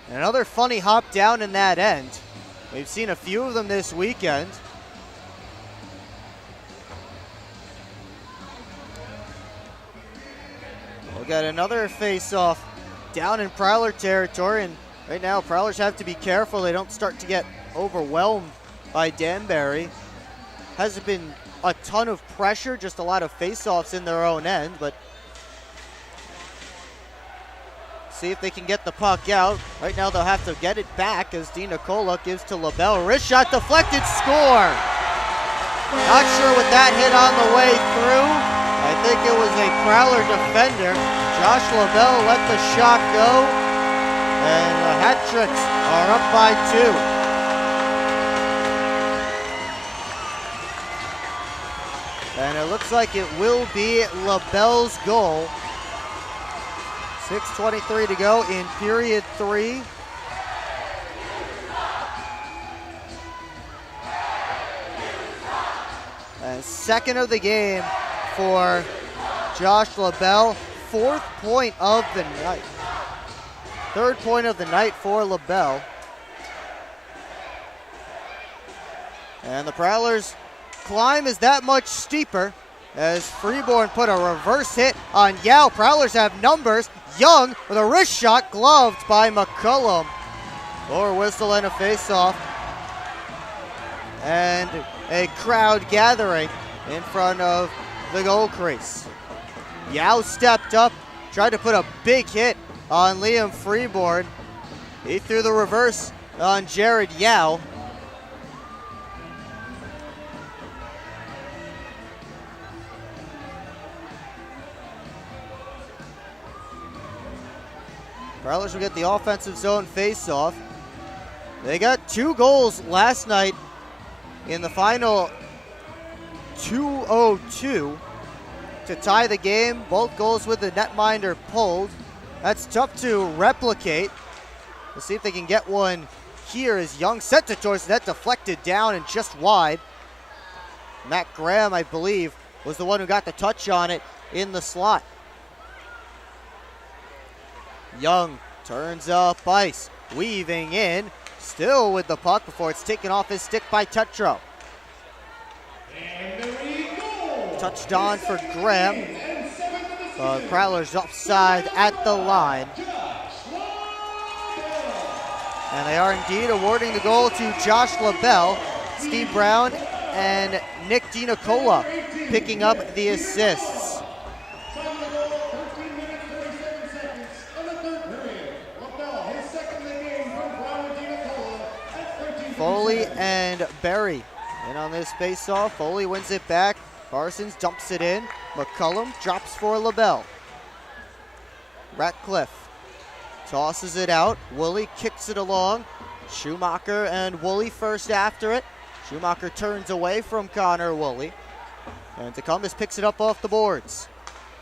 Another funny hop down in that end. We've seen a few of them this weekend. We'll get another face-off down in Prowler territory, and right now Prowlers have to be careful they don't start to get overwhelmed by Danbury. Hasn't been a ton of pressure, just a lot of face-offs in their own end, but see if they can get the puck out. Right now they'll have to get it back as Di Nicola gives to LaBelle. Wrist shot deflected, score! Not sure what that hit on the way through. I think it was a Prowler defender. Josh LaBelle let the shot go, and the Hat Tricks are up by 2. And it looks like it will be LaBelle's goal. 6:23 to go in period 3. And second of the game for Josh LaBelle. 4th point of the night. 3rd point of the night for LaBelle. And the Prowlers' climb is that much steeper as Freeborn put a reverse hit on Yao. Prowlers have numbers. Young with a wrist shot, gloved by McCullum. Or whistle and a face-off. And a crowd gathering in front of the goal crease. Yao stepped up, tried to put a big hit on Liam Freeborn. He threw the reverse on Jared Yao. Prowlers will get the offensive zone face-off. They got 2 goals last night in the final 2:02 to tie the game. Both goals with the netminder pulled. That's tough to replicate. We'll see if they can get one here as Young sent it towards the net, deflected down and just wide. Matt Graham, I believe, was the one who got the touch on it in the slot. Young turns up ice, weaving in, still with the puck before it's taken off his stick by Tetro. Touched on for Graham. Prowlers offside at the line. And they are indeed awarding the goal to Josh LaBelle. Steve Brown and Nick Di Nicola picking up the assists. Foley and Berry in on this face-off. Foley wins it back. Parsons dumps it in. McCullum drops for LaBelle. Ratcliffe tosses it out. Woolley kicks it along. Schumacher and Woolley first after it. Schumacher turns away from Connor Woolley. And Tecumseh picks it up off the boards.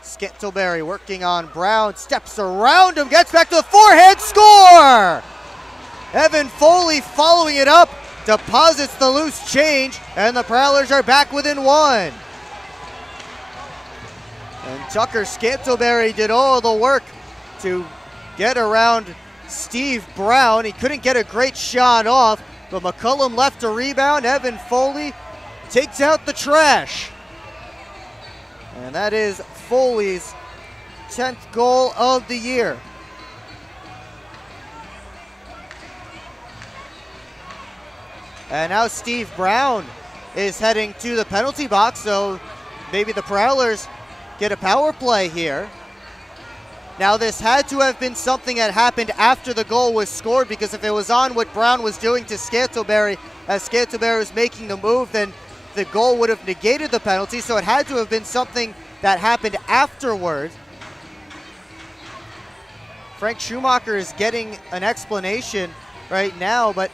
Scantleberry working on Brown. Steps around him. Gets back to the forehand. Score! Evan Foley following it up. Deposits the loose change. And the Prowlers are back within 1. And Tucker Scantleberry did all the work to get around Steve Brown. He couldn't get a great shot off, but McCullum left a rebound. Evan Foley takes out the trash. And that is Foley's 10th goal of the year. And now Steve Brown is heading to the penalty box, so maybe the Prowlers get a power play here. Now this had to have been something that happened after the goal was scored, because if it was on what Brown was doing to Scantlebury as Scantlebury was making the move, then the goal would have negated the penalty. So it had to have been something that happened afterward. Frank Schumacher is getting an explanation right now, but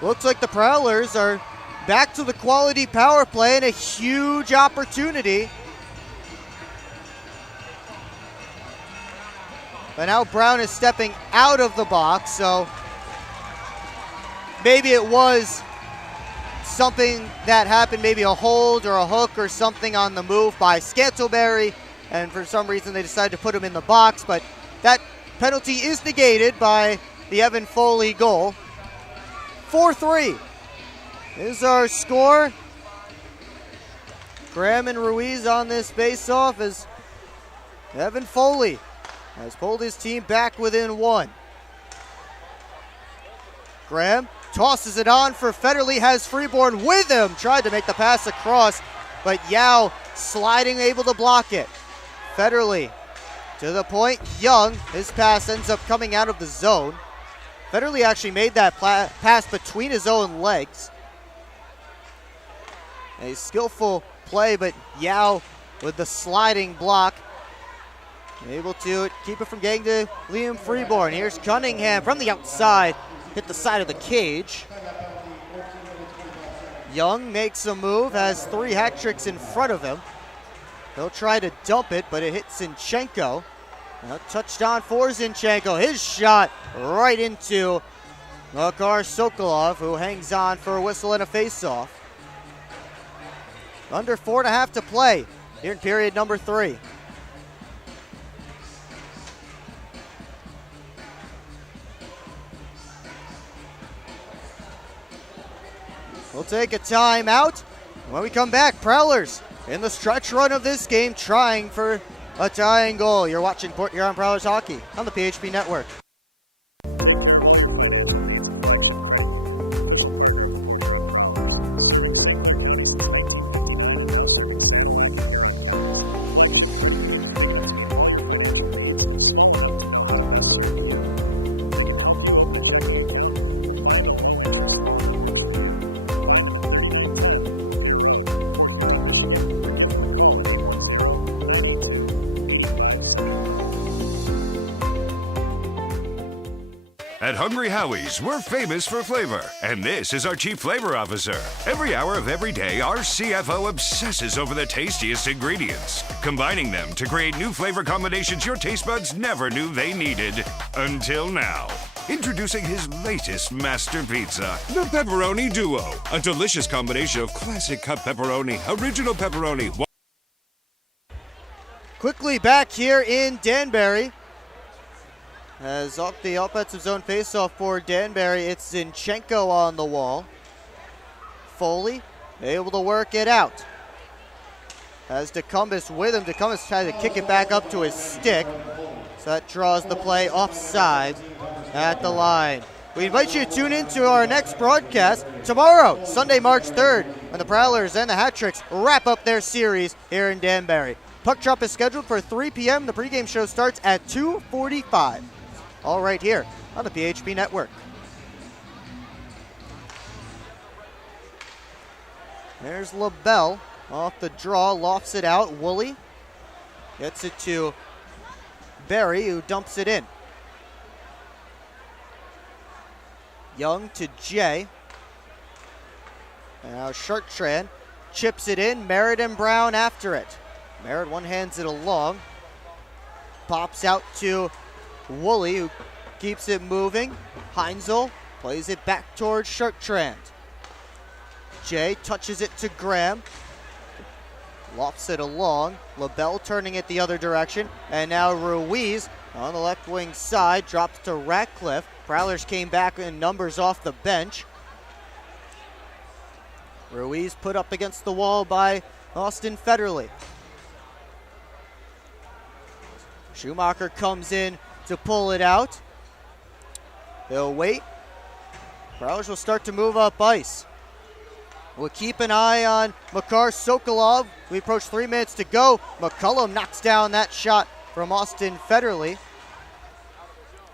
looks like the Prowlers are back to the quality power play and a huge opportunity. But now Brown is stepping out of the box, so maybe it was something that happened, maybe a hold or a hook or something on the move by Scantlebury, and for some reason they decided to put him in the box, but that penalty is negated by the Evan Foley goal. 4-3 is our score. Graham and Ruiz on this face-off as Evan Foley has pulled his team back within one. Graham tosses it on for Federley, has Freeborn with him, tried to make the pass across, but Yao sliding, able to block it. Federley to the point, Young, his pass ends up coming out of the zone. Federley actually made that pass between his own legs. A skillful play, but Yao with the sliding block, able to keep it from getting to Liam Freeborn. Here's Cunningham from the outside, hit the side of the cage. Young makes a move, has 3 hat tricks in front of him. He'll try to dump it, but it hits Zinchenko. Now touchdown for Zinchenko. His shot right into Makar Sokolov, who hangs on for a whistle and a face-off. Under 4.5 to play here in period number 3. We'll take a timeout. When we come back, Prowlers in the stretch run of this game, trying for a tying goal. You're watching Port Huron Prowlers hockey on the PHP Network. At Hungry Howie's, we're famous for flavor, and this is our Chief Flavor Officer. Every hour of every day, our CFO obsesses over the tastiest ingredients, combining them to create new flavor combinations your taste buds never knew they needed. Until now. Introducing his latest master pizza, the Pepperoni Duo. A delicious combination of classic cut pepperoni, original pepperoni. Quickly back here in Danbury. As up the offensive zone faceoff for Danbury, it's Zinchenko on the wall. Foley able to work it out. Has DeCumbus with him. DeCumbus tries to kick it back up to his stick. So that draws the play offside at the line. We invite you to tune in to our next broadcast tomorrow, Sunday, March 3rd, when the Prowlers and the Hat Tricks wrap up their series here in Danbury. Puck drop is scheduled for 3 p.m. The pregame show starts at 2:45. All right here on the PHP Network. There's LaBelle off the draw, lofts it out. Woolley gets it to Barry, who dumps it in. Young to Jay. And now Chartrand chips it in. Merritt and Brown after it. Merritt one-hands it along. Pops out to Woolley, who keeps it moving. Heinzel plays it back towards Chartrand. Jay touches it to Graham. Lofts it along. LaBelle turning it the other direction. And now Ruiz on the left wing side drops to Ratcliffe. Prowlers came back in numbers off the bench. Ruiz put up against the wall by Austin Federley. Schumacher comes in to pull it out. They'll wait. Prowlers will start to move up ice. We'll keep an eye on Makar Sokolov. We approach 3 minutes to go. McCullum knocks down that shot from Austin Federley.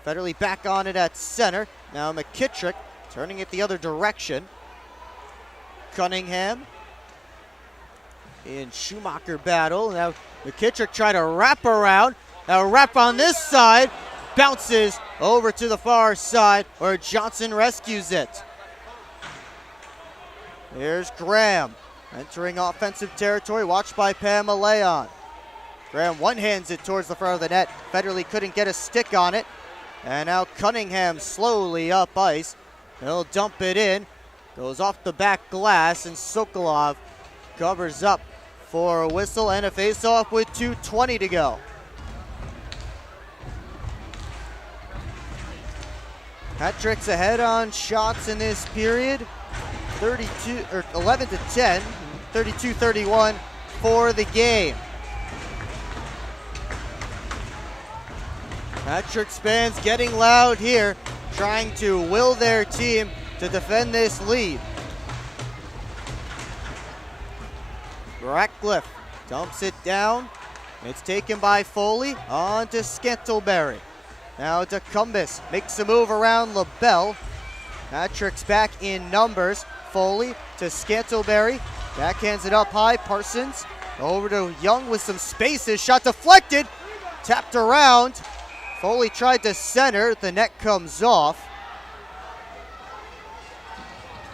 Federley back on it at center. Now McKittrick turning it the other direction. Cunningham in Schumacher battle. Now McKittrick trying to wrap around. Now wrap on this side. Bounces over to the far side where Johnson rescues it. Here's Graham entering offensive territory, watched by Pam Leon. Graham one-hands it towards the front of the net. Federley couldn't get a stick on it. And now Cunningham slowly up ice. He'll dump it in. Goes off the back glass, and Sokolov covers up for a whistle and a face-off with 2:20 to go. Hat-tricks ahead on shots in this period. 11 to 10, 32-31 for the game. Hat-tricks fans getting loud here, trying to will their team to defend this lead. Ratcliffe dumps it down. It's taken by Foley on to Scantlebury. Now DeCumbus makes a move around LaBelle. Hat-tricks back in numbers. Foley to Scantlebury. Backhands it up high. Parsons over to Young with some space. His shot deflected. Tapped around. Foley tried to center. The net comes off.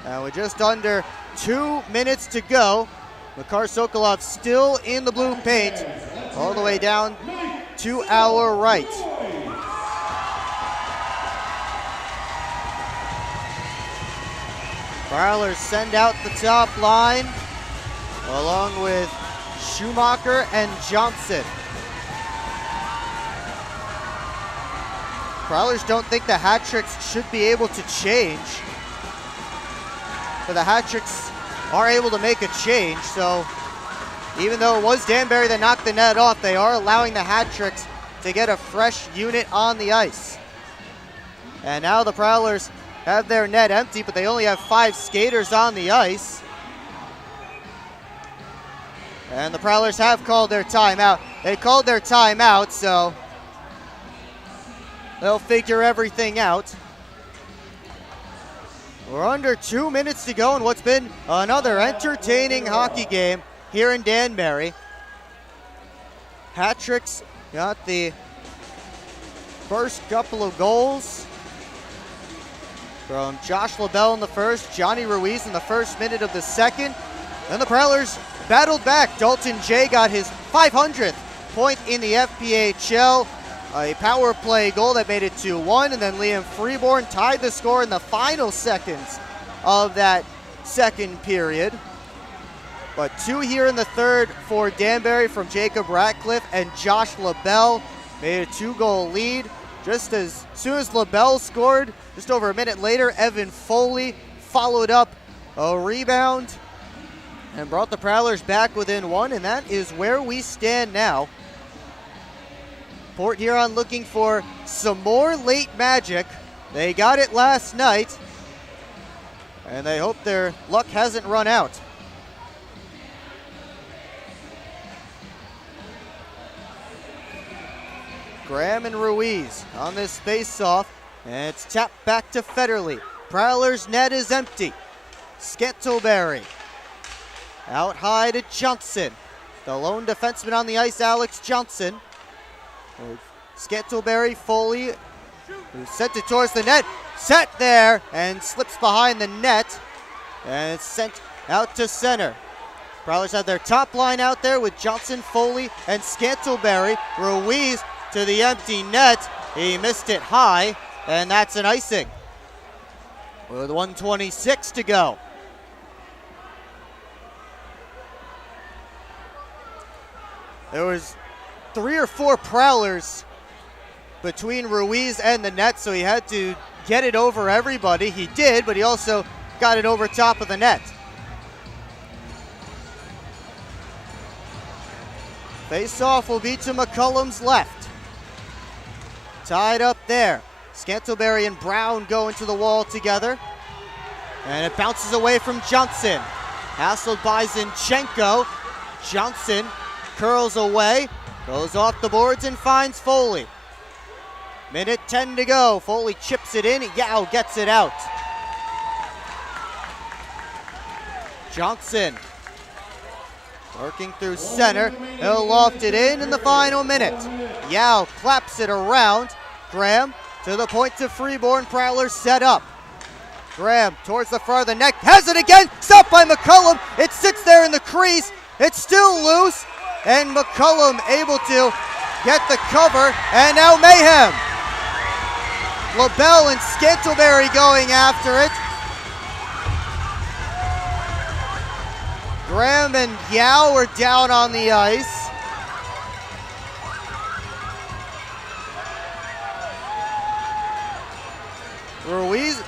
Now with just under 2 minutes to go, Makar Sokolov still in the blue paint, all the way down to our right. Prowlers send out the top line, along with Schumacher and Johnson. Prowlers don't think the hat-tricks should be able to change. But the hat-tricks are able to make a change, so even though it was Danbury that knocked the net off, they are allowing the hat-tricks to get a fresh unit on the ice. And now the Prowlers have their net empty, but they only have 5 skaters on the ice. And the Prowlers have called their timeout. They called their timeout, so they'll figure everything out. We're under 2 minutes to go in what's been another entertaining hockey game here in Danbury. Hat-tricks got the first couple of goals from Josh LaBelle in the first, Johnny Ruiz in the first minute of the second. Then the Prowlers battled back. Dalton Jay got his 500th point in the FPHL. A power play goal that made it 2-1, and then Liam Freeborn tied the score in the final seconds of that second period. But 2 here in the third for Danbury from Jacob Ratcliffe, and Josh LaBelle made a 2-goal lead. Just as soon as LaBelle scored, just over a minute later, Evan Foley followed up a rebound and brought the Prowlers back within 1, and that is where we stand now. Port Huron looking for some more late magic. They got it last night, and they hope their luck hasn't run out. Graham and Ruiz on this face-off, and it's tapped back to Federley. Prowler's net is empty. Scantlebury out high to Johnson. The lone defenseman on the ice, Alex Johnson. Scantlebury, Foley, who sent it towards the net, set there and slips behind the net, and it's sent out to center. Prowlers have their top line out there with Johnson, Foley, and Scantlebury. Ruiz to the empty net. He missed it high, and that's an icing with 1:26 to go. There was 3 or 4 Prowlers between Ruiz and the net, so he had to get it over everybody. He did, but he also got it over top of the net. Face-off will be to McCullum's left. Tied up there. Scantlebury and Brown go into the wall together. And it bounces away from Johnson. Hassled by Zinchenko. Johnson curls away. Goes off the boards and finds Foley. Minute 10 to go. Foley chips it in. Yao gets it out. Johnson working through center. He'll loft it in the final minute. Yao claps it around. Graham to the point to Freeborn. Prowlers set up. Graham towards the front of the net. Has it again. Stopped by McCullum. It sits there in the crease. It's still loose. And McCullum able to get the cover. And now mayhem. LaBelle and Scantleberry going after it. Graham and Yao are down on the ice. Ruiz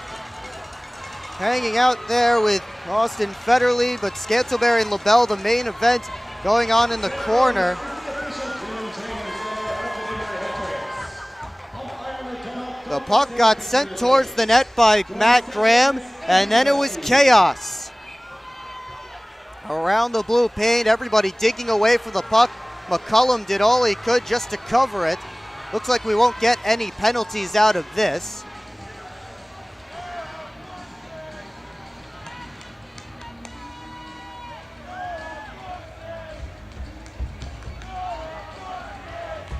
hanging out there with Austin Federley, but Scantleberry and LaBelle, the main event going on in the corner. The puck got sent towards the net by Matt Graham, and then it was chaos. Around the blue paint, everybody digging away from the puck. McCullum did all he could just to cover it. Looks like we won't get any penalties out of this.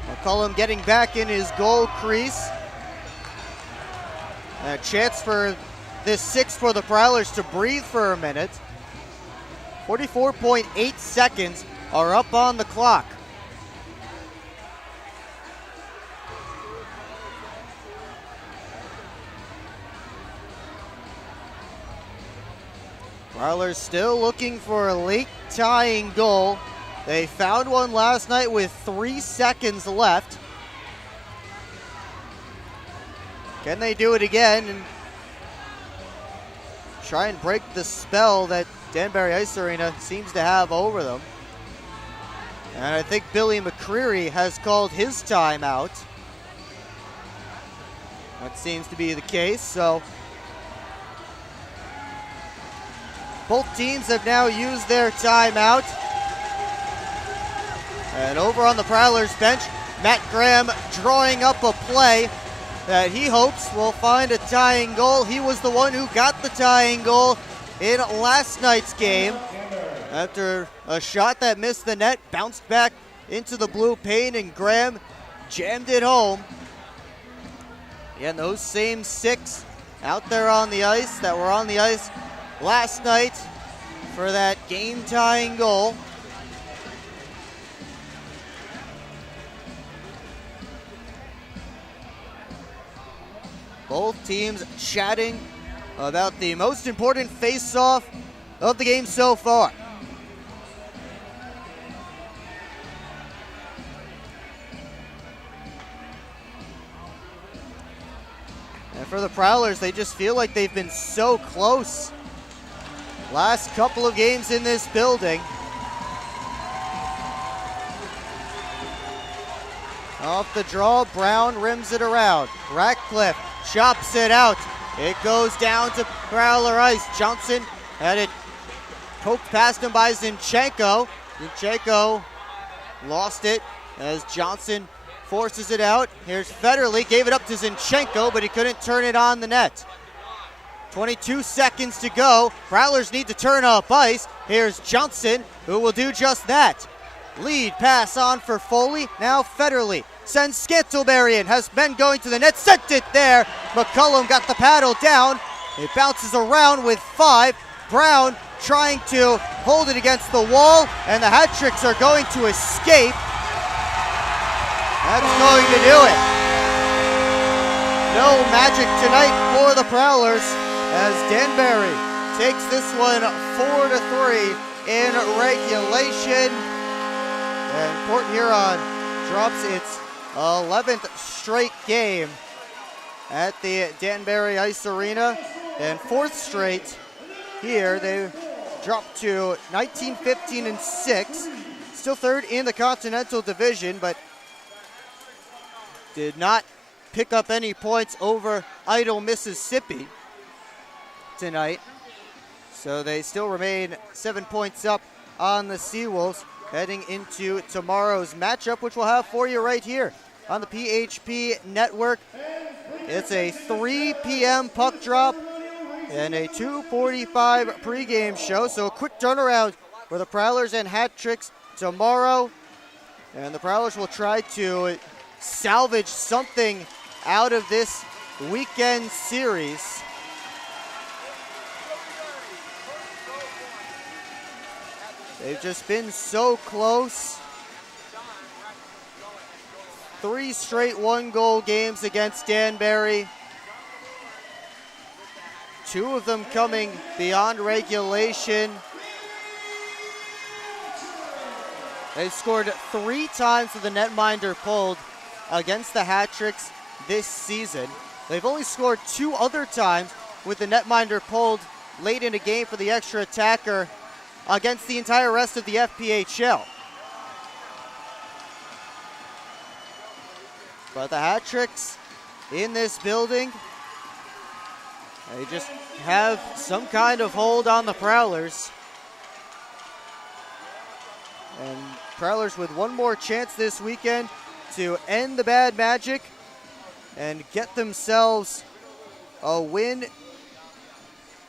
McCullum getting back in his goal crease. A chance for this sixth for the Prowlers to breathe for a minute. 44.8 seconds are up on the clock. Prowlers still looking for a late tying goal. They found one last night with 3 seconds left. Can they do it again and try and break the spell that Danbury Ice Arena seems to have over them? And I think Billy McCreary has called his timeout. That seems to be the case, so both teams have now used their timeout. And over on the Prowlers bench, Matt Graham drawing up a play that he hopes will find a tying goal. He was the one who got the tying goal in last night's game. After a shot that missed the net, bounced back into the blue paint, and Graham jammed it home. Again, those same 6 out there on the ice that were on the ice last night for that game-tying goal. Both teams chatting about the most important face-off of the game so far. And for the Prowlers, they just feel like they've been so close last couple of games in this building. Off the draw, Brown rims it around. Ratcliffe chops it out. It goes down to Prowler ice. Johnson had it poked past him by Zinchenko. Zinchenko lost it as Johnson forces it out. Here's Federley, gave it up to Zinchenko, but he couldn't turn it on the net. 22 seconds to go. Prowlers need to turn up ice. Here's Johnson, who will do just that. Lead pass on for Foley. Now Federley sends Scantleberry in. Has been going to the net. Sent it there. McCullum got the paddle down. It bounces around with 5. Brown trying to hold it against the wall. And the hat tricks are going to escape. That's going to do it. No magic tonight for the Prowlers as Danbury takes this one 4-3 in regulation. And Port Huron drops its 11th straight game at the Danbury Ice Arena, and 4th straight here. They dropped to 19-15-6, still 3rd in the Continental Division, but did not pick up any points over Idle, Mississippi tonight. So they still remain 7 points up on the Seawolves. heading into tomorrow's matchup, which we'll have for you right here on the PHP Network. It's a 3 p.m. puck drop and a 2:45 pregame show, so a quick turnaround for the Prowlers and Hat Tricks tomorrow. And the Prowlers will try to salvage something out of this weekend series. They've just been so close. 3 straight one-goal games against Danbury. 2 of them coming beyond regulation. They've scored 3 times with the netminder pulled against the Hat Tricks this season. They've only scored 2 other times with the netminder pulled late in a game for the extra attacker against the entire rest of the FPHL. But the Hat Tricks in this building, they just have some kind of hold on the Prowlers. And Prowlers with one more chance this weekend to end the bad magic and get themselves a win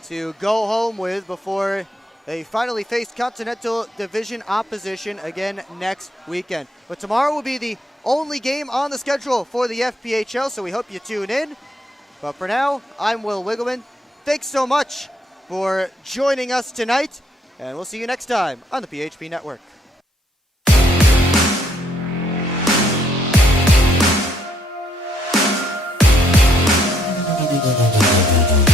to go home with before they finally face Continental Division opposition again next weekend. But tomorrow will be the only game on the schedule for the FPHL, so we hope you tune in. But for now, I'm Will Wiggleman. Thanks so much for joining us tonight, and we'll see you next time on the PHP Network. Thank you.